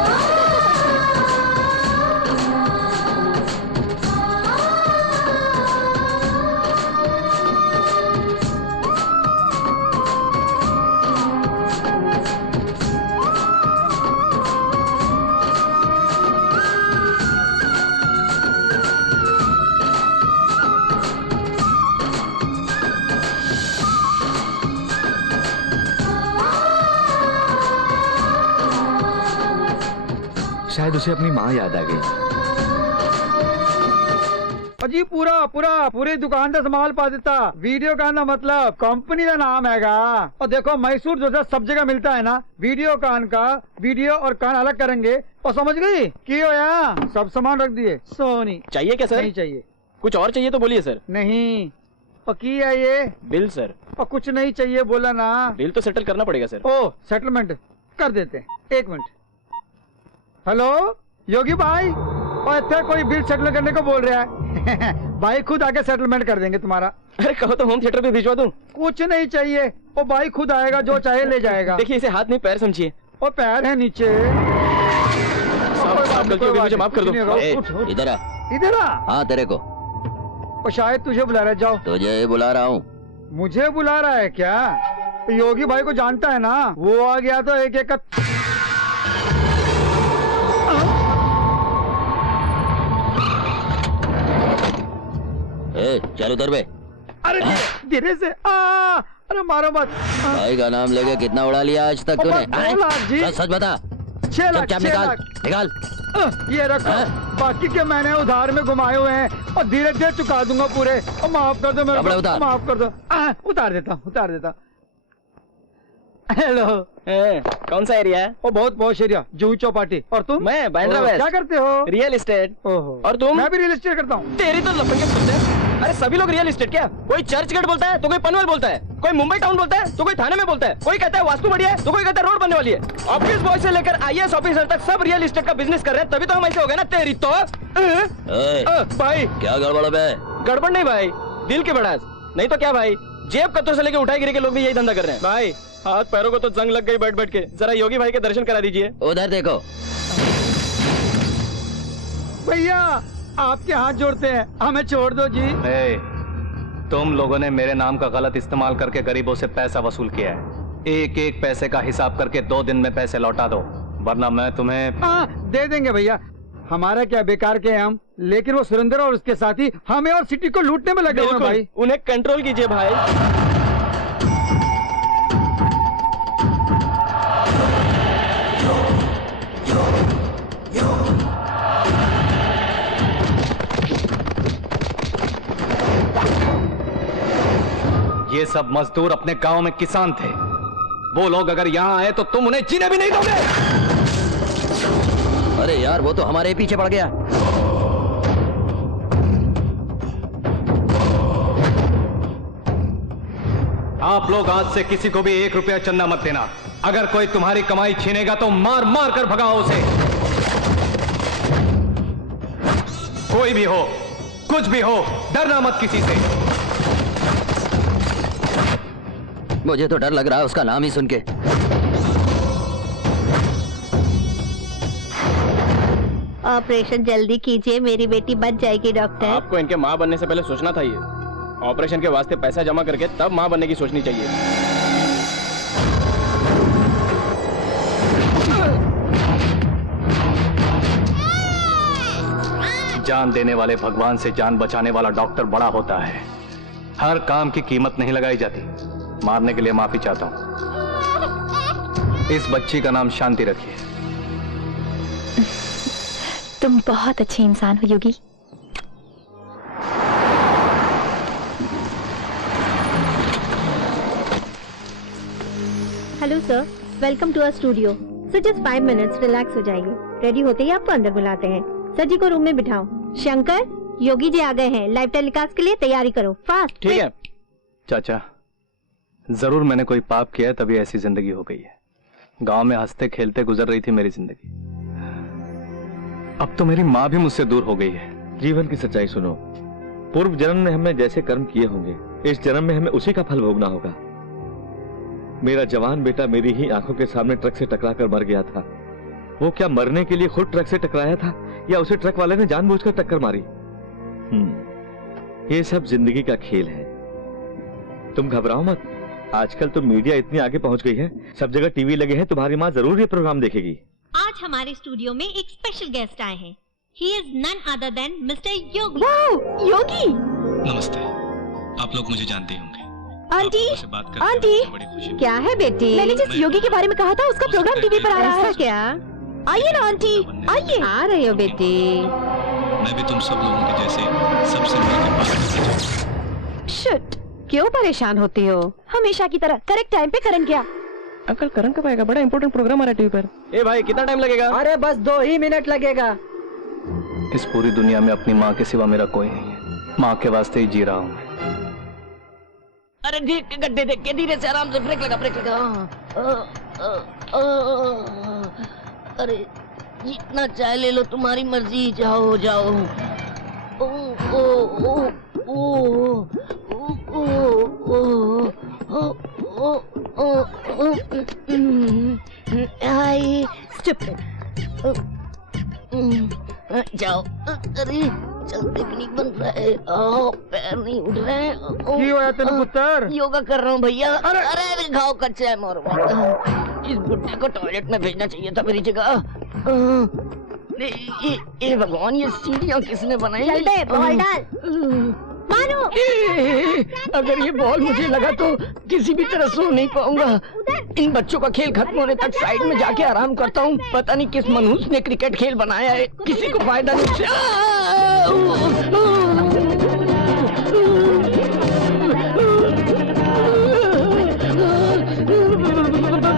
शायद उसे अपनी माँ याद आ गई। जी पूरी दुकान का संभाल पा देता। वीडियो का ना मतलब कंपनी का नाम हैगा। और देखो मैसूर जो सब जगह मिलता है ना, वीडियो कान का वीडियो और कान अलग करेंगे। और समझ गई की होया? सब सामान रख दिए। सोनी चाहिए क्या सर? नहीं चाहिए। कुछ और चाहिए तो बोलिए सर। नहीं। और की है ये? Bill sir. और कुछ नहीं चाहिए बोला ना। बिल तो सेटल करना पड़ेगा सर। ओ सेटलमेंट कर देते हैं। 1 मिनट। हेलो योगी भाई, और इतना कोई बिल सेटल करने को बोल रहा है। भाई खुद आके सेटलमेंट कर देंगे तुम्हारा। अरे कहो तो होम थिएटर पे भिजवा दूं। कुछ नहीं चाहिए, वो भाई खुद आएगा, जो चाहे ले जाएगा। देखिए इसे हाथ नहीं पैर समझिए। वो पैर है नीचे। साहब गलती हो गई, मुझे माफ कर दो। इधर आ। इधर आ। हाँ तेरे को। वो शायद तुझे बुला रहा है। जाओ। तुझे बुला रहा हूँ। मुझे बुला रहा है क्या? तो योगी भाई को जानता है ना, वो आ गया तो एक एक का। चल उधर बे। अरे धीरे से। अरे मारो मत। भाई का नाम लेके कितना उड़ा लिया आज तक तूने? 2 लाख जी। सच बता। 6 लाख। चुपचाप निकाल निकाल। ये रखो। बाकी के मैंने उधार में घुमाए हुए हैं और धीरे धीरे चुका दूंगा पूरे। और माफ कर दो मेरे को, माफ कर दो। उतार देता। हेलो। कौन सा एरिया है? वो बहुत पॉश एरिया, जूही चौपाटी। और तुम? मैं बांद्रा वेस्ट। क्या करते हो? Real estate. ओहो। और तुम? मैं भी रियल एस्टेट करता हूँ। तेरी तो लफंगे सुनते हैं। अरे सभी लोग रियल एस्टेट क्या? कोई चर्च गेट बोलता है तो कोई पनवेल बोलता है, कोई मुंबई टाउन बोलता है तो कोई थाने में बोलता है, कोई कहता है वास्तु बढ़िया है तो कोई कहता है रोड बनने वाली है। ऑफिस बॉय से लेकर IAS ऑफिसर तक सब रियल एस्टेट का बिजनेस कर रहे हैं, तभी तो हम ऐसे हो गए ना। तेरी तो भाई क्या गड़बड़ है? गड़बड़ नहीं भाई, दिल की बड़ास। नहीं तो क्या भाई, जेब कत्तों से लेके उठाई गिरी के लोग भी यही धंधा कर रहे हैं भाई। हाथ पैरों को तो जंग लग गई बैठ बैठ के। जरा योगी भाई के दर्शन करा दीजिए। उधर देखो। भैया आपके हाथ जोड़ते हैं, हमें छोड़ दो जी। तुम लोगों ने मेरे नाम का गलत इस्तेमाल करके गरीबों से पैसा वसूल किया है। एक एक पैसे का हिसाब करके 2 दिन में पैसे लौटा दो, वरना मैं तुम्हें। दे देंगे भैया, हमारा क्या बेकार के हैं हम। लेकिन वो सुरेंद्र और उसके साथी हमें और सिटी को लूटने में लगे हुए भाई। उन्हें कंट्रोल कीजिए भाई। ये सब मजदूर अपने गांव में किसान थे। वो लोग अगर यहाँ आए तो तुम उन्हें जीने भी नहीं दोगे। अरे यार वो तो हमारे पीछे पड़ गया। आप लोग आज से किसी को भी 1 रुपया चंदा मत देना। अगर कोई तुम्हारी कमाई छीनेगा तो मार मार कर भगाओ उसे। कोई भी हो, कुछ भी हो, डरना मत किसी से। मुझे तो डर लग रहा है उसका नाम ही सुन के। ऑपरेशन जल्दी कीजिए, मेरी बेटी बच जाएगी डॉक्टर। आपको इनके माँ बनने से पहले सोचना था। ये ऑपरेशन के वास्ते पैसा जमा करके तब माँ बनने की सोचनी चाहिए। जान देने वाले भगवान से जान बचाने वाला डॉक्टर बड़ा होता है। हर काम की कीमत नहीं लगाई जाती। मारने के लिए माफी चाहता हूं। इस बच्ची का नाम शांति रखिए। तुम बहुत अच्छे इंसान हो Yogi. Hello sir, welcome to our studio. Sir just 5 minutes, relax हो जाइए। रेडी होते ही आपको अंदर बुलाते हैं। सर जी को रूम में बिठाओ। शंकर, योगी जी आ गए हैं। लाइव टेलीकास्ट के लिए तैयारी करो, फास्ट। ठीक है चाचा, जरूर मैंने कोई पाप किया है तभी ऐसी जिंदगी हो गई है। गांव में हंसते खेलते गुजर रही थी मेरी जिंदगी। अब तो मेरी माँ भी मुझसे दूर हो गई है। जीवन की सच्चाई सुनो, पूर्व जन्म में हमने जैसे कर्म किए होंगे, इस जन्म में हमें उसी का फल भोगना होगा। मेरा जवान बेटा मेरी ही आंखों के सामने ट्रक से टकरा कर मर गया था। वो क्या मरने के लिए खुद ट्रक से टकराया था या उसे ट्रक वाले ने जानबूझकर टक्कर मारी? ये सब जिंदगी का खेल है। तुम घबराओ मत। आजकल तो मीडिया इतनी आगे पहुंच गई है, सब जगह टीवी लगे हैं, तुम्हारी माँ जरूर ये प्रोग्राम देखेगी। आज हमारे स्टूडियो में एक स्पेशल गेस्ट आए हैं। He is none other than Mr. Yogi. Wow, Yogi. नमस्ते। आप लोग मुझे जानते होंगे। आंटी, आपसे बात करके आंटी, मुझे बड़ी खुशी क्या है बेटी? मैंने जिस योगी के बारे में कहा था उसका प्रोग्राम टीवी पर आ रहा है। क्या? आइए ना आंटी, आइए। आ रही हो बेटी? मैं भी तुम सब लोगों के जैसे सबसे मिलकर बात करना चाहता हूं। शिट, क्यों परेशान होती हो? हमेशा की तरह करेक्ट टाइम पे करण गया। अंकल करण कब आएगा? बड़ा इंपॉर्टेंट प्रोग्राम आ रहा है टीवी पर। ए भाई कितना टाइम लगेगा? अरे बस 2 ही मिनट लगेगा। इस पूरी दुनिया में अपनी माँ के सिवा मेरा कोई नहीं है। माँ के वास्ते ही जी रहा हूँ। अरे ठीक गड्ढे देख के धीरे से आराम से ब्रेक लगा, ब्रेक लगा। अरे जितना चाय ले लो, तुम्हारी मर्जी, जाओ जाओ। ओ ओ ओ ओ ओ ओ ओ आई स्टूपिड। जाओ। अरे चलते भी नहीं बन रहा है, पैर नहीं उठ रहे हैं। पुत्र? योगा कर रहा हूँ भैया। अरे घाव कच्चा है मोर। इस बुड्ढे को टॉयलेट में भेजना चाहिए था मेरी जगह। ये भगवान, ये सीढ़ियाँ किसने बनाई? चल दे, बॉल डाल। मानो। अगर ये बॉल मुझे लगा तो किसी भी तरह सो नहीं पाऊंगा। इन बच्चों का खेल खत्म होने तक साइड में जाके आराम करता हूँ। पता नहीं किस मनहूस ने क्रिकेट खेल बनाया है, किसी को फायदा नहीं।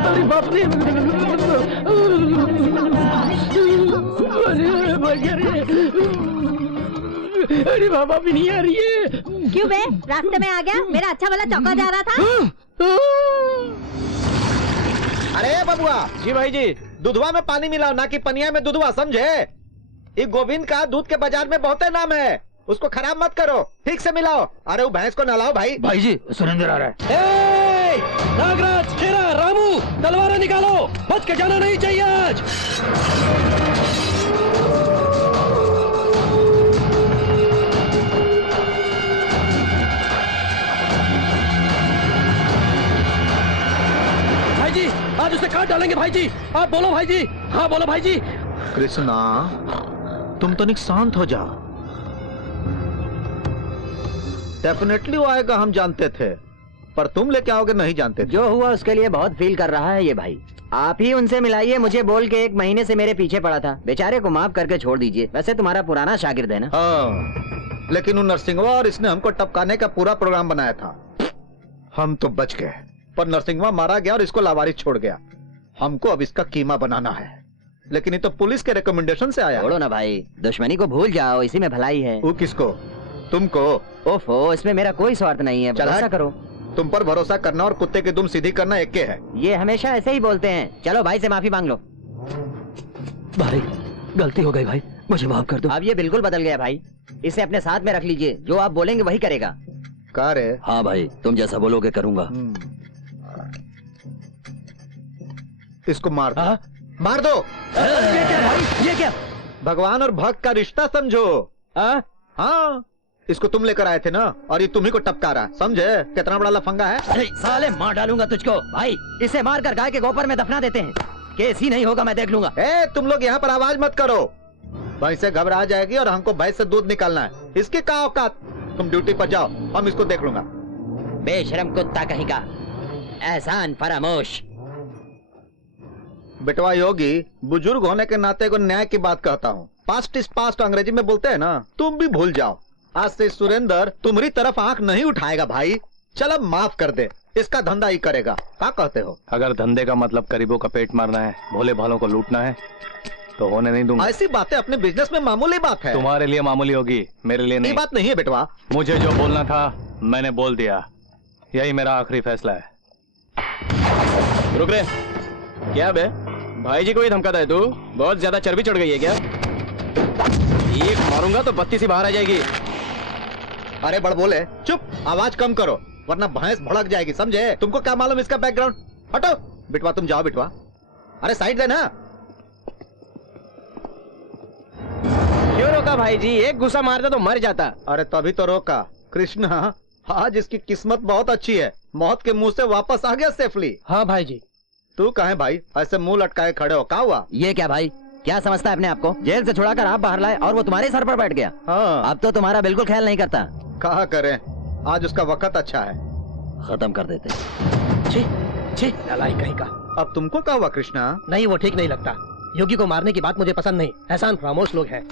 अरे बाप रे, अरे बाबा भी नहीं आ रही है। क्यों बे? रास्ते में आ गया? मेरा अच्छा वाला चौका जा रहा था। अरे बबुआ। जी भाई जी। दूधवा में पानी मिलाओ, ना कि पनिया में दूधवा, समझे? ये गोविंद का दूध के बाजार में बहुत नाम है, उसको खराब मत करो, ठीक से मिलाओ। अरे वो भैंस को नहलाओ भाई। भाई जी सुरेंद्र आ रहा है। नागराज, शेरा, रामू, तलवारें निकालो, बच के जाना नहीं चाहिए आज। भाई जी, आज उसे काट डालेंगे भाई जी। आप बोलो भाई जी। हाँ बोलो भाई जी। कृष्णा, तुम तो शांत हो जाओ। डेफिनेटली वो आएगा, हम जानते थे, पर तुम लेके आओगे नहीं जानते थे। जो हुआ उसके लिए बहुत फील कर रहा है ये भाई। आप ही उनसे मिलाइए, मुझे बोल के 1 महीने से मेरे पीछे पड़ा था। बेचारे को माफ करके छोड़ दीजिए। वैसे तुम्हारा पुराना शागिर्द है ना? हाँ, लेकिन वो नरसिंहवा और इसने हमको टपकाने का पूरा प्रोग्राम बनाया था। हम तो बच गए, पर नरसिंहवा मारा गया और इसको लावारिस छोड़ गया। हमको अब इसका कीमा बनाना है, लेकिन ये तो पुलिस के रिकमेंडेशन से आया। छोड़ो ना भाई, दुश्मनी को भूल जाओ, इसी में भलाई है। वो किसको? तुमको? ओफो, इसमें मेरा कोई स्वार्थ नहीं है, भरोसा करो। तुम पर भरोसा करना और कुत्ते की दुम सीधी करना एक के है। ये हमेशा ऐसे ही बोलते हैं। चलो भाई से माफी मांग लो। भाई गलती हो गई भाई, मुझे माफ कर दो। अब ये बिल्कुल बदल गया भाई, इसे अपने साथ में रख लीजिए, जो आप बोलेंगे वही करेगा। का रे? हाँ भाई, तुम जैसा बोलोगे करूंगा। इसको मार दो। मार दो। ये क्या भाई, ये क्या? भगवान और भक्त का रिश्ता समझो। हाँ, इसको तुम लेकर आए थे ना, और ये तुम्ही को टपका रहा, समझे? कितना बड़ा लफंगा है। अरे साले, मार डालूंगा तुझको। भाई इसे मार कर गाय के गोबर में दफना देते हैं, केस ही नहीं होगा, मैं देख लूंगा। तुम लोग यहाँ पर आवाज मत करो, भैंस से घबरा जाएगी और हमको भैंस से दूध निकालना है। इसकी क्या औकात? तुम ड्यूटी पर जाओ, हम इसको देख लूंगा। बेशरम कुत्ता कहीं का, एहसान फरामोश। बेटवा योगी, बुजुर्ग होने के नाते को न्याय की बात कहता हूँ। पास्ट इज पास्ट अंग्रेजी में बोलते हैं ना, तुम भी भूल जाओ। आज से सुरेंद्र तुम्हारी तरफ आंख नहीं उठाएगा भाई। चल अब माफ कर दे, इसका धंधा ही करेगा। क्या कहते हो? अगर धंधे का मतलब गरीबों का पेट मारना है, भोले भालों को लूटना है, तो होने नहीं दूंगा। ऐसी बातें अपने बिजनेस में मामूली बात है। तुम्हारे लिए मामूली होगी, मेरे लिए नहीं। ये बात नहीं है बेटवा। मुझे जो बोलना था मैंने बोल दिया, यही मेरा आखिरी फैसला है। रुक रे, क्या बे? भाई जी को ही धमकाता है तू? बहुत ज्यादा चर्बी चढ़ गई है क्या? एक मारूंगा तो बत्ती सी बाहर आ जाएगी। अरे बड़ बोले चुप, आवाज कम करो वरना भैंस भड़क जाएगी, समझे? तुमको क्या मालूम इसका बैकग्राउंड? हटो बिटवा, तुम जाओ बिटवा। अरे साइड देना। क्यों रोका भाई जी? एक गुस्सा मारता तो मर जाता। अरे तभी तो रोका। कृष्णा, आज इसकी किस्मत बहुत अच्छी है, मौत के मुंह से वापस आ गया सेफली। हाँ भाई जी। तू कहाँ है भाई? ऐसे मुंह लटकाए खड़े हो, क्या हुआ? ये क्या भाई, क्या समझता है अपने आप को? जेल से छुड़ाकर आप बाहर लाए और वो तुम्हारे सर पर बैठ गया। हाँ, अब तो तुम्हारा बिल्कुल ख्याल नहीं करता। कहा करें, आज उसका वक्त अच्छा है। खत्म कर देते। छी छी, नालायक कहीं का। अब तुमको क्या हुआ कृष्णा? नहीं, वो ठीक नहीं लगता। योगी को मारने की बात मुझे पसंद नहीं। एहसान फरामोश लोग हैं,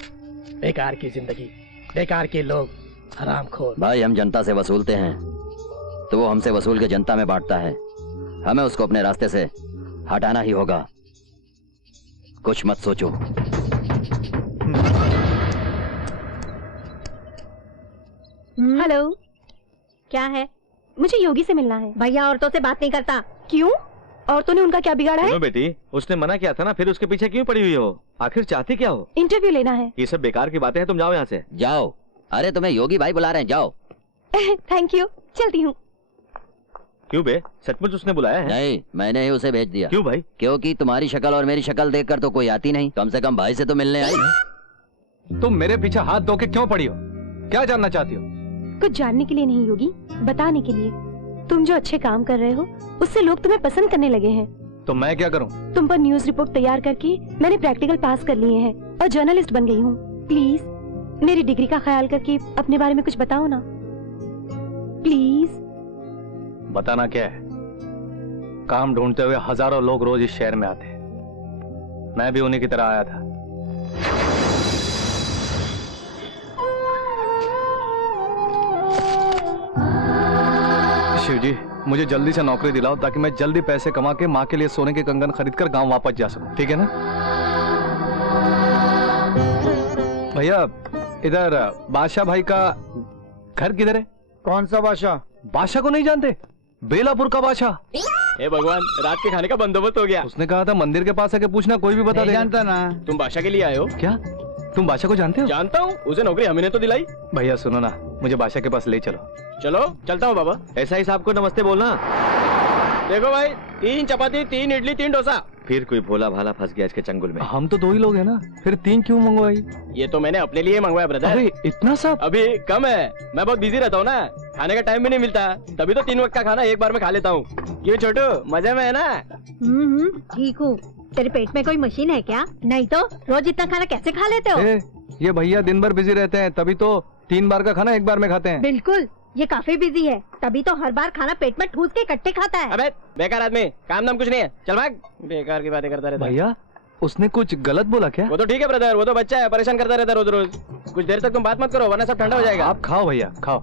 बेकार की जिंदगी, बेकार के लोग, हरामखोर। भाई हम जनता से वसूलते हैं तो वो हमसे वसूल के जनता में बांटता है। हमें उसको अपने रास्ते से हटाना ही होगा। कुछ मत सोचो। हेलो, क्या है? मुझे योगी से मिलना है। भैया औरतों से बात नहीं करता। क्यों? औरतों ने उनका क्या बिगाड़ा है? सुनो बेटी, उसने मना किया था ना, फिर उसके पीछे क्यों पड़ी हुई हो? आखिर चाहती क्या हो? इंटरव्यू लेना है। ये सब बेकार की बातें हैं, तुम जाओ यहाँ से। जाओ। अरे तुम्हें योगी भाई बुला रहे हैं, जाओ। थैंक यू, चलती हूँ। क्यों बे, सचमुच उसने बुलाया है? नहीं, मैंने ही उसे भेज दिया। क्यों भाई? क्योंकि तुम्हारी शक्ल और मेरी शक्ल देखकर तो कोई आती नहीं, कम से कम भाई से तो मिलने आई। तुम मेरे पीछे हाथ धो के क्यों पड़ी हो? क्या जानना चाहती हो? कुछ जानने के लिए नहीं योगी, बताने के लिए। तुम जो अच्छे काम कर रहे हो उससे लोग तुम्हें पसंद करने लगे हैं। तो मैं क्या करूं? तुम पर न्यूज रिपोर्ट तैयार करके मैंने प्रैक्टिकल पास कर लिए हैं और जर्नलिस्ट बन गई हूँ। प्लीज मेरी डिग्री का ख्याल करके अपने बारे में कुछ बताओ ना, प्लीज। बताना क्या है? काम ढूंढते हुए हजारों लोग रोज इस शहर में आते हैं। मैं भी उन्हीं की तरह आया था। शिव जी, मुझे जल्दी से नौकरी दिलाओ ताकि मैं जल्दी पैसे कमा के माँ के लिए सोने के कंगन खरीदकर गांव वापस जा सकूं, ठीक है ना? भैया, इधर बादशाह भाई का घर किधर है? कौन सा बादशाह? बादशाह को नहीं जानते? बेलापुर का बादशाह। हे भगवान, रात के खाने का बंदोबस्त हो गया। उसने कहा था मंदिर के पास आके पूछना, कोई भी बता देगा। जानता ना। तुम बादशाह के लिए आए हो? क्या तुम बादशाह को जानते हो? जानता हूँ, उसे नौकरी हमने तो दिलाई। भैया सुनो ना, मुझे बादशाह के पास ले चलो। चलो चलता हूँ बाबा। ऐसा ही साहब को नमस्ते बोलना। देखो भाई, 3 चपाती, 3 इडली, 3 डोसा। फिर कोई भोला भाला फंस गया इसके चंगुल में। हम तो 2 ही लोग हैं ना, फिर 3 क्यों मंगवाई? ये तो मैंने अपने लिए मंगवाया ब्रदर। अरे इतना सब? अभी कम है, मैं बहुत बिजी रहता हूँ ना, खाने का टाइम भी नहीं मिलता, तभी तो 3 वक्त का खाना एक बार में खा लेता हूँ। क्यों छोटू, मजे में है ना? ठीक हूँ। तेरे पेट में कोई मशीन है क्या? नहीं तो रोज इतना खाना कैसे खा लेते हो? ये भैया दिन भर बिजी रहते हैं, तभी तो 3 बार का खाना एक बार में खाते हैं। बिल्कुल, ये काफी बिजी है, तभी तो हर बार खाना पेट में ठूस के इकट्ठे खाता है। अबे बेकार आदमी, काम नाम कुछ नहीं है, चल भाग। बेकार की बातें करता रहता है। भैया, उसने कुछ गलत बोला क्या? वो तो ठीक है ब्रदर, वो तो बच्चा है, परेशान करता रहता है रोज रोज। कुछ देर तक तुम बात मत करो वरना सब ठंडा हो जाएगा। आप खाओ भैया, खाओ।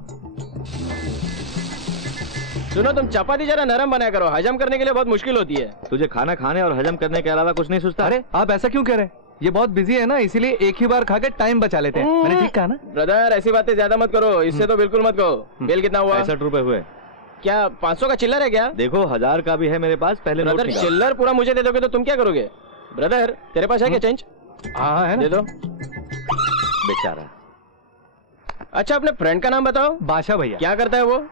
सुनो, तुम चपाती जरा नरम बनाया करो, हजम करने के लिए बहुत मुश्किल होती है। तुझे खाना खाने और हजम करने के अलावा कुछ नहीं सोचता? अरे आप ऐसा क्यों कह रहे हैं? ये बहुत बिजी है ना, इसीलिए एक ही बार खा के टाइम बचा लेते हैं। मैंने ठीक कहा ना? ब्रदर ऐसी बातें ज्यादा मत करो, इससे तो बिल्कुल मत कहो। बिल कितना हुआ? 65 रुपए हुए। क्या 500 का चिल्लर है क्या? देखो 1000 का भी है मेरे पास, पहले नोट ब्रदर निकाल। चिल्लर पूरा मुझे दे दोगे तो तुम क्या करोगे? ब्रदर तेरे पास है क्या चेंज? हाँ है ना? दे दो। बेचारा। अच्छा, अपने फ्रेंड का नाम बताओ। बादशाह भैया। क्या करता है वो?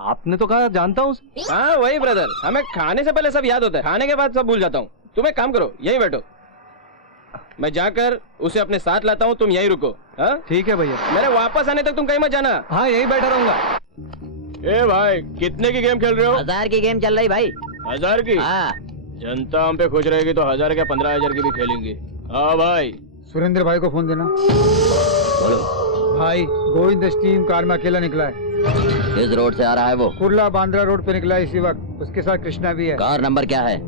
आपने तो कहा जानता हूँ। हाँ वही ब्रदर, हमें खाने से पहले सब याद होता है, खाने के बाद सब भूल जाता हूँ। तुम एक काम करो, यहीं बैठो, मैं जाकर उसे अपने साथ लाता हूँ, तुम यहीं रुको। हाँ ठीक है भैया। मेरे वापस आने तक तुम कहीं मत जाना। हाँ यहीं बैठा रहूंगा। ए भाई, कितने की गेम खेल रहे हो? 1000 की गेम चल रही भाई। 1000 की? हाँ। जनता हम पे खुश रहेगी तो 1000 क्या 15,000 की भी खेलेंगे। हाँ भाई। सुरेंद्र भाई को फोन देना। बोलो भाई, गोविंद स्टीम कार में अकेला निकला है। किस रोड से आ रहा है वो? कुर्ला बांद्रा रोड पे निकला है इसी वक्त, उसके साथ कृष्णा भी है। कार नंबर क्या है?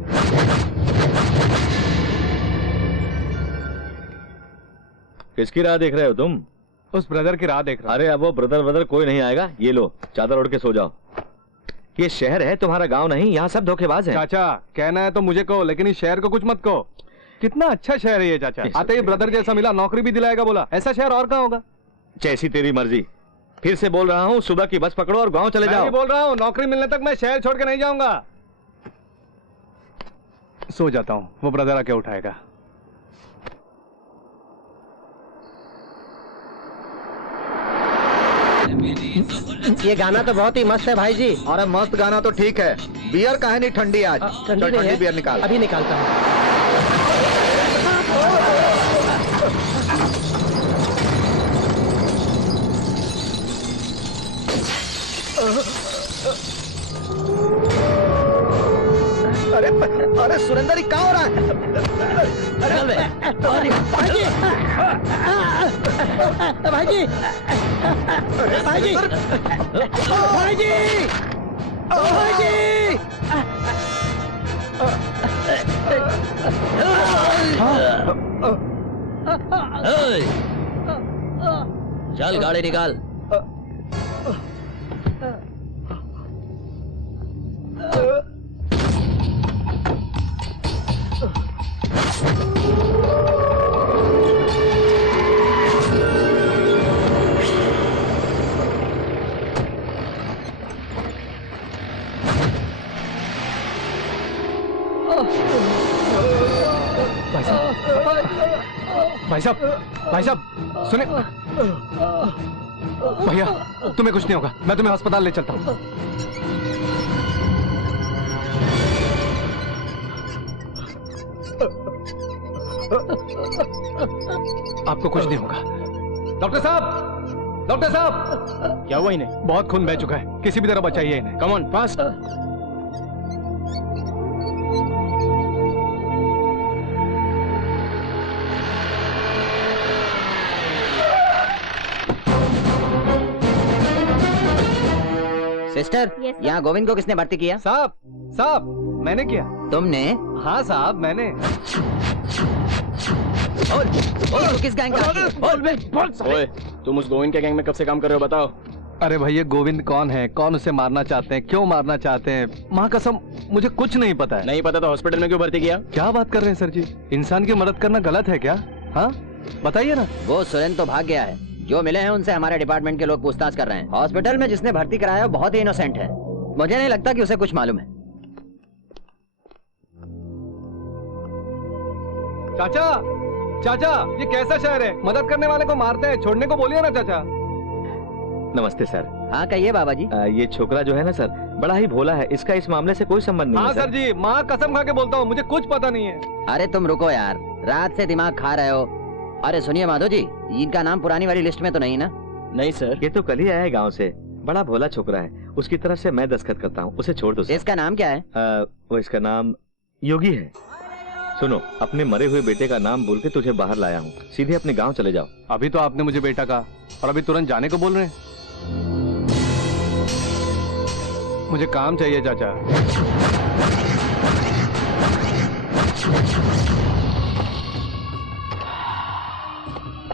किसकी राह देख रहे हो तुम? उस ब्रदर की राह देख रहा। अरे अब वो ब्रदर कोई नहीं आएगा। ये लो चादर ओढ़ के सो जाओ। ये शहर है, तुम्हारा गांव नहीं। यहाँ सब धोखेबाज हैं। चाचा कहना है तो मुझे कहो, लेकिन इस शहर को कुछ मत कहो। कितना अच्छा शहर है ये चाचा। आते ही ब्रदर जैसा मिला, नौकरी भी दिलाएगा बोला। ऐसा शहर और कहाँ होगा? जैसी तेरी मर्जी। फिर से बोल रहा हूँ, सुबह की बस पकड़ो और गांव चले मैं जाओ। भी बोल रहा हूँ, नौकरी मिलने तक मैं शहर छोड़ के नहीं जाऊंगा। सो जाता हूँ, वो ब्रदर आके उठाएगा। ये गाना तो बहुत ही मस्त है भाई जी। अरे मस्त गाना तो ठीक है, बियर काहे नहीं ठंडी आज? ठंडी चल, नहीं है। बियर निकाल। अभी निकालता हूँ। अरे अरे सुरेंद्र, ये क्या हो रहा है? भाई जी, भाई जी, भाई जी, भाई जी, भाई जी। चल गाड़ी निकाल। भाई साहब, भाई साहब सुने। भैया तुम्हें कुछ नहीं होगा, मैं तुम्हें अस्पताल ले चलता हूँ। आपको कुछ नहीं होगा। डॉक्टर साहब, डॉक्टर साहब। क्या हुआ इन्हें? बहुत खून बह चुका है, किसी भी तरह बचाइए इन्हें। Come on fast. Sister, Yes, sir. यहाँ गोविंद को किसने भर्ती किया? साहब, साहब मैंने किया। तुमने? हाँ साहब मैंने। और किस गैंग का? ओए, तुम उस गोविंद के गैंग में कब से काम कर रहे हो बताओ? अरे भाई ये गोविंद कौन है, कौन उसे मारना चाहते हैं, क्यों मारना चाहते हैं, माँ कसम मुझे कुछ नहीं पता है। नहीं पता तो हॉस्पिटल में क्यों भर्ती किया? क्या बात कर रहे हैं सर जी, इंसान की मदद करना गलत है क्या? हाँ बताइए ना। वो सुरेंद्र तो भाग गया है, जो मिले हैं उनसे हमारे डिपार्टमेंट के लोग पूछताछ कर रहे हैं। हॉस्पिटल में जिसने भर्ती कराया वो बहुत ही इनोसेंट है, मुझे नहीं लगता कि उसे कुछ मालूम है। चाचा, चाचा ये कैसा शहर है, मदद करने वाले को मारते हैं, छोड़ने को बोलिए ना चाचा। नमस्ते सर। हाँ कहिए बाबा जी। ये छोकरा जो है ना सर, बड़ा ही भोला है, इसका इस मामले से कोई संबंध नहीं हाँ है सर जी, माँ कसम खा के बोलता हूँ मुझे कुछ पता नहीं है। अरे तुम रुको यार, रात से दिमाग खा रहे हो। अरे सुनिए माधव जी, इनका नाम पुरानी वाली लिस्ट में तो नहीं ना? नहीं सर। ये तो कल ही आया है गांव से, बड़ा भोला छोकरा है, उसकी तरफ से मैं दस्तखत करता हूँ, उसे छोड़ दो सर। इसका नाम क्या है? वो इसका नाम योगी है। सुनो, अपने मरे हुए बेटे का नाम बोल के तुझे बाहर लाया हूँ, सीधे अपने गांव चले जाओ। अभी तो आपने मुझे बेटा कहा और अभी तुरंत जाने को बोल रहे हैं। मुझे काम चाहिए चाचा।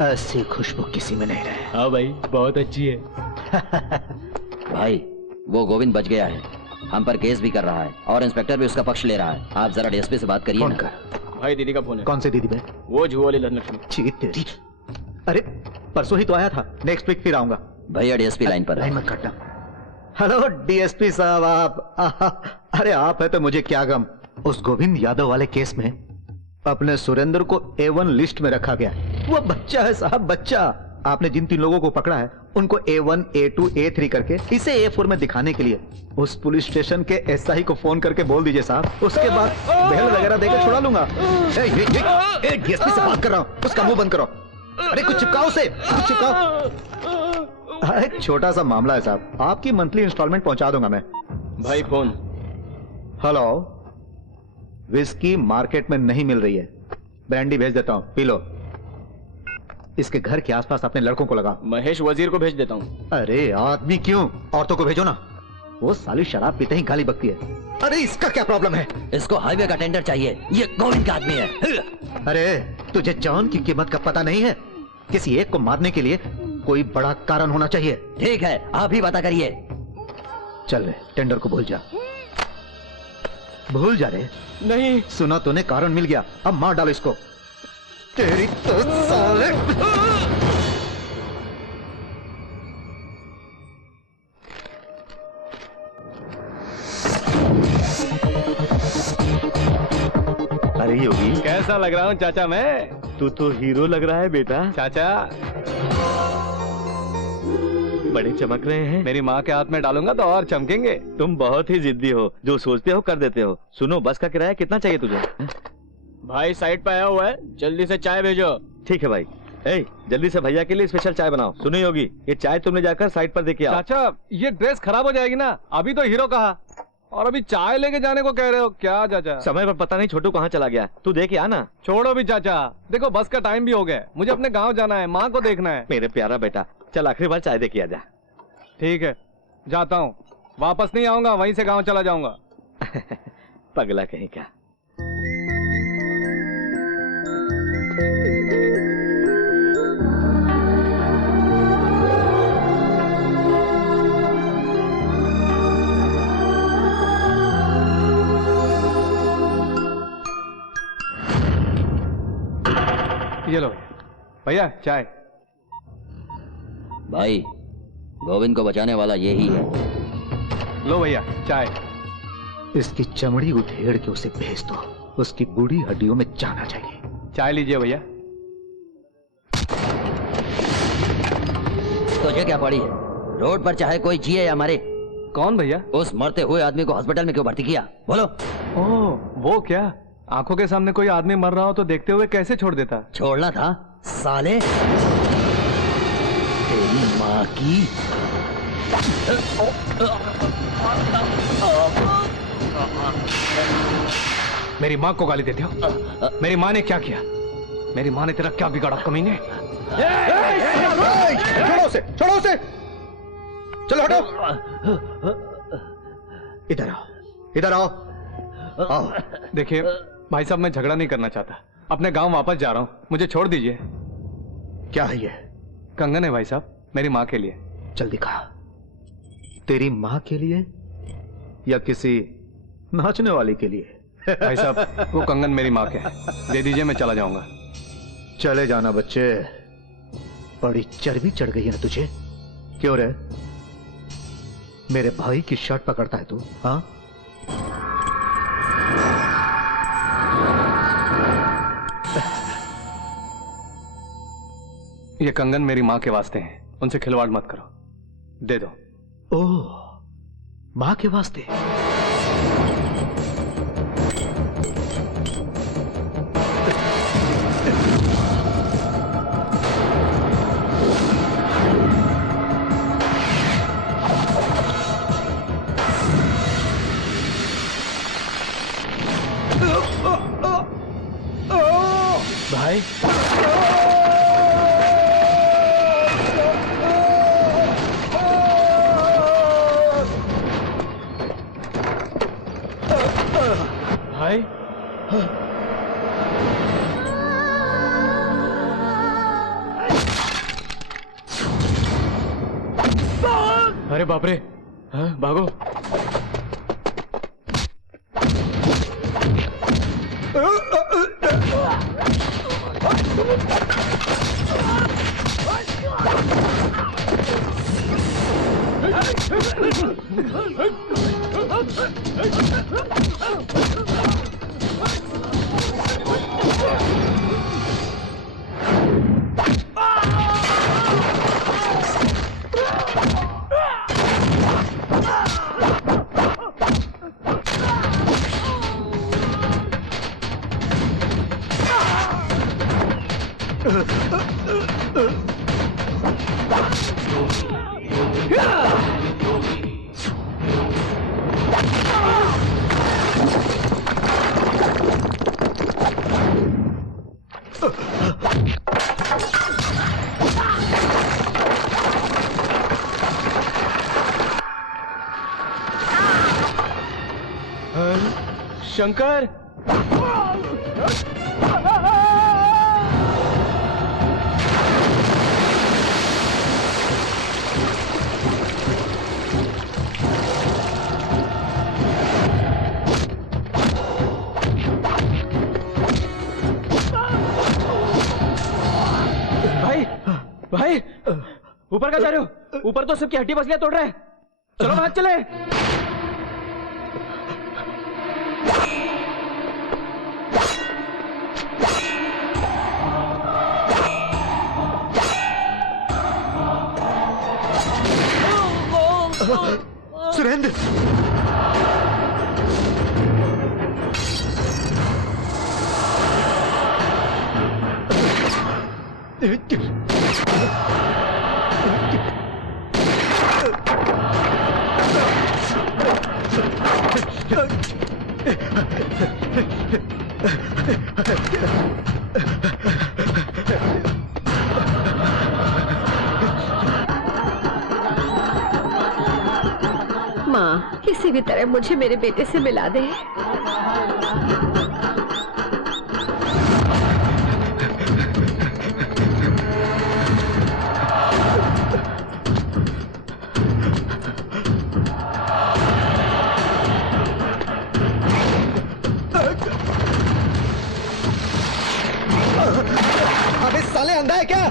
ऐसी खुशबू किसी में नहीं रहे। हाँ भाई बहुत अच्छी है। भाई वो गोविंद बच गया है, हम पर केस भी कर रहा है और इंस्पेक्टर भी उसका पक्ष ले रहा है। आप जरा डीएसपी से बात करिए फोन ना। कर। भाई दीदी का फोन है। कौन सी दीदी बे? वो जुआ वाली धनलक्ष्मी। छी तेरी। अरे परसों ही तो आया था, नेक्स्ट वीक फिर आऊंगा। भैया डीएसपी लाइन पर लाइन मत काटना। हेलो डीएसपी साहब, आप अरे आप है तो मुझे क्या गम। उस गोविंद यादव वाले केस में अपने सुरेंद्र को A1 लिस्ट में रखा गया है। वो बच्चा है साहब, बच्चा। आपने जिन 3 लोगों को पकड़ा है उनको A1, A2, A3 करके इसे A4 में दिखाने के लिए उस पुलिस स्टेशन के एसआई को फोन करके बोल दीजिए साहब, उसके बाद बेल वगैरह देकर छुड़ा लूंगा। डीएसपी से बात कर रहा हूँ, उसका मुंह बंद करो। अरे कुछ चिपकाओ उसे, कुछ चिपकाओ। एक छोटा सा मामला है साहब, आपकी मंथली इंस्टॉलमेंट पहुंचा दूंगा मैं। भाई फोन। हेलो, विस्की मार्केट में नहीं मिल रही है, ब्रांडी भेज देता हूं, पी लो। इसके घर के आसपास अपने लड़कों को लगा। महेश वजीर को भेज देता हूँ। अरे आदमी क्यों, औरतों को भेजो ना, वो साली शराब पीते ही गाली बकती है। अरे इसका क्या प्रॉब्लम है? इसको हाईवे का टेंडर चाहिए, ये गोविंद का आदमी है। अरे तुझे जान की कीमत का पता नहीं है? किसी एक को मारने के लिए कोई बड़ा कारण होना चाहिए। ठीक है आप ही पता करिए। चल रे, टेंडर को भूल जा, भूल जा रे। नहीं सुना तूने, कारण मिल गया, अब मार डालो इसको। तेरी तो साले। अरे योगी, कैसा लग रहा हूँ चाचा मैं? तू तो हीरो लग रहा है बेटा। चाचा बड़े चमक रहे हैं। मेरी माँ के हाथ में डालूंगा तो और चमकेंगे। तुम बहुत ही जिद्दी हो, जो सोचते हो कर देते हो। सुनो, बस का किराया कितना चाहिए तुझे? भाई साइड पे आया हुआ है, जल्दी से चाय भेजो। ठीक है भाई। ए, जल्दी से भैया के लिए स्पेशल चाय बनाओ। सुनो योगी, ये चाय तुमने जाकर साइड पर देके आओ। चाचा ये ड्रेस खराब हो जाएगी ना, अभी तो हीरो कहा और अभी चाय लेके जाने को कह रहे हो क्या चाचा? समय पर पता नहीं छोटू कहाँ चला गया, तू देख आना। छोड़ो भी चाचा, देखो बस का टाइम भी हो गया, मुझे अपने गांव जाना है, माँ को देखना है। मेरे प्यारा बेटा, चल आखिरी बार चाय दे के आ जा। ठीक है, जाता हूँ, वापस नहीं आऊंगा, वहीं से गाँव चला जाऊंगा। पगला कहीं का। ये लो भैया चाय। भाई गोविंद को बचाने वाला यही है। लो भैया चाय। इसकी चमड़ी उधेड़ के उसे भेज दो, उसकी बूढ़ी हड्डियों में जाना चाहिए। चाय लीजिए भैया। तुझे क्या पड़ी है? रोड पर चाहे कोई जिए या मरे। कौन भैया? उस मरते हुए आदमी को हॉस्पिटल में क्यों भर्ती किया? बोलो। ओह वो क्या, आंखों के सामने कोई आदमी मर रहा हो तो देखते हुए कैसे छोड़ देता? छोड़ना था साले, तेरी माँ की। मेरी माँ को गाली देते हो? मेरी माँ ने क्या किया? मेरी माँ ने तेरा क्या बिगाड़ा कमीने? छोड़ो उसे, छोड़ो उसे, चलो हटो। इधर आओ, इधर आओ, आओ। देखिए भाई साहब, मैं झगड़ा नहीं करना चाहता, अपने गांव वापस जा रहा हूँ, मुझे छोड़ दीजिए। क्या है ये? कंगन है भाई साहब, मेरी माँ के लिए। चल दिखा। तेरी माँ के लिए या किसी नाचने वाली के लिए? भाई साहब वो कंगन मेरी माँ के है, दे दीजिए, मैं चला जाऊंगा। चले जाना बच्चे, बड़ी चर्बी चढ़ गई है ना तुझे? क्यों रे, मेरे भाई की शर्ट पकड़ता है तू? हाँ, ये कंगन मेरी माँ के वास्ते हैं, उनसे खिलवाड़ मत करो, दे दो। ओह, माँ के वास्ते? भाई भाई अरे बाप रे, हाँ, भागो। शंकर, भाई भाई ऊपर का जा रहे हो? ऊपर तो सबकी हड्डी पसलियां तोड़ रहे हैं, चलो भाग चले। माँ, किसी भी तरह मुझे मेरे बेटे से मिला दे। अबे साले अंधा है क्या?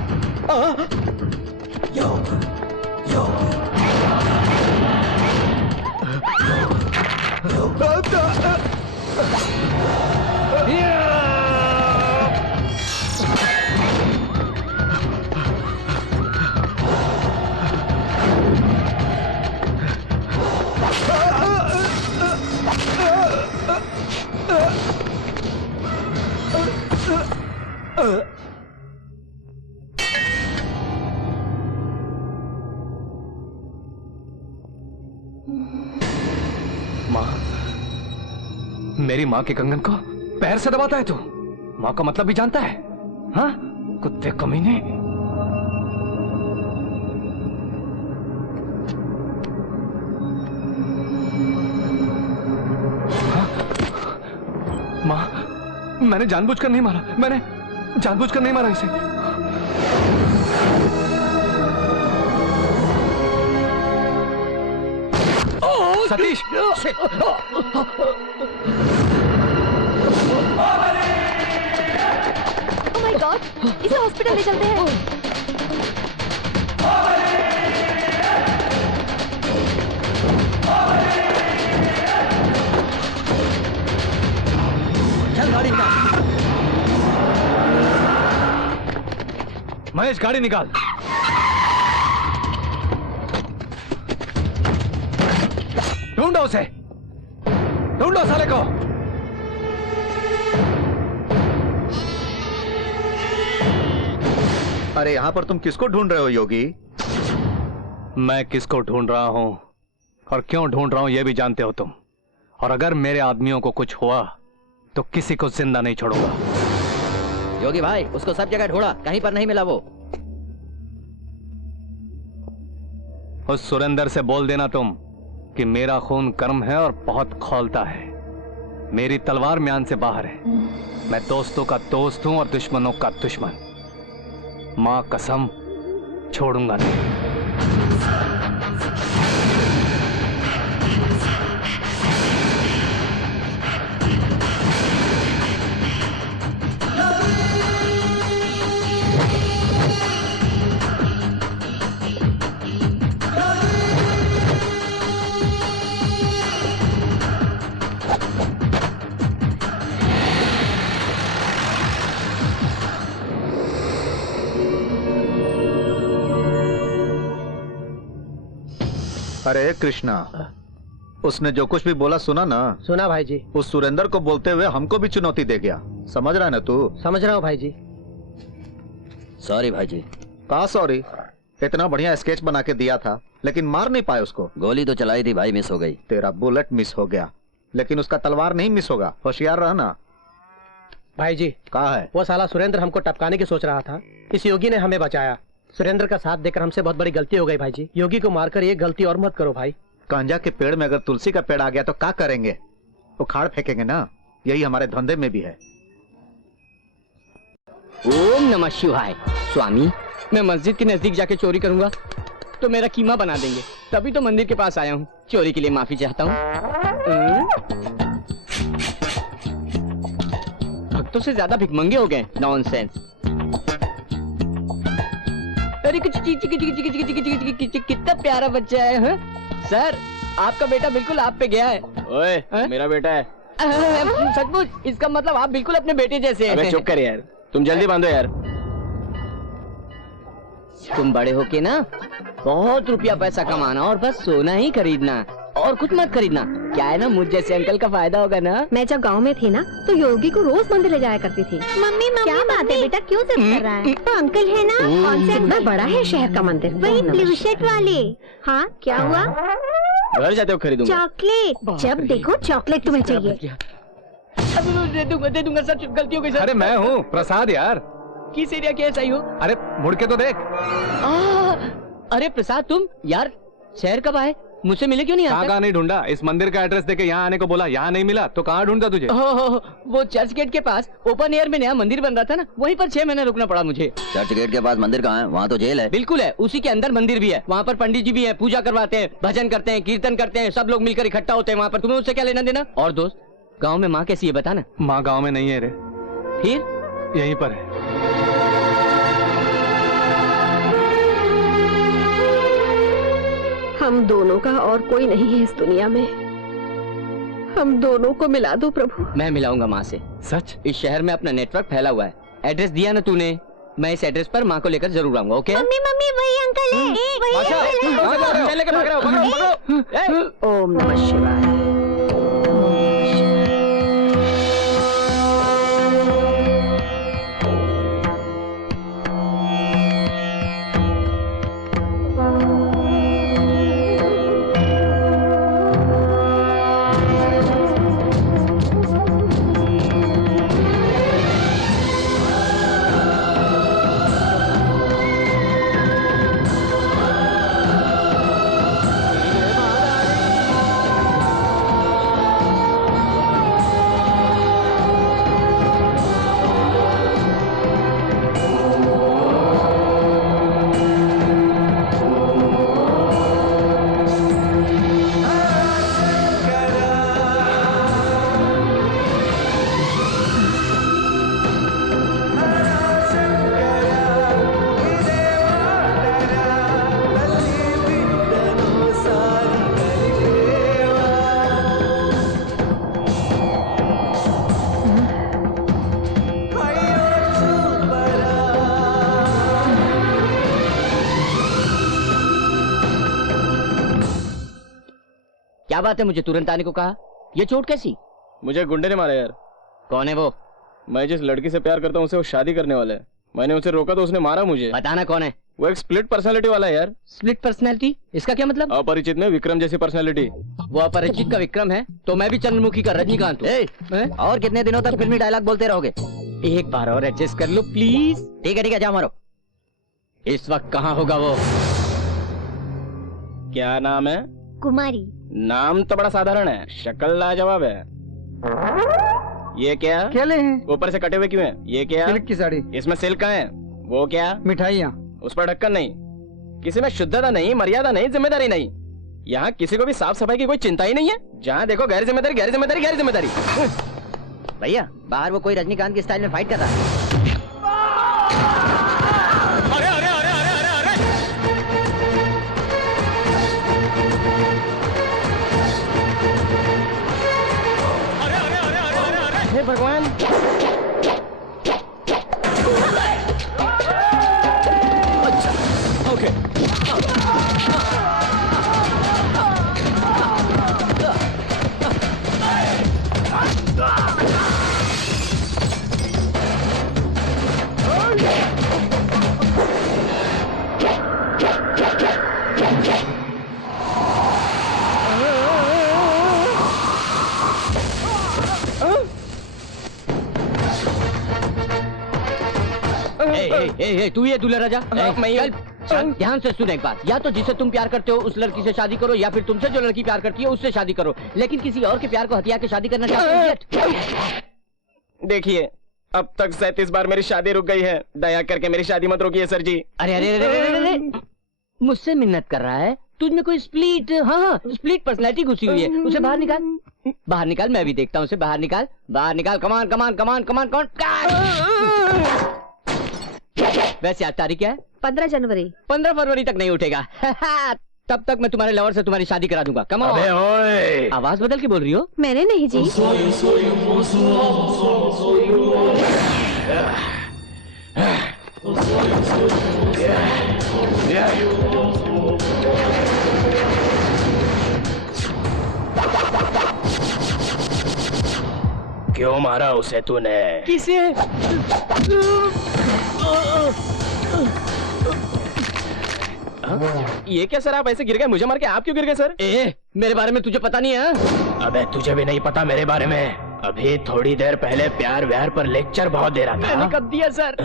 माँ, मेरी माँ के कंगन को पैर से दबाता है तू? माँ का मतलब भी जानता है? हाँ, कुत्ते कमीने। हाँ? माँ, मैंने जानबूझकर नहीं मारा, मैंने जानबूझकर नहीं मारा इसे। सतीश! ओह माय गॉड, इसे हॉस्पिटल ले चलते हैं। चल गाड़ी निकाल। महेश, गाड़ी निकाल। ढूंढो उसे, ढूंढो साले को। अरे यहाँ पर तुम किसको ढूंढ रहे हो योगी? मैं किसको ढूंढ रहा हूं और क्यों ढूंढ रहा हूं यह भी जानते हो तुम। और अगर मेरे आदमियों को कुछ हुआ तो किसी को जिंदा नहीं छोड़ूंगा। योगी भाई, उसको सब जगह ढूंढा, कहीं पर नहीं मिला वो। उस सुरेंद्र से बोल देना तुम कि मेरा खून गर्म है और बहुत खौलता है। मेरी तलवार म्यान से बाहर है। मैं दोस्तों का दोस्त हूं और दुश्मनों का दुश्मन। मां कसम, छोड़ूंगा नहीं। अरे कृष्णा, उसने जो कुछ भी बोला सुना ना? सुना भाई जी। उस सुरेंद्र को बोलते हुए हमको भी चुनौती दे गया। समझ रहा है ना तू? समझ रहा हूँ भाई जी। सॉरी भाई जी। कहा सॉरी? इतना बढ़िया स्केच बना के दिया था लेकिन मार नहीं पाए उसको। गोली तो चलाई थी भाई, मिस हो गई। तेरा बुलेट मिस हो गया लेकिन उसका तलवार नहीं मिस होगा। होशियार रहना। भाई जी, कहा है? वो साला सुरेंद्र हमको टपकाने की सोच रहा था। इस योगी ने हमें बचाया। सुरेंद्र का साथ देकर हमसे बहुत बड़ी गलती हो गई भाई जी। योगी को मारकर ये गलती और मत करो भाई। गांजा के पेड़ में अगर तुलसी का पेड़ आ गया तो क्या करेंगे? उखाड़ फेंकेंगे ना। यही हमारे धंधे में भी है। ओम नमः शिवाय। स्वामी, मैं मस्जिद के नजदीक जाके चोरी करूंगा तो मेरा कीमा बना देंगे। तभी तो मंदिर के पास आया हूँ। चोरी के लिए माफी चाहता हूँ। भक्तों से ज्यादा भिखमंगे हो गए। नॉनसेंस। अरे कितना प्यारा बच्चा है। हाँ? सर, आपका बेटा बिल्कुल आप पे गया है। ओए, मेरा बेटा है। सचमुच? इसका मतलब आप बिल्कुल अपने बेटे जैसे हैं। अबे चुप कर यार, तुम जल्दी बांधो यार। तुम बड़े होके ना बहुत रुपया पैसा कमाना और बस सोना ही खरीदना। और कुछ मत खरीदना। क्या है ना, मुझ जैसे अंकल का फायदा होगा ना। मैं जब गांव में थी ना तो योगी को रोज मंदिर ले जाया करती थी। मम्मी क्या बात है बेटा, क्यों जिद कर रहा है? तो अंकल है ना, कौन सा इतना बड़ा है शहर का मंदिर? वही ब्लू शर्ट वाले। हाँ क्या हुआ? घर जाते हो खरीदूंगा। चॉकलेट, जब देखो चॉकलेट तुम्हें चाहिए। दे दूंगा सर, गलती हो गई सर। अरे मैं हूँ प्रसाद यार। किस एरिया के ऐसा ही हो? अरे मुड़ के तो देख। अरे प्रसाद तुम यार शहर कब आए? मुझसे मिले क्यों नहीं? कहाँ नहीं ढूंढा? इस मंदिर का एड्रेस देके यहाँ आने को बोला, यहाँ नहीं मिला तो कहाँ ढूंढता तुझे? वो चर्च गेट के पास ओपन एयर में नया मंदिर बन रहा था ना, वहीं पर 6 महीने रुकना पड़ा मुझे। चर्च गेट के पास मंदिर कहाँ है? वहाँ तो जेल है। बिल्कुल है, उसी के अंदर मंदिर भी है। वहाँ पर पंडित जी भी है, पूजा करवाते हैं, भजन करते हैं, कीर्तन करते हैं, सब लोग मिलकर इकट्ठा होते हैं वहाँ पर। तुम्हें उससे क्या लेना देना? और दोस्त, गाँव में माँ कैसी है बता ना। माँ गाँव में नहीं है रे। फिर यहीं पर है। हम दोनों का और कोई नहीं है इस दुनिया में। हम दोनों को मिला दो प्रभु। मैं मिलाऊंगा माँ से। सच? इस शहर में अपना नेटवर्क फैला हुआ है। एड्रेस दिया ना तूने, मैं इस एड्रेस पर माँ को लेकर जरूर आऊंगा। ओके? मम्मी मम्मी वही अंकल है, वही अंकल है। ओम नमः शिवाय। क्या बात है, मुझे तुरंत आने को कहा? ये चोट कैसी? मुझे गुंडे ने मारा यार। कौन है वो? मैं जिस लड़की से प्यार करता हूँ उससे वो शादी करने वाला है। मैंने उसे रोका तो उसने मारा मुझे। बताना कौन है? वो एक स्प्लिट पर्सनालिटी वाला है यार। Split personality? इसका क्या मतलब? अपरिचित में विक्रम जैसी पर्सनालिटी। वो अपरिचित का विक्रम है तो मैं भी चंद्रमुखी का रजनीकांत हूँ। और कितने दिनों तक फिल्मी डायलॉग बोलते रहोगे? एक बार और एडजस्ट कर लो प्लीज। ठीक है जाओ मारो। इस वक्त कहाँ होगा वो? क्या नाम है? कुमारी। नाम तो बड़ा साधारण है, शक्ल लाजवाब है। ये क्या? केले हैं। ऊपर से कटे हुए क्यों हैं? ये क्या? सिल्क की साड़ी। इसमें सिल्क कहाँ है? वो क्या? मिठाइयाँ। उस पर ढक्कन नहीं। किसी में शुद्धता नहीं, मर्यादा नहीं, जिम्मेदारी नहीं। यहाँ किसी को भी साफ सफाई की कोई चिंता ही नहीं है। जहाँ देखो गैर जिम्मेदारी, गैर जिम्मेदारी, गैर जिम्मेदारी। भैया बाहर वो कोई रजनीकांत की स्टाइल में फाइट कर रहा है। अरे अरे अरे अरे अरे अरे अरे अरे अरे अरे अरे हे भगवान। अच्छा ओके। तू ये दूल्हा राजा? चल ध्यान से सुन एक बात। या तो जिसे तुम प्यार करते हो उस लड़की से शादी करो, या फिर तुमसे जो लड़की प्यार करती है उससे शादी करो, लेकिन किसी और के प्यार को हथिया के शादी करना चाहते हो? देखिए अब तक 37 बार मेरी शादी रुक गई है। दया करके मेरी शादी मत रोकिए सर जी। अरे अरे अरे अरे अरे मुझसे मिन्नत कर रहा है? तुझ में कोई स्प्लिट, हाँ स्प्लिट पर्सनैलिटी घुसी हुई है। उसे बाहर निकाल, बाहर निकाल। मैं भी देखता हूँ उसे। बाहर निकाल, बाहर निकाल। कमान कमान कमान कमान कमान। वैसे आज तारीख क्या है? 15 जनवरी। 15 फरवरी तक नहीं उठेगा। तब तक मैं तुम्हारे लवर से तुम्हारी शादी करा दूंगा। कम अबे ओए, आवाज बदल के बोल रही हो? मैंने नहीं जी। क्यों मारा उसे तूने? किसे? ये क्या सर, आप ऐसे गिर गए? मुझे मार के आप क्यों गिर गए सर? ए, मेरे बारे में तुझे पता नहीं है? अबे तुझे भी नहीं पता मेरे बारे में? अभी थोड़ी देर पहले प्यार व्यार पर लेक्चर बहुत दे रहा मैंने था। कब दिया सर?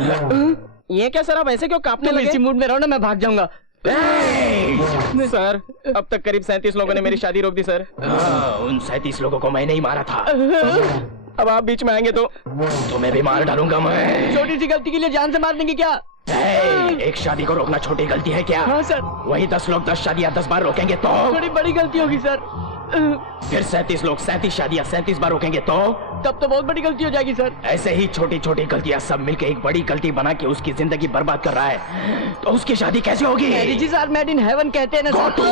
ये क्या सर, आप ऐसे क्यों कांपने तुम लगे? इसी मूड में रहो ना, मैं भाग जाऊंगा। सर, अब तक करीब 37 लोगों ने मेरी शादी रोक दी सर। हाँ, उन 37 लोगों को मैंने ही मारा था। अब आप बीच में आएंगे तो तुम्हें भी मार डालूंगा मैं। छोटी सी गलती के लिए जान से मार देंगे क्या? एक शादी को रोकना छोटी गलती है क्या? हाँ सर। वही 10 लोग 10 शादियां 10 बार रोकेंगे तो? थोड़ी बड़ी गलती होगी सर। फिर 37 लोग 37 शादियां 37 बार रोकेंगे तो? तब तो बहुत बड़ी गलती हो जाएगी सर। ऐसे ही छोटी छोटी गलतियां सब मिलकर एक बड़ी गलती बना के उसकी जिंदगी बर्बाद कर रहा है, तो उसकी शादी कैसे होगी? Marriages are made in heaven कहते हैं ना Go to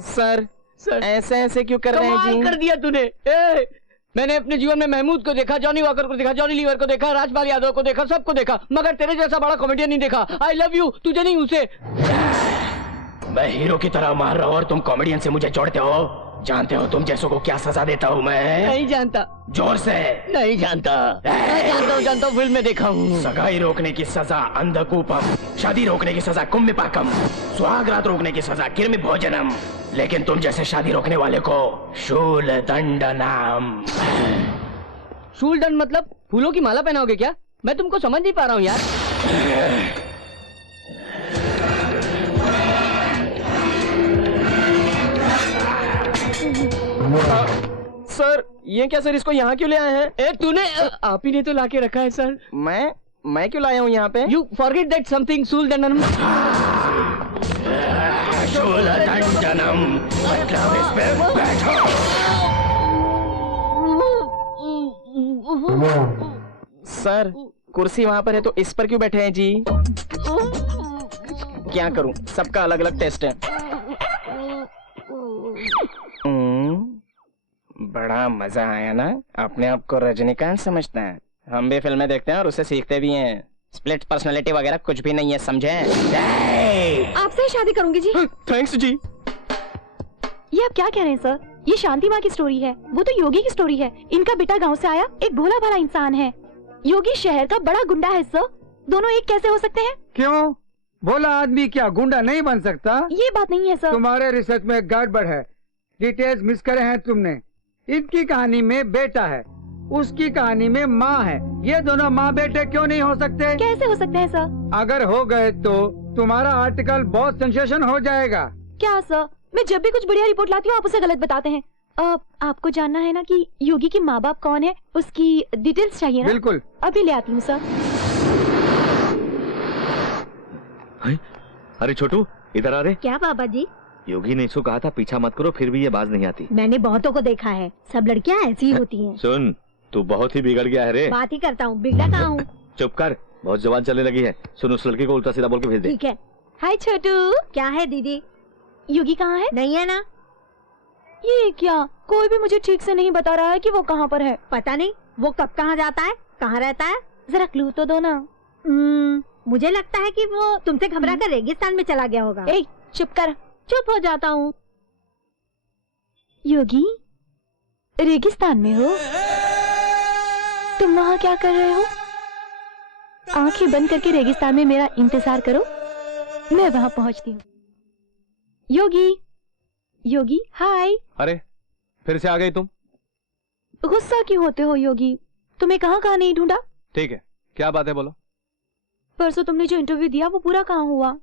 सर, ऐसे ऐसे क्यों कर रहे हैं कमाल जी? कर दिया तूने। मैंने अपने जीवन में महमूद को देखा, जॉनी वॉकर को देखा, जॉनी लीवर को देखा, राजपाल यादव को देखा, सबको देखा, मगर तेरे जैसा बड़ा कॉमेडियन नहीं देखा। आई लव यू, तुझे नहीं उसे। मैं हीरो की तरह मार रहा हूँ और तुम कॉमेडियन से मुझे जोड़ते हो। जानते हो तुम जैसों को क्या सजा देता हूँ मैं? नहीं जानता। जोर से। नहीं जानता। मैं जानता हूँ, फिल्म में देखा हूँ। सगाई रोकने की सजा अंधकूपम, शादी रोकने की सजा कुम्भिपाकम, सुहागरात रोकने की सजा किर्मि भोजनम, लेकिन तुम जैसे शादी रोकने वाले को शूल दंडनम। शूल दंड मतलब फूलों की माला पहनाओगे क्या? मैं तुमको समझ नहीं पा रहा हूँ यार। सर, ये क्या सर, इसको यहाँ क्यों ले आए हैं? ए तूने, आप ही ने तो लाके रखा है सर। मैं क्यों लाया हूँ यहाँ पे? यू फॉरगेट दैट समथिंग शूल दंडनम। शूल दंडनम मतलब इस पे बैठो। सर, कुर्सी वहाँ पर है तो इस पर क्यों बैठे हैं जी? क्या करूँ, सबका अलग अलग टेस्ट है। बड़ा मजा आया ना? अपने आप को रजनीकांत समझता है। हम भी फिल्में देखते हैं और उससे सीखते भी हैं। स्प्लिट पर्सनालिटी वगैरह कुछ भी नहीं है, समझे? आपसे ही शादी करूंगी जी। थैंक्स जी। ये आप क्या कह रहे हैं सर? ये शांति माँ की स्टोरी है, वो तो योगी की स्टोरी है। इनका बेटा गांव से आया, एक भोला भाला इंसान है। योगी शहर का बड़ा गुंडा है सर। दोनों एक कैसे हो सकते हैं? क्यों? भोला आदमी क्या गुंडा नहीं बन सकता? ये बात नहीं है सर। तुम्हारे रिसर्च में गड़बड़ है, डिटेल्स मिस करे हैं तुमने। इनकी कहानी में बेटा है, उसकी कहानी में माँ है। ये दोनों माँ बेटे क्यों नहीं हो सकते? कैसे हो सकते हैं सर? अगर हो गए तो तुम्हारा आर्टिकल बहुत सेंसेशन हो जाएगा। क्या सर? मैं जब भी कुछ बढ़िया रिपोर्ट लाती हूँ आप उसे गलत बताते हैं। आपको जानना है ना कि योगी के माँ बाप कौन है, उसकी डिटेल्स चाहिए ना? बिल्कुल। अभी ले आती हूँ सर। अरे छोटू, इधर आ रे। क्या बाबा जी? योगी ने इसको कहा था पीछा मत करो, फिर भी ये बाज नहीं आती। मैंने बहुतों को देखा है, सब लड़कियां ऐसी ही होती हैं। सुन, तू बहुत ही बिगड़ गया है रे। बात ही करता हूँ, बिगड़ा कहाँ हूँ? चुप कर, बहुत जुबान चलने लगी है। सुन, उस लड़के को उल्टा सीधा बोल के भेज दे। ठीक है। हाय छोटू। क्या है दीदी? योगी कहाँ है? नहीं है ना? ये क्या, कोई भी मुझे ठीक से नहीं बता रहा है कि वो कहाँ पर है। पता नहीं, वो कब कहाँ जाता है, कहाँ रहता है? जरा क्लू तो दो ना। मुझे लगता है कि वो तुमसे घबरा कर रेगिस्तान में चला गया होगा। ए, चुप कर। चुप हो जाता हूँ। योगी, रेगिस्तान में हो? तुम वहाँ क्या कर रहे हो? आंखें बंद करके रेगिस्तान में मेरा इंतजार करो, मैं वहाँ पहुँचती हूँ। योगी, योगी, हाय। अरे, फिर से आ गई तुम? गुस्सा क्यों होते हो योगी? तुम्हें कहाँ कहाँ नहीं ढूंढा? ठीक है, क्या बात है बोलो। परसों तुमने जो इंटरव्यू दिया वो पूरा कहाँ हुआ?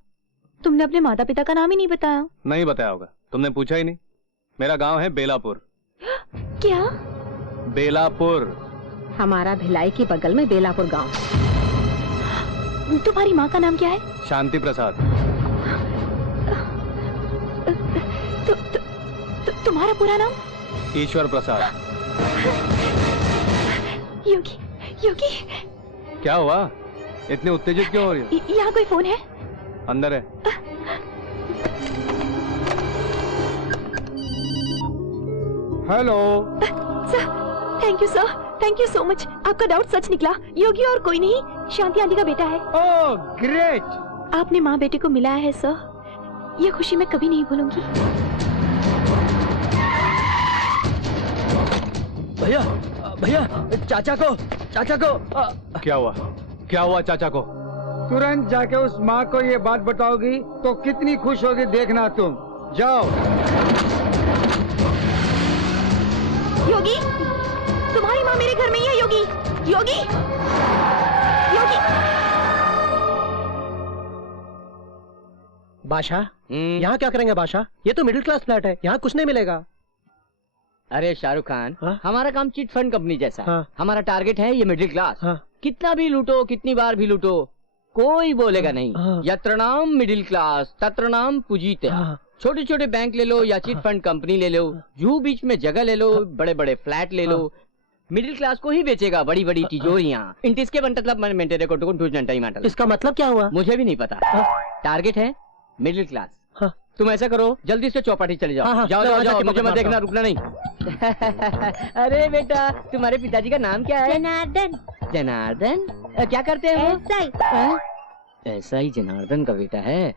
तुमने अपने माता पिता का नाम ही नहीं बताया। नहीं बताया होगा, तुमने पूछा ही नहीं। मेरा गांव है बेलापुर। क्या? बेलापुर। हमारा भिलाई के बगल में बेलापुर गांव। तुम्हारी माँ का नाम क्या है? शांति प्रसाद। तुम्हारा पूरा नाम? ईश्वर प्रसाद। योगी, योगी। क्या हुआ, इतने उत्तेजित क्यों हो रही हो? यहाँ कोई फोन है? अंदर है। Hello sir, thank you sir, thank you so much. आपका डाउट सच निकला। योगी और कोई नहीं, शांति आंटी का बेटा है। Oh great. आपने माँ बेटे को मिलाया है सर, ये खुशी मैं कभी नहीं भूलूंगी। भैया भैया, चाचा को क्या हुआ चाचा को? तुरंत जाके उस माँ को ये बात बताओगी तो कितनी खुश होगी देखना तुम। जाओ। योगी, तुम्हारी माँ मेरे घर में ही है। योगी, योगी, योगी। बादशाह, यहाँ क्या करेंगे बादशाह? ये तो मिडिल क्लास फ्लैट है, यहाँ कुछ नहीं मिलेगा। अरे शाहरुख खान, हाँ? हमारा काम चिट फंड कंपनी जैसा है। हाँ? हमारा टारगेट है ये मिडिल क्लास। हाँ? कितना भी लूटो, कितनी बार भी लूटो, कोई बोलेगा नहीं। हाँ? यत्र नाम मिडिल क्लास तत्र नाम पूजीते। हाँ? छोटे छोटे बैंक ले लो या चिट फंड कंपनी ले लो, जू बीच में जगह ले लो, बड़े बड़े फ्लैट ले लो, मिडिल क्लास को ही बेचेगा बड़ी बड़ी तिजोरियां। इंटिसके मतलब मैंने मेरे को इसका मतलब क्या हुआ? मुझे भी नहीं पता। टारगेट है मिडिल क्लास। हाँ? तुम ऐसा करो, जल्दी से चौपाटी चले जाओ। हाँ, हाँ, जाओ चलो, जाओ आजा जाओ, के मुझे पकड़ मत देखना, मारता रुकना नहीं। अरे बेटा, तुम्हारे पिताजी का नाम क्या है? जनार्दन। जनार्दन? क्या करते हैं वो? ऐसा ही। हाँ? ऐसा ही जनार्दन का बेटा है।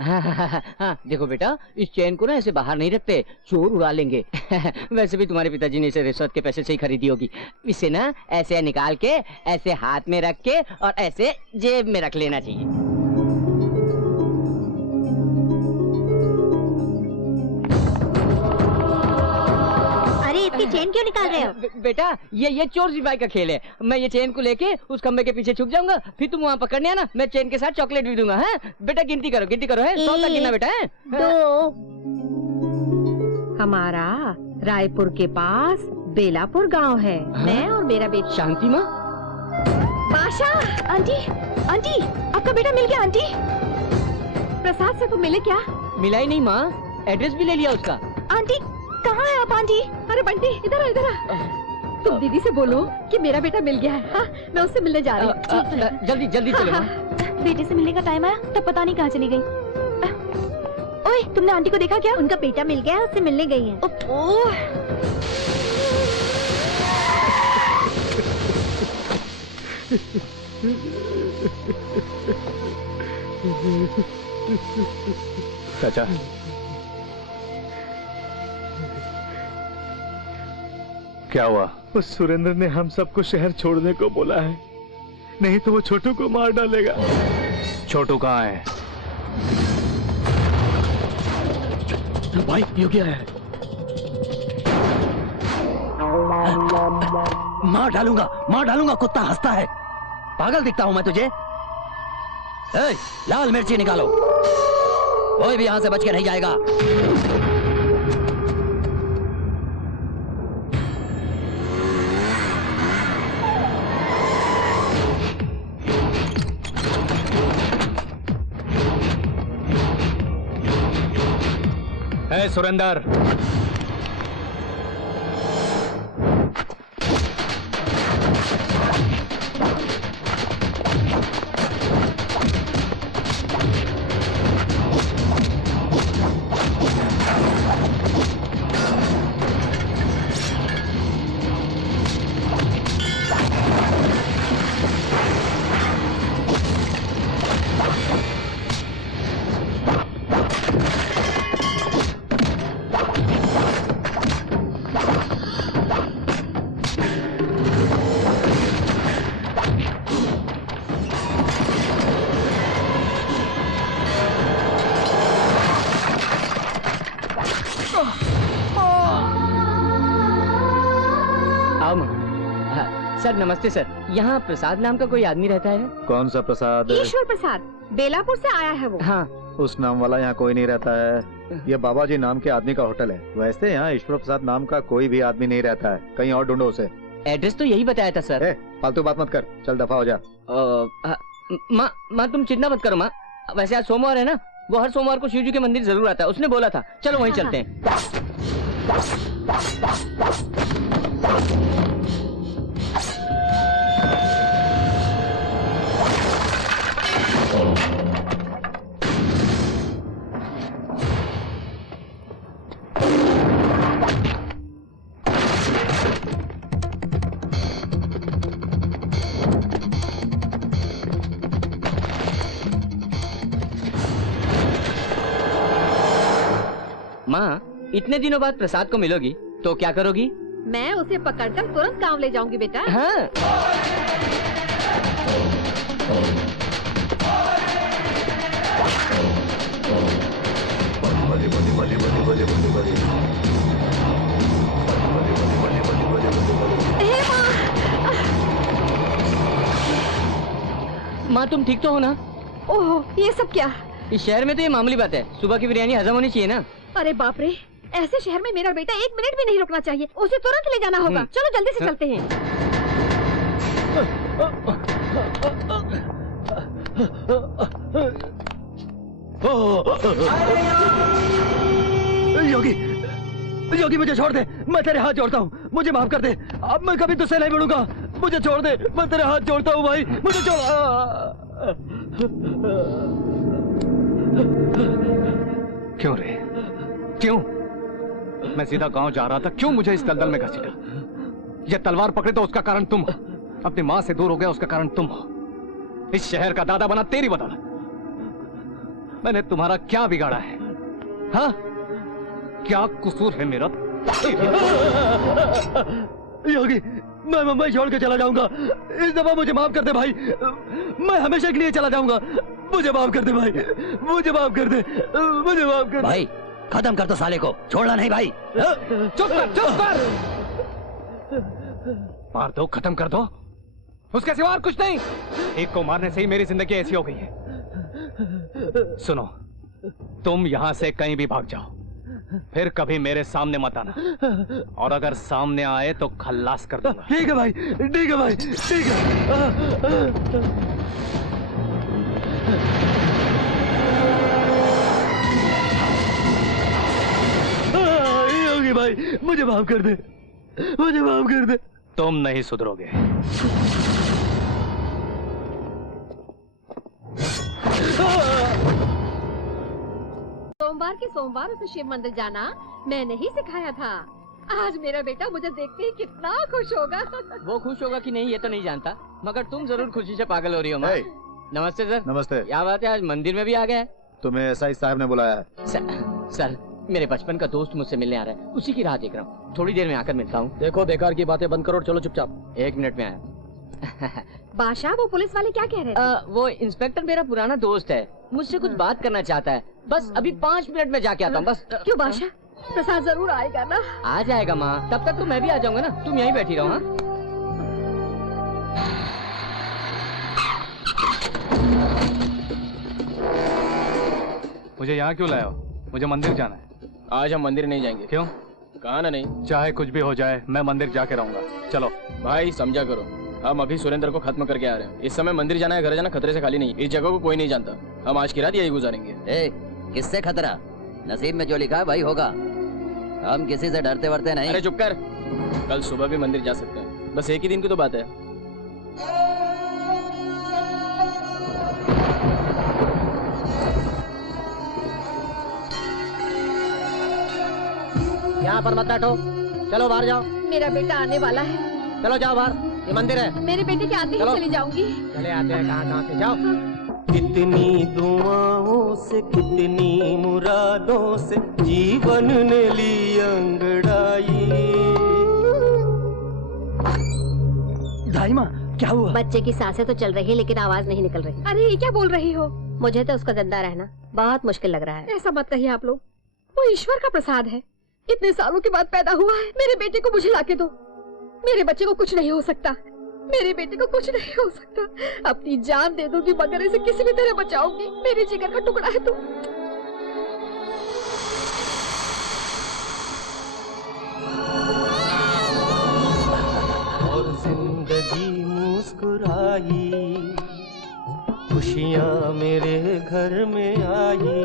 हाँ, देखो बेटा, इस चेन को ना ऐसे बाहर नहीं रखते, चोर उड़ा लेंगे। वैसे भी तुम्हारे पिताजी ने इसे रिश्वत के पैसे से ही खरीदी होगी। इसे ना ऐसे निकाल के, ऐसे हाथ में रख के और ऐसे जेब में रख लेना चाहिए। इसकी चेन क्यों निकाल रहे हो? बेटा, ये चोर सिपाही का खेल है। मैं ये चेन को लेके उस खंबे के पीछे छुप जाऊंगा, फिर तुम वहाँ पकड़ने आना, मैं चेन के साथ चॉकलेट भी दूंगा। है बेटा, गिनती करो है, 100 तक गिनना बेटा है। 2। हमारा रायपुर के पास बेलापुर गांव है। मैं और मेरा बेटा। शांति माँ? बादशाह, आंटी, आंटी, आपका बेटा मिल गया। आंटी, प्रसाद से तुम मिले क्या? मिला ही नहीं माँ, एड्रेस भी ले लिया उसका। आंटी, कहाँ है आप आंटी? अरे बंटी, इधर आ। तुम दीदी से बोलो कि मेरा बेटा मिल गया है। हाँ, मैं उससे मिलने जा रही हूँ। जल्दी जल्दी चलो माँ। बेटे से मिलने का टाइम आया तब पता नहीं कहाँ चली गई। ओए, तुमने आंटी को देखा क्या? उनका बेटा मिल गया, उससे मिलने गई हैं। चाचा, क्या हुआ? उस सुरेंद्र ने हम सबको शहर छोड़ने को बोला है, नहीं तो वो छोटू को मार डालेगा। छोटू कहाँ है? भाई, योगी आया है। मार डालूंगा, कुत्ता हंसता है। पागल दिखता हूं मैं तुझे? लाल मिर्ची निकालो, कोई भी यहाँ से बच के नहीं जाएगा। सुरेंदर, सर नमस्ते सर, यहाँ प्रसाद नाम का कोई आदमी रहता है? कौन सा प्रसाद? ईश्वर प्रसाद, बेलापुर से आया है वो। हाँ। उस नाम वाला यहाँ कोई नहीं रहता है। ये बाबा जी नाम के आदमी का होटल है। वैसे यहाँ ईश्वर प्रसाद नाम का कोई भी आदमी नहीं रहता है, कहीं और ढूंढो उसे। एड्रेस तो यही बताया था सर। फालतू बात मत कर, चल दफा हो जा। माँ तुम चिंता मत करो माँ, वैसे आज सोमवार है ना, वो हर सोमवार को शिव जी के मंदिर जरूर आता है, उसने बोला था। चलो वहीं चलते हैं। माँ, इतने दिनों बाद प्रसाद को मिलोगी तो क्या करोगी? मैं उसे पकड़कर तुरंत गांव ले जाऊंगी बेटा। हाँ। माँ, तुम ठीक तो हो ना? ओहो, ये सब क्या? इस शहर में तो ये मामूली बात है, सुबह की बिरयानी हजम होनी चाहिए ना। अरे बाप रे, ऐसे शहर में मेरा बेटा 1 मिनट भी नहीं रुकना चाहिए, उसे तुरंत ले जाना होगा। चलो जल्दी से चलते हैं। योगी, योगी मुझे छोड़ दे, मैं तेरे हाथ जोड़ता हूँ, मुझे माफ कर दे, अब मैं कभी तुझसे नहीं मिलूंगा, मुझे छोड़ दे, मैं तेरे हाथ जोड़ता हूँ भाई, मुझे छोड़। क्यों रे, क्यों? मैं सीधा गांव जा रहा था, क्यों मुझे इस दलदल में घसीटा? ये तलवार पकड़े तो उसका कारण तुम हो, अपनी माँ से दूर हो गया उसका कारण तुम हो, इस शहर का दादा बना तेरी बदौलत। मैंने तुम्हारा क्या बिगाड़ा है? हाँ, क्या कसूर है मेरा? योगी, मैं मुंबई छोड़ के चला जाऊंगा, इस दफा मुझे माफ कर दे भाई, मैं हमेशा के लिए चला जाऊंगा, मुझे माफ कर दे भाई, मुझे माफ कर दे, मुझे माफ कर दे भाई। खत्म कर दो साले को, छोड़ना नहीं भाई। चुप कर, चुप कर। मार दो, खत्म कर दो, उसके सिवा और कुछ नहीं। एक को मारने से ही मेरी जिंदगी ऐसी हो गई है। सुनो, तुम यहाँ से कहीं भी भाग जाओ, फिर कभी मेरे सामने मत आना, और अगर सामने आए तो खल्लास कर दूंगा। ठीक है भाई, ठीक है भाई, ठीक है। योगी भाई, मुझे माफ कर दे, मुझे माफ कर दे। तुम नहीं सुधरोगे। सोमवार के सोमवार उसे शिव मंदिर जाना मैंने ही सिखाया था। आज मेरा बेटा मुझे देखते ही कितना खुश होगा। वो खुश होगा कि नहीं ये तो नहीं जानता, मगर तुम जरूर खुशी से पागल हो रही हो माँ। नमस्ते सर। नमस्ते। क्या बात है, आज मंदिर में भी आ गए? तुम्हें एसआई साहब ने बुलाया है। सर, मेरे बचपन का दोस्त मुझसे मिलने आ रहा है, उसी की राह देख रहा हूँ, थोड़ी देर में आकर मिलता हूँ। देखो, बेकार की बातें बंद करो, चलो चुपचाप। 1 मिनट में आया। बादशाह, वो पुलिस वाले क्या कह रहे थे? वो इंस्पेक्टर मेरा पुराना दोस्त है, मुझसे कुछ बात करना चाहता है, बस अभी 5 मिनट में जाके आता हूँ बस। क्यों बादशाह, प्रसाद जरूर आएगा ना? आ जाएगा माँ, तब तक तो मैं भी आ जाऊंगा ना, तुम यहीं बैठी रहो। हाँ, मुझे यहाँ क्यों लाया हो? मुझे मंदिर जाना है। आज हम मंदिर नहीं जाएंगे। क्यों? कहा ना नहीं। चाहे कुछ भी हो जाए, मैं मंदिर जाके रहूंगा। चलो भाई, समझा करो, हम अभी सुरेंद्र को खत्म करके आ रहे हैं। इस समय मंदिर जाना है, घर जाना खतरे से खाली नहीं। इस जगह को कोई नहीं जानता, हम आज की रात यही गुजारेंगे। किससे खतरा? नसीब में जो लिखा है वही होगा, हम किसी से डरते वरते नहीं। अरे चुप कर, कल सुबह भी मंदिर जा सकते हैं, बस एक ही दिन की तो बात है। यहाँ पर मत बैठो, चलो बाहर जाओ। मेरा बेटा आने वाला है। चलो जाओ बाहर, ये मंदिर है। मेरे बेटे के आते ही चली जाऊंगी। चले आते हैं, कहाँ से जाओ। कितनी दुआओं से, कितनी मुरादों से जीवन ने ली अंगड़ाई। दाई माँ, क्या हुआ? बच्चे की सांसें तो चल रही है लेकिन आवाज नहीं निकल रही। अरे ये क्या बोल रही हो? मुझे तो उसका जिंदा रहना बहुत मुश्किल लग रहा है। ऐसा मत कहिए आप लोग, वो ईश्वर का प्रसाद है। इतने सालों के बाद पैदा हुआ है। मेरे बेटे को मुझे लाके दो, मेरे बच्चे को कुछ नहीं हो सकता, मेरे बेटे को कुछ नहीं हो सकता। अपनी जान दे दूंगी मगर इसे किसी भी तरह बचाऊंगी। मेरे जिगर का टुकड़ा है तू। और जिंदगी मुस्कुराई, खुशियाँ मेरे घर में आई।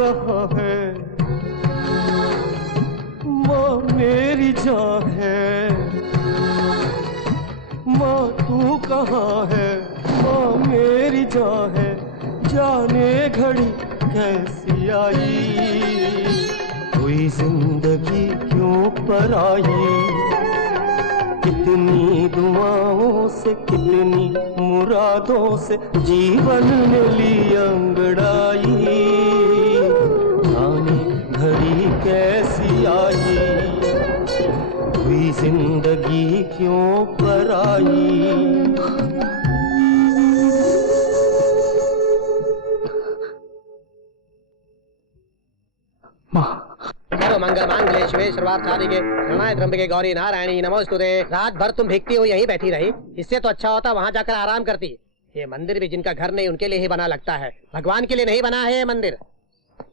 कहाँ है, माँ मेरी जान है, माँ तू कहाँ है, माँ मेरी जान है, जाने घड़ी कैसी आई, कोई जिंदगी क्यों पर आई, कितनी दुआओं से कितनी मुरादों से जीवन ने ली अंगड़ाई, जाने घड़ी कैसी आई, कोई जिंदगी क्यों पर आई। करो मंगल मांगल्ये शिवे सर्वार्थ साधिके शरणाय त्र्यंबके गौरी नारायणी नमोस्तुते। रात भर तुम भीगती हो यहीं बैठी रही, इससे तो अच्छा होता वहाँ जाकर आराम करती। ये मंदिर भी जिनका घर नहीं उनके लिए ही बना लगता है, भगवान के लिए नहीं बना है ये मंदिर।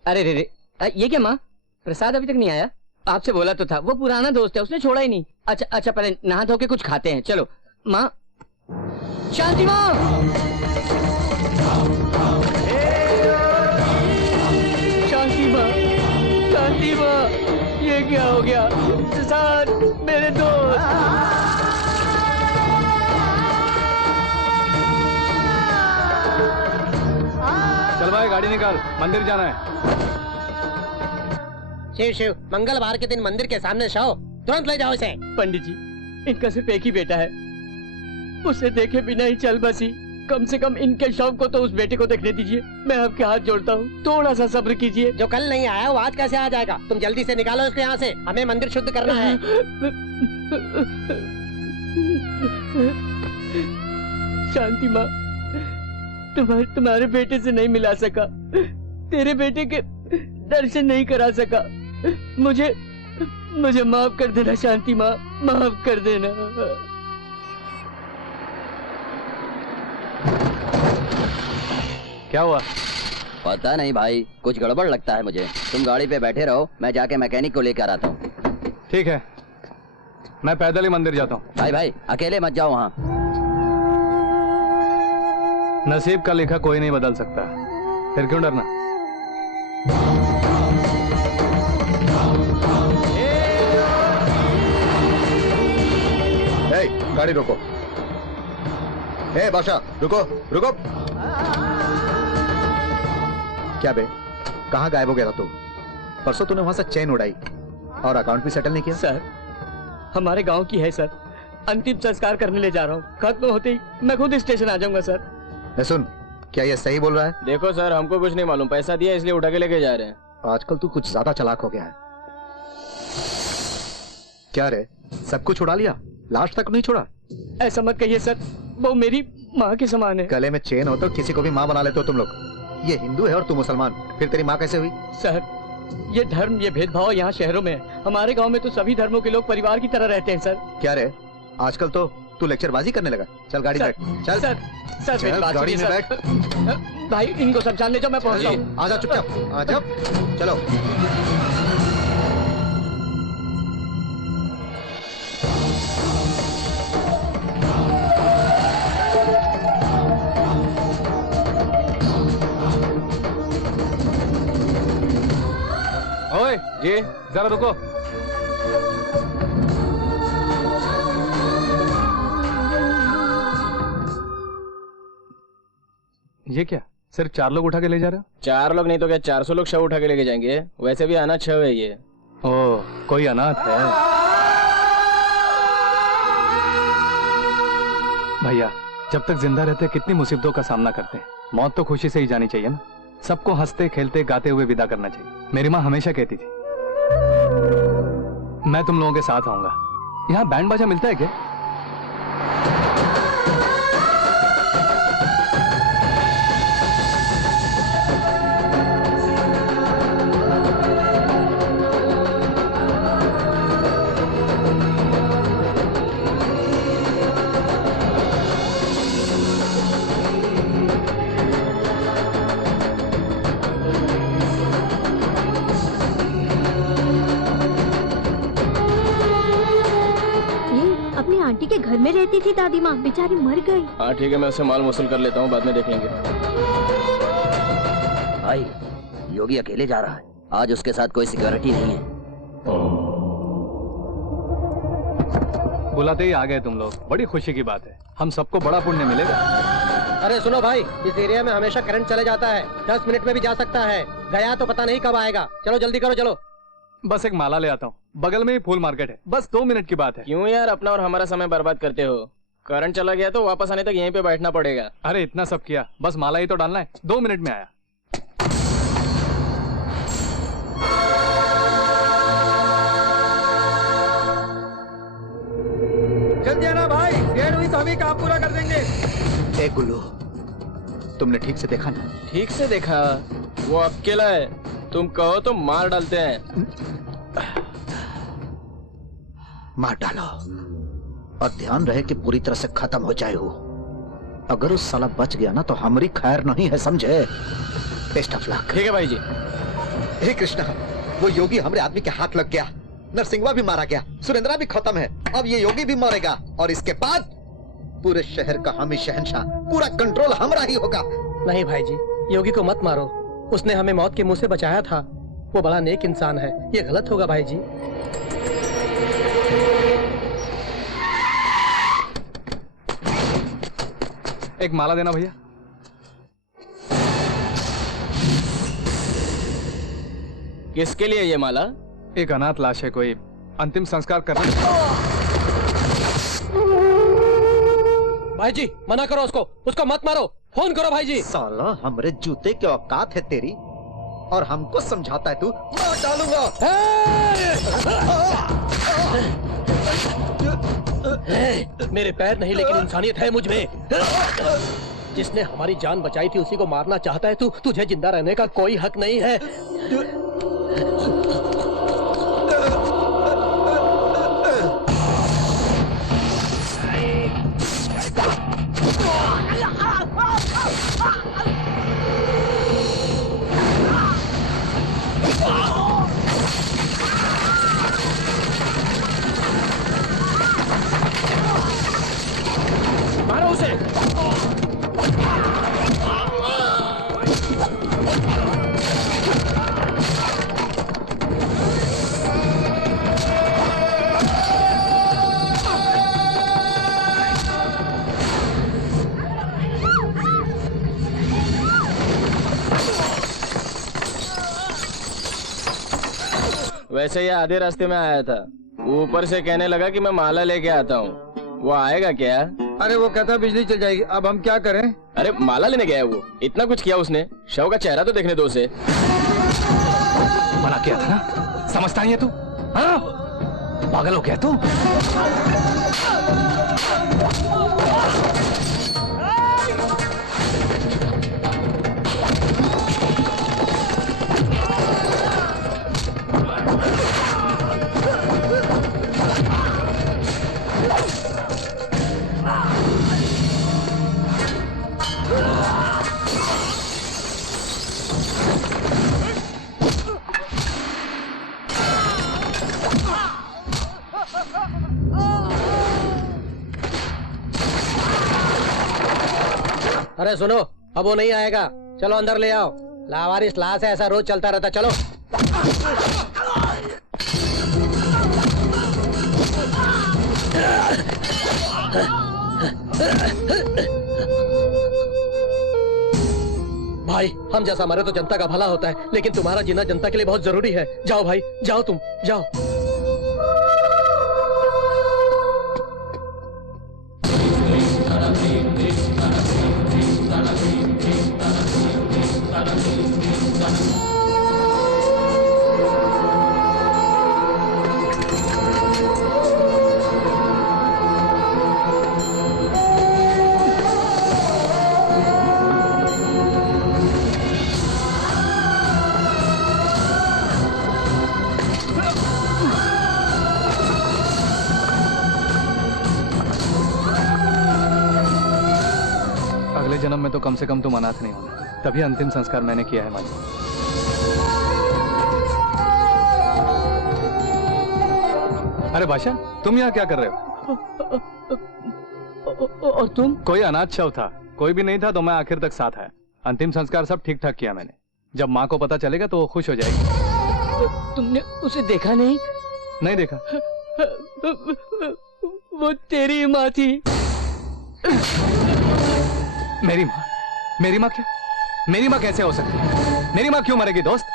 अरे रे रे, ये क्या माँ, प्रसाद अभी तक नहीं आया? आपसे बोला तो था, वो पुराना दोस्त है, उसने छोड़ा ही नहीं। अच्छा अच्छा, पहले नहा धो के कुछ खाते हैं, चलो। माँ, शांति माँ, शांति माँ, शांति माँ, ये क्या हो गया? प्रसाद मेरे दोस्त। चल भाई गाड़ी निकाल, मंदिर जाना है। शिव शिव, मंगलवार के दिन मंदिर के सामने शव, तुरंत ले जाओ इसे। पंडित जी, इनका सिर्फ एक ही बेटा है, उसे देखे बिना ही चल बसी। कम से कम इनके शव को तो उस बेटे को देखने दीजिए। मैं आपके हाथ जोड़ता हूँ, थोड़ा सा सब्र कीजिए। जो कल नहीं आया वो आज कैसे आ जाएगा? तुम जल्दी से निकालो इसको यहाँ से, हमें मंदिर शुद्ध करना है। शांति माँ, तुम्हारे बेटे से नहीं मिला सका, तेरे बेटे के दर्शन नहीं करा सका, मुझे माफ कर देना शांति माँ, माफ कर देना। क्या हुआ? पता नहीं भाई, कुछ गड़बड़ लगता है मुझे। तुम गाड़ी पे बैठे रहो, मैं जाके मैकेनिक को लेकर आता हूँ। ठीक है, मैं पैदल ही मंदिर जाता हूँ। भाई भाई अकेले मत जाओ वहाँ। नसीब का लिखा कोई नहीं बदल सकता, फिर क्यों डरना? गाड़ी रोको। बादशाह रुको रुको। क्या बे, कहाँ गायब हो गया था तू? परसों तूने वहां से चेन उड़ाई और अकाउंट भी सेटल नहीं किया। सर, हमारे गांव की है सर, अंतिम संस्कार करने ले जा रहा हूँ, खत्म होते ही मैं खुद स्टेशन आ जाऊंगा सर। सुन, क्या ये सही बोल रहा है? देखो सर, हमको कुछ नहीं मालूम, पैसा दिया इसलिए उठा के लेके जा रहे हैं। आजकल तू कुछ ज्यादा चालाक हो गया है। क्या रे, सब कुछ उड़ा लिया, लास्ट तक नहीं छोड़ा? ऐसा मत कहिए सर, वो मेरी माँ के समान है। गले में चेन हो तो किसी को भी माँ बना लेते हो तुम लोग। ये हिंदू है और तू मुसलमान, फिर तेरी माँ कैसे हुई? सर, ये धर्म, ये भेदभाव यहाँ शहरों में है, हमारे गांव में तो सभी धर्मों के लोग परिवार की तरह रहते हैं सर। क्या रे, आजकल तो तू लेक्चरबाजी करने लगा। चल गाड़ी में बैठ। चल सर, सर मेरी बात गाड़ी में सुनिए, बैठ। सर। भाई इनको समझा ले जाओ, मैं पहुंचता हूँ। आजा चुपचाप, आजा। चलो। ओए जी, जरा रुको। ये क्या, सिर्फ 4 लोग उठा के ले जा रहे हो? 4 लोग नहीं तो क्या 400 लोग शव उठा के लेके जाएंगे? वैसे भी अनाथ शव है ये। ओह, कोई अनाथ है? भैया, जब तक जिंदा रहते कितनी मुसीबतों का सामना करते हैं, मौत तो खुशी से ही जानी चाहिए ना। सबको हंसते खेलते गाते हुए विदा करना चाहिए। मेरी माँ हमेशा कहती थी, मैं तुम लोगों के साथ आऊंगा। यहाँ बैंड बाजा मिलता है क्या? आंटी के घर में रहती थी दादी माँ, बेचारी मर गई। हाँ ठीक है, मैं उससे माल वसूल कर लेता हूँ, बाद में देख लेंगे। भाई, योगी अकेले जा रहा है। आज उसके साथ कोई सिक्योरिटी नहीं है। बुलाते ही आ गए तुम लोग, बड़ी खुशी की बात है। हम सबको बड़ा पुण्य मिलेगा। अरे सुनो भाई, इस एरिया में हमेशा करंट चले जाता है, 10 मिनट में भी जा सकता है। गया तो पता नहीं कब आएगा। चलो जल्दी करो, चलो। बस एक माला ले आता हूँ, बगल में ही फूल मार्केट है, बस 2 मिनट की बात है। क्यों यार अपना और हमारा समय बर्बाद करते हो? करंट चला गया तो वापस आने तक यहीं पे बैठना पड़ेगा। अरे इतना सब किया, बस माला ही तो डालना है। 2 मिनट में आया। जल्दी आना भाई, देर हुई तो हम ही काम पूरा कर देंगे। ए गुल्लू, तुमने ठीक से देखा ना? ठीक से देखा, वो अकेला है, तुम कहो तो मार डालते हैं। मार डालो और ध्यान रहे कि पूरी तरह से खत्म हो जाए वो। अगर उस साला बच गया ना तो हमारी खैर नहीं है, समझे? Best of luck. ठीक है भाई जी। हे कृष्णा, वो योगी हमारे आदमी के हाथ लग गया, नरसिंहवा भी मारा गया, सुरेंद्रा भी खत्म है, अब ये योगी भी मरेगा और इसके बाद पूरे शहर का हम ही शहंशाह, पूरा कंट्रोल हमारा ही होगा। नहीं भाई जी, योगी को मत मारो, उसने हमें मौत के मुंह से बचाया था। वो बड़ा नेक इंसान है, ये गलत होगा भाई जी। एक माला देना भैया। किसके लिए ये माला? एक अनाथ लाश है, कोई अंतिम संस्कार करना। भाई जी मना करो उसको मत मारो, फोन करो भाई जी। साला हमारे जूते के औकात है तेरी और हमको समझाता है तू? मार डालूंगा। मेरे पैर नहीं लेकिन इंसानियत है मुझ में। जिसने हमारी जान बचाई थी उसी को मारना चाहता है तू? तुझे जिंदा रहने का कोई हक नहीं है। मारो उसे। वैसे ये आधे रास्ते में आया था, ऊपर से कहने लगा कि मैं माला लेके आता हूँ। वो आएगा क्या? अरे वो कहता बिजली चल जाएगी, अब हम क्या करें? अरे माला लेने गया है वो, इतना कुछ किया उसने, शव का चेहरा तो देखने दो उसे। मना किया था ना, समझता नहीं है तू? हाँ? पागल हो गया तू? अरे सुनो, अब वो नहीं आएगा, चलो अंदर ले आओ। लावारिस लाश है, ऐसा रोज चलता रहता। चलो। भाई हम जैसा मरे तो जनता का भला होता है, लेकिन तुम्हारा जीना जनता के लिए बहुत जरूरी है। जाओ भाई, जाओ तुम, जाओ। अगले जन्म में तो कम से कम तुम अनाथ नहीं होना, तभी अंतिम संस्कार मैंने किया है माली। अरे बादशाह, तुम यहाँ क्या कर रहे हो? और तुम? कोई अनाथ शव था, कोई भी नहीं था तो मैं आखिर तक साथ आया। अंतिम संस्कार सब ठीक ठाक किया मैंने। जब माँ को पता चलेगा तो वो खुश हो जाएगी। तुमने उसे देखा नहीं? नहीं देखा। वो तेरी माँ थी। मेरी माँ? मेरी माँ क्या? मेरी माँ कैसे हो सकती है? मेरी माँ क्यों मरेगी दोस्त?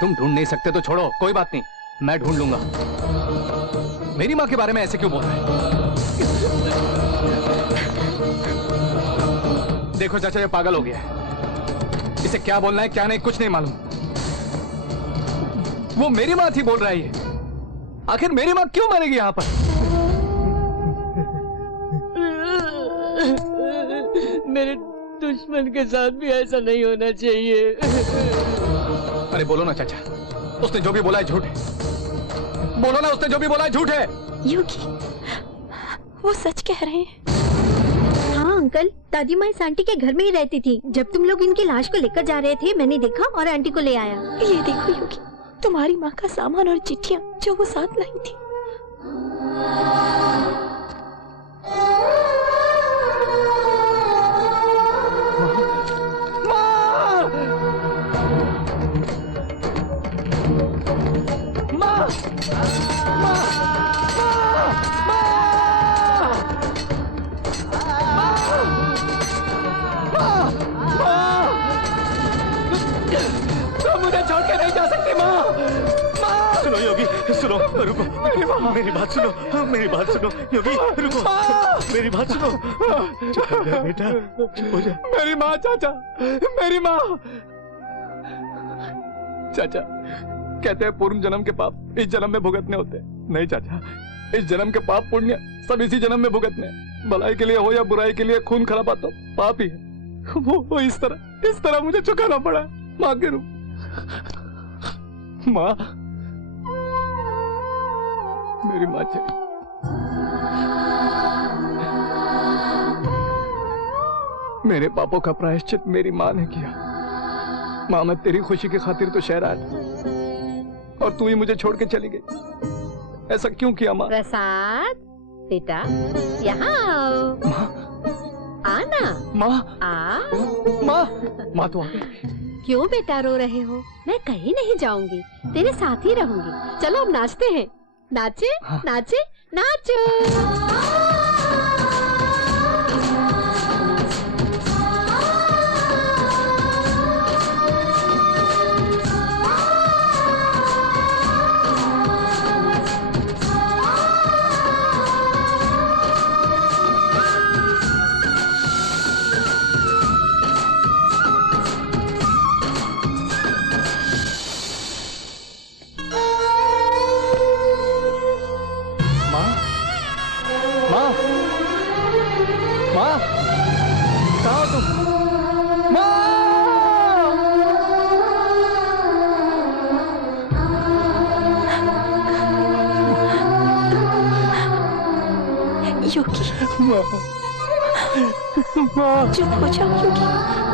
तुम ढूंढ नहीं सकते तो छोड़ो, कोई बात नहीं, मैं ढूंढ लूंगा। मेरी माँ के बारे में ऐसे क्यों बोल रहे हैं? देखो चाचा, ये पागल हो गया है। इसे क्या बोलना है क्या नहीं कुछ नहीं मालूम। वो मेरी माँ थी बोल रहा है ये। आखिर मेरी माँ क्यों मरेगी यहाँ पर? मेरे दुश्मन के साथ भी ऐसा नहीं होना चाहिए। अरे बोलो ना चाचा, उसने जो भी बोला है झूठ है। बोलो ना, उसने जो भी बोला है झूठ है। योगी, वो सच कह रहे हैं। हाँ अंकल, दादी माँ इस आंटी के घर में ही रहती थी। जब तुम लोग इनकी लाश को लेकर जा रहे थे मैंने देखा और आंटी को ले आया। ये देखो योगी, तुम्हारी माँ का सामान और चिट्ठियाँ जो वो साथ लाई थी। मुझे छोड़ के नहीं जा सकती माँ। माँ सुनो योगी, सुनो, रुको, मेरी बात सुनो, मेरी बात सुनो योगी, रुको, मेरी बात सुनो। चुप हो जा बेटा, चुप हो जा। मेरी माँ चाचा, मेरी माँ। चाचा कहते हैं पूर्व जन्म के पाप इस जन्म में भुगतने होते हैं। नहीं चाचा, इस जन्म के पाप पुण्य सब इसी जन्म में भुगतने हैं। भलाई के लिए हो या बुराई के लिए खून खराबा तो पाप ही है। वो इस तरह मुझे चुकाना पड़ा माँ के रूप। माँ, मेरी माँ चली। मेरे पापों का प्रायश्चित मेरी माँ ने किया। माँ, मैं तेरी खुशी की खातिर तो शहर आया और तू ही मुझे छोड़ के चली गई। ऐसा क्यों किया माँ? प्रसाद बेटा, यहाँ आओ। माँ, आना। माँ, माँ, माँ तो आ गई। क्यों बेटा रो रहे हो? मैं कहीं नहीं जाऊंगी, तेरे साथ ही रहूंगी। चलो अब नाचते हैं। नाचे, हाँ। नाचे, नाचो। माँ, कहाँ हो तुम? माँ! योगी, माँ, चुप हो जाओ योगी।